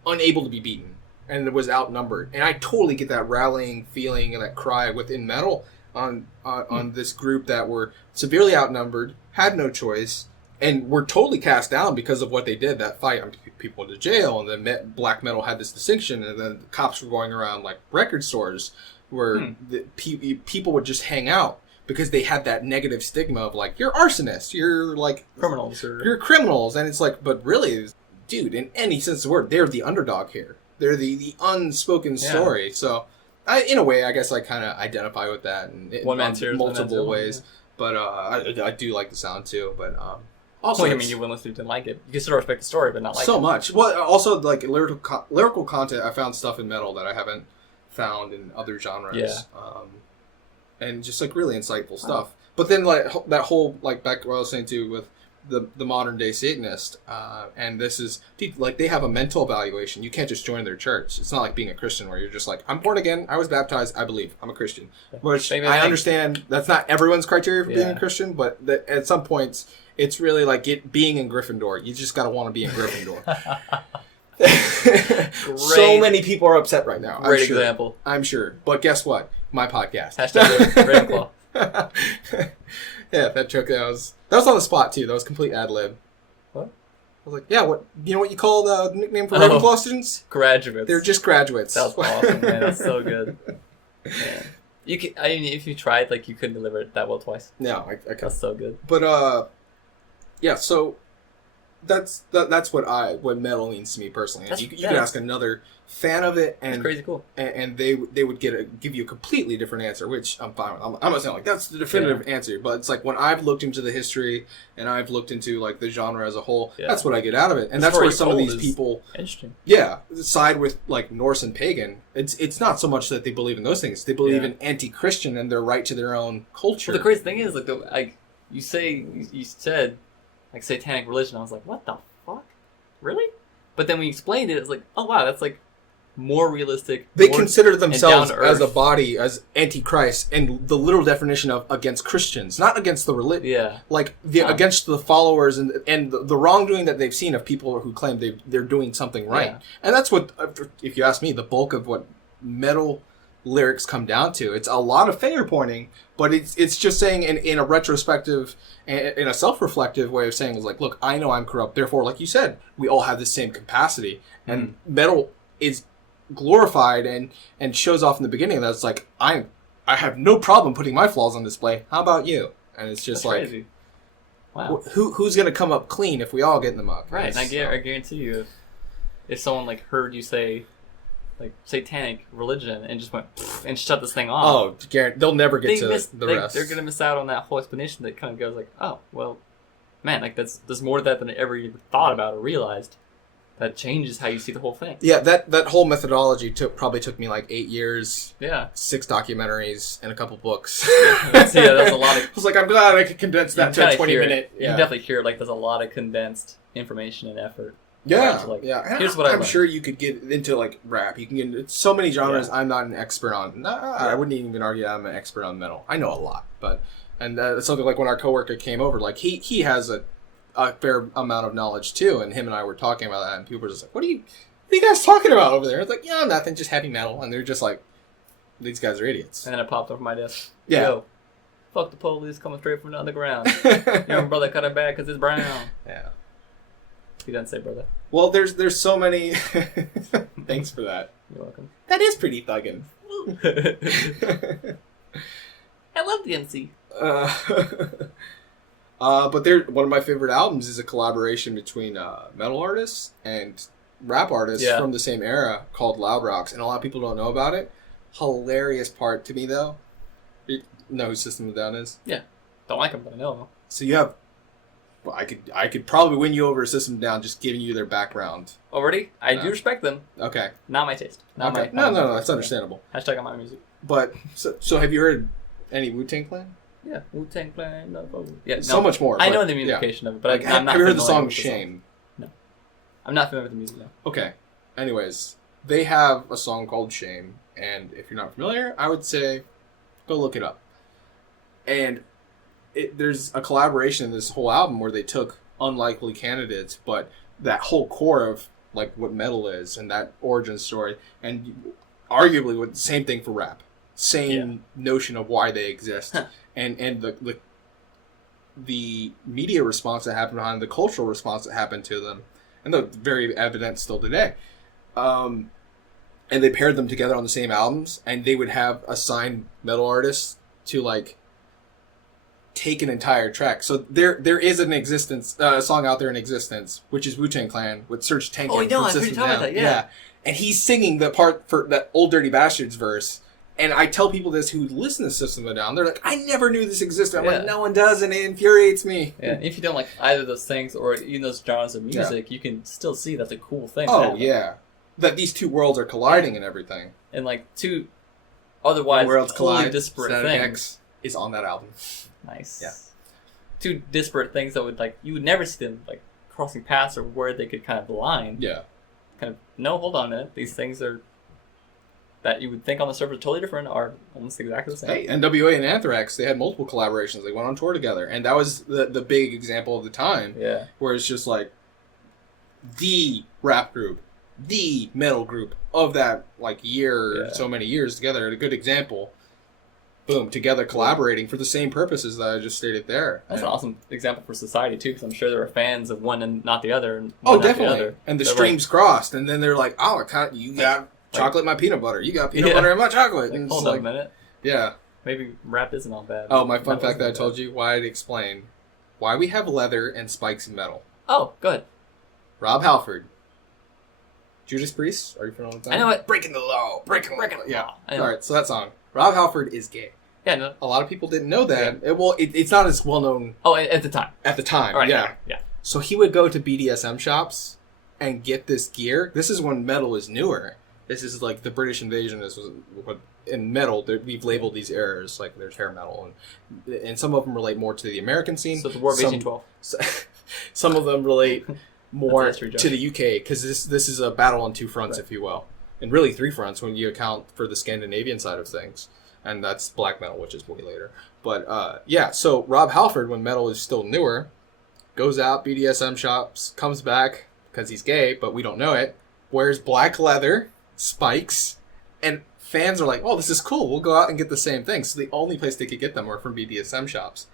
unable to be beaten and was outnumbered. And I totally get that rallying feeling and that cry within metal on this group that were severely outnumbered, had no choice, and were totally cast down because of what they did. That fight, people went to jail, and then black metal had this distinction, and then the cops were going around like record stores where people would just hang out because they had that negative stigma of like, you're arsonists, you're like criminals, you're criminals. And it's like, but really, dude, in any sense of the word, they're the underdog here. They're the unspoken story. So in a way, I guess I kind of identify with that in multiple ways. Yeah. But I do like the sound too. But also, I mean, you wouldn't listen to it and like it. You can still respect the story, but not like so much. Well, also like lyrical content. I found stuff in metal that I haven't found in other genres. Yeah. And just like really insightful stuff. But then like that whole like back what I was saying too with the modern day Satanist, and this is like they have a mental evaluation. You can't just join their church. It's not like being a Christian where you're just like, I'm born again, I was baptized, I believe, I'm a Christian. Which I understand that's not everyone's criteria for being a Christian, but at some points it's really like being in Gryffindor. You just gotta want to be in Gryffindor. So many people are upset right now. Great example. I'm sure. But guess what? My podcast. Hashtag Ravenclaw. Yeah, that joke that was on the spot too. That was complete ad lib. What? I was like, yeah, what you know what you call the nickname for Ravenclaw students? Graduates. They're just graduates. That was awesome, man. That's so good. Yeah. You can, I mean, if you tried, like you couldn't deliver it that well twice. No, I can't. That's so good. But yeah, so that's what metal means to me personally. You could ask another fan of it, and it's crazy cool, and they would give you a completely different answer, which I'm fine with. I'm not saying like that's the definitive answer, but it's like when I've looked into the history and I've looked into like the genre as a whole, that's what I get out of it, and that's where some of these people, side with like Norse and pagan. It's not so much that they believe in those things; they believe in anti-Christian and their right to their own culture. Well, the crazy thing is like you said. Like satanic religion, I was like, what the fuck? Really? But then when you explained it, it's like, oh wow, that's like more realistic. They consider themselves as a body, as antichrist, and the literal definition of against Christians, not against the religion. Yeah. Like against the followers and the wrongdoing that they've seen of people who claim they're doing something right. Yeah. And that's what, if you ask me, the bulk of what metal lyrics come down to. It's a lot of finger pointing, but it's just saying in a retrospective, in a self-reflective way of saying is like, look, I know I'm corrupt, therefore, like you said, we all have the same capacity. And metal is glorified and shows off in the beginning that it's like, I have no problem putting my flaws on display. How about you? And it's just that's like, crazy. Wow. Who's going to come up clean if we all get in the muck? Right, and I guarantee you, if someone like heard you say like satanic religion and just went and shut this thing off. Oh, they'll never get to the rest. They're gonna miss out on that whole explanation that kind of goes like, oh well, man, like there's more to that than I ever even thought about or realized. That changes how you see the whole thing. Yeah, that whole methodology probably took me like 8 years. Yeah. 6 documentaries and a couple books. Yeah, that's a lot of. I was like, I'm glad I could condense that to a 20-minute. You can definitely hear like there's a lot of condensed information and effort. Yeah, like, yeah. Here's what I'm sure you could get into like rap. You can get into so many genres. I'm not an expert on. I wouldn't even argue I'm an expert on metal. I know a lot, but it's something like when our coworker came over, like he has a fair amount of knowledge too, and him and I were talking about that, and people were just like, "What are you guys talking about over there?" It's like, "Yeah, nothing, just heavy metal," and they're just like, "These guys are idiots." And then it popped over my desk. Yeah. Yo, fuck the police coming straight from the underground. Your brother cut it bad because it's brown. Yeah. He doesn't say brother. Well, there's so many. Thanks for that. You're welcome. That is pretty thuggin'. I love the MC. But one of my favorite albums is a collaboration between metal artists and rap artists from the same era called Loud Rocks, and a lot of people don't know about it. Hilarious part to me though. You know who System of a Down is? Yeah, don't like them, but I know them. So you have. Well, I could probably win you over a System of a Down just giving you their background. Already, I do respect them. Okay. Not my taste. Not okay. my. No, that's understandable. Hashtag on my music. But so have you heard any Wu-Tang Clan? Yeah, Wu-Tang Clan. Yeah, so much more. I know the communication of it, but like, I'm not. Have you heard the song with "Shame"? No, I'm not familiar with the music now. Okay. Anyways, they have a song called "Shame," and if you're not familiar, I would say go look it up. And there's a collaboration in this whole album where they took unlikely candidates, but that whole core of like what metal is and that origin story, and arguably with the same thing for rap, same notion of why they exist, and the media response that happened behind the cultural response that happened to them, and they're very evident still today. And they paired them together on the same albums, and they would have assigned metal artists to like take an entire track. So there is an existence, a song out there in existence, which is Wu-Tang Clan with Serge Tankian. Oh, I know, I heard you talk about that, yeah. And he's singing the part for that Old Dirty Bastards verse. And I tell people this who listen to System of a Down, they're like, I never knew this existed. I'm like, no one does, and it infuriates me. Yeah, and if you don't like either of those things, or even those genres of music, you can still see that's a cool thing. Oh, yeah. That these two worlds are colliding and everything. And like two otherwise totally disparate Static things. X is on that album. Nice. Yeah. Two disparate things that would like you would never see them like crossing paths or where they could kind of align. Yeah. Kind of no, hold on a minute. These things are that you would think on the surface are totally different are almost exactly the same. Hey, NWA and Anthrax, they had multiple collaborations. They went on tour together, and that was the big example of the time. Yeah. Where it's just like the rap group, the metal group of that like year, so many years together. A good example. Boom, together collaborating for the same purposes that I just stated there. That's an awesome example for society too, because I'm sure there are fans of one and not the other. And definitely. And the streams crossed, and then they're like, "Oh, you got chocolate, my peanut butter. You got peanut butter and my chocolate." Like, and hold on a minute. Yeah. Maybe rap isn't all bad. Oh, my fun fact that I told you, why I'd explain why we have leather and spikes in metal. Oh, good. Rob Halford. Judas Priest? Are you familiar with that? I know it. Breaking the law. Breaking the law. Yeah. All right, so that song. Rob Halford is gay. Yeah, no. A lot of people didn't know that. Yeah. It's not as well known. Oh, at the time. At the time, right, yeah. Yeah. So he would go to BDSM shops and get this gear. This is when metal is newer. This is like the British invasion. This was what in metal. We've labeled these eras like there's hair metal, and some of them relate more to the American scene. So the War of 1812. Some of them relate more to the UK because this is a battle on two fronts, if you will, and really three fronts when you account for the Scandinavian side of things. And that's black metal, which is way later. But, so Rob Halford, when metal is still newer, goes out, BDSM shops, comes back, because he's gay, but we don't know it, wears black leather, spikes, and fans are like, oh, this is cool, we'll go out and get the same thing. So the only place they could get them were from BDSM shops.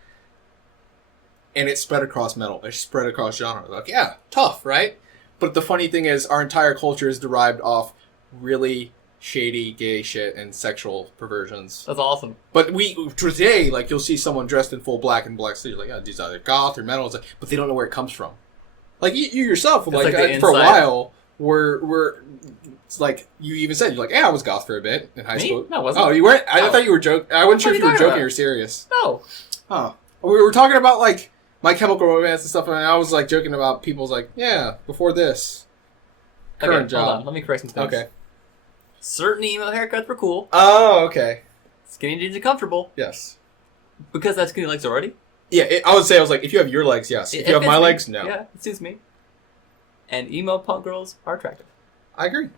And it spread across metal. It spread across genre. Like, yeah, tough, right? But the funny thing is, our entire culture is derived off really shady gay shit and sexual perversions. That's awesome. But today, like, you'll see someone dressed in full black and black suit, like, oh, these either goth or metal, but they don't know where it comes from. Like, you yourself, like for a while, were it's like you even said, you're like, yeah, I was goth for a bit in high Me? school. No, I wasn't. Oh, you weren't? I No. thought you were joking. I wasn't sure What if are you you were talking joking about? or serious. No. Oh. We were talking about, like, My Chemical Romance and stuff, and I was, like, joking about people's, like, yeah, before this. Current Okay, job. hold on. Let me correct some things. Okay. Certain emo haircuts were cool. Oh, okay. Skinny jeans are comfortable. Yes. Because I have skinny legs already. Yeah, I would say, I was like, if you have your legs, yes. If you have fits my me. legs, no. Yeah, it suits me. And emo punk girls are attractive. I agree.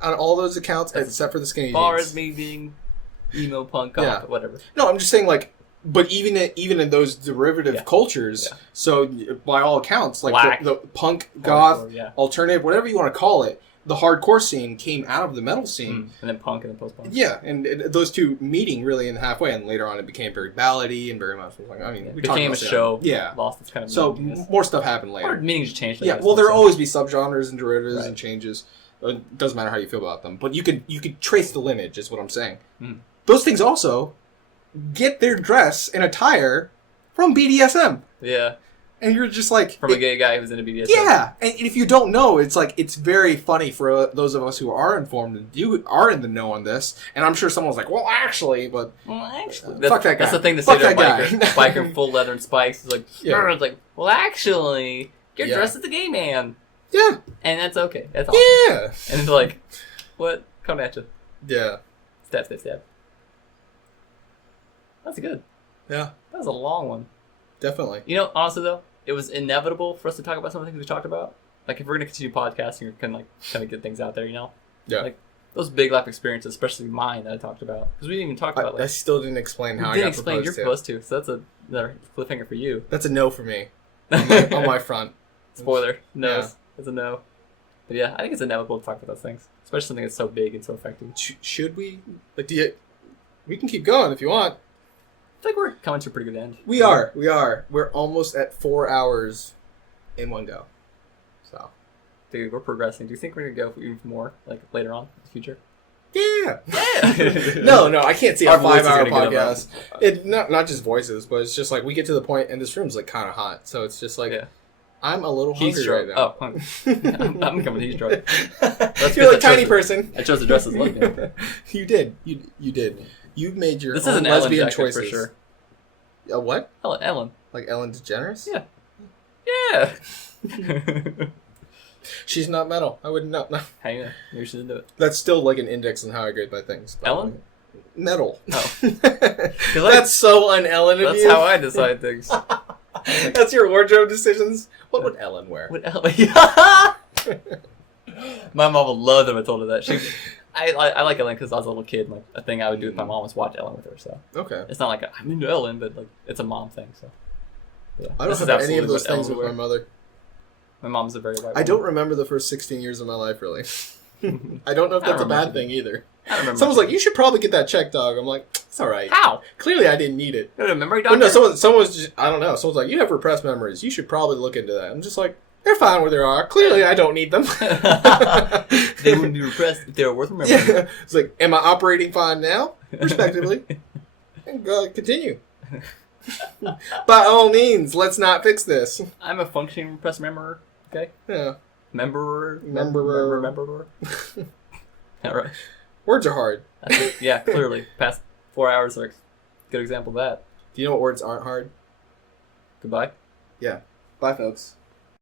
On all those accounts, As except for the skinny As far jeans. as me being emo punk, goth, Yeah. whatever. No, I'm just saying, like, but even in those derivative Yeah. cultures, Yeah. so by all accounts, like Black. the punk, goth, Hardcore, yeah. alternative, whatever you want to call it, the hardcore scene came out of the metal scene. And then punk and then post punk. Yeah, and those two meeting really in the halfway, and later on it became very ballady and very much like, I mean, It we talked became a about that. show. Yeah. Lost its kind of So meaningless. more stuff happened Or later. meaning just changed. I Yeah, guess, well, there'll also. always be subgenres and derivatives Right. and changes. It doesn't matter how you feel about them, but you could trace the lineage, is what I'm saying. Mm. Those things also get their dress and attire from BDSM, Yeah, and you're just like, from a gay guy who's into BDSM. yeah. And if you don't know, it's like it's very funny for those of us who are informed and you are in the know on this. And I'm sure someone's like, well, actually, but Well, actually, fuck that guy. That's the thing to say Fuck to a that biker. guy. Biker in full leather and spikes. It's like, Yeah. it's like, well, actually, you're Yeah. dressed as a gay man, yeah, and that's okay. That's awesome. yeah, And it's like, what? Coming at you. yeah, Stab, stab, stab. That's good. yeah, That was a long one. definitely. You know, honestly though, it was inevitable for us to talk about some of the things we talked about. Like if we're gonna continue podcasting, we're gonna kind of get things out there, you know. Yeah. Like those big life experiences, especially mine that I talked about, because we didn't even talk about I like. still didn't explain how You I didn't got explain you're proposed to. proposed to, so that's another cliffhanger for you. That's a no for me on my front. Spoiler, no, Yeah. it's a no. But yeah, I think it's inevitable to talk about those things, especially something that's so big and so affecting. Should we? Like, we can keep going if you want. I think we're coming to a pretty good end. We are. We're almost at 4 hours in one go. So. Dude, we're progressing. Do you think we're gonna go even more, like later on in the future? Yeah. Yeah. No, I can't see Our a voice is 5 hour gonna get podcast. It not just voices, but it's just like we get to the point, and this room's like kind of hot, so it's just like Yeah. I'm a little Heat hungry stroke. right now. Oh, hungry. I'm coming heat stroke. You're because like I tiny chose person. I chose to dress as lesbian. You did. You did. You made your This is own an Ellen lesbian jacket choices. for sure. A what? Ellen. Like Ellen DeGeneres? Yeah. Yeah. She's not metal. I would not. No. Hang on. Maybe she didn't do it. That's still like an index on how I grade my things. by the Ellen? way. Metal. Oh. That's so un-Ellen of That's you. how I decide things. That's your wardrobe decisions. What would Ellen wear? What Ellen? My mom would love that I told her that. I like Ellen because I was a little kid. Like a thing I would do with my mom was watch Ellen with her. So Okay. it's not like I'm into Ellen, but like it's a mom thing. So yeah. I don't This is have any absolutely of those what things Ellen with would my wear. mother. My mom's a very white. I don't woman. remember the first 16 years of my life, really. I don't know if I don't that's a remember bad much. thing either. I don't remember. Someone's much. like, you should probably get that checked, dog. I'm like, it's all right. How? Clearly, I didn't need it. You have a memory But doctor? no, someone was just, I don't know. Someone's like, you have repressed memories. You should probably look into that. I'm just like, they're fine where they are. Clearly, I don't need them. They wouldn't be repressed if they were worth remembering. Yeah. It's like, am I operating fine now? Respectively. And continue. By all means, let's not fix this. I'm a functioning repressed memorer. Okay. Yeah. Memberer. All right. Words are hard. That's it. Yeah, clearly. Past 4 hours are a good example of that. Do you know what words aren't hard? Goodbye. Bye, folks.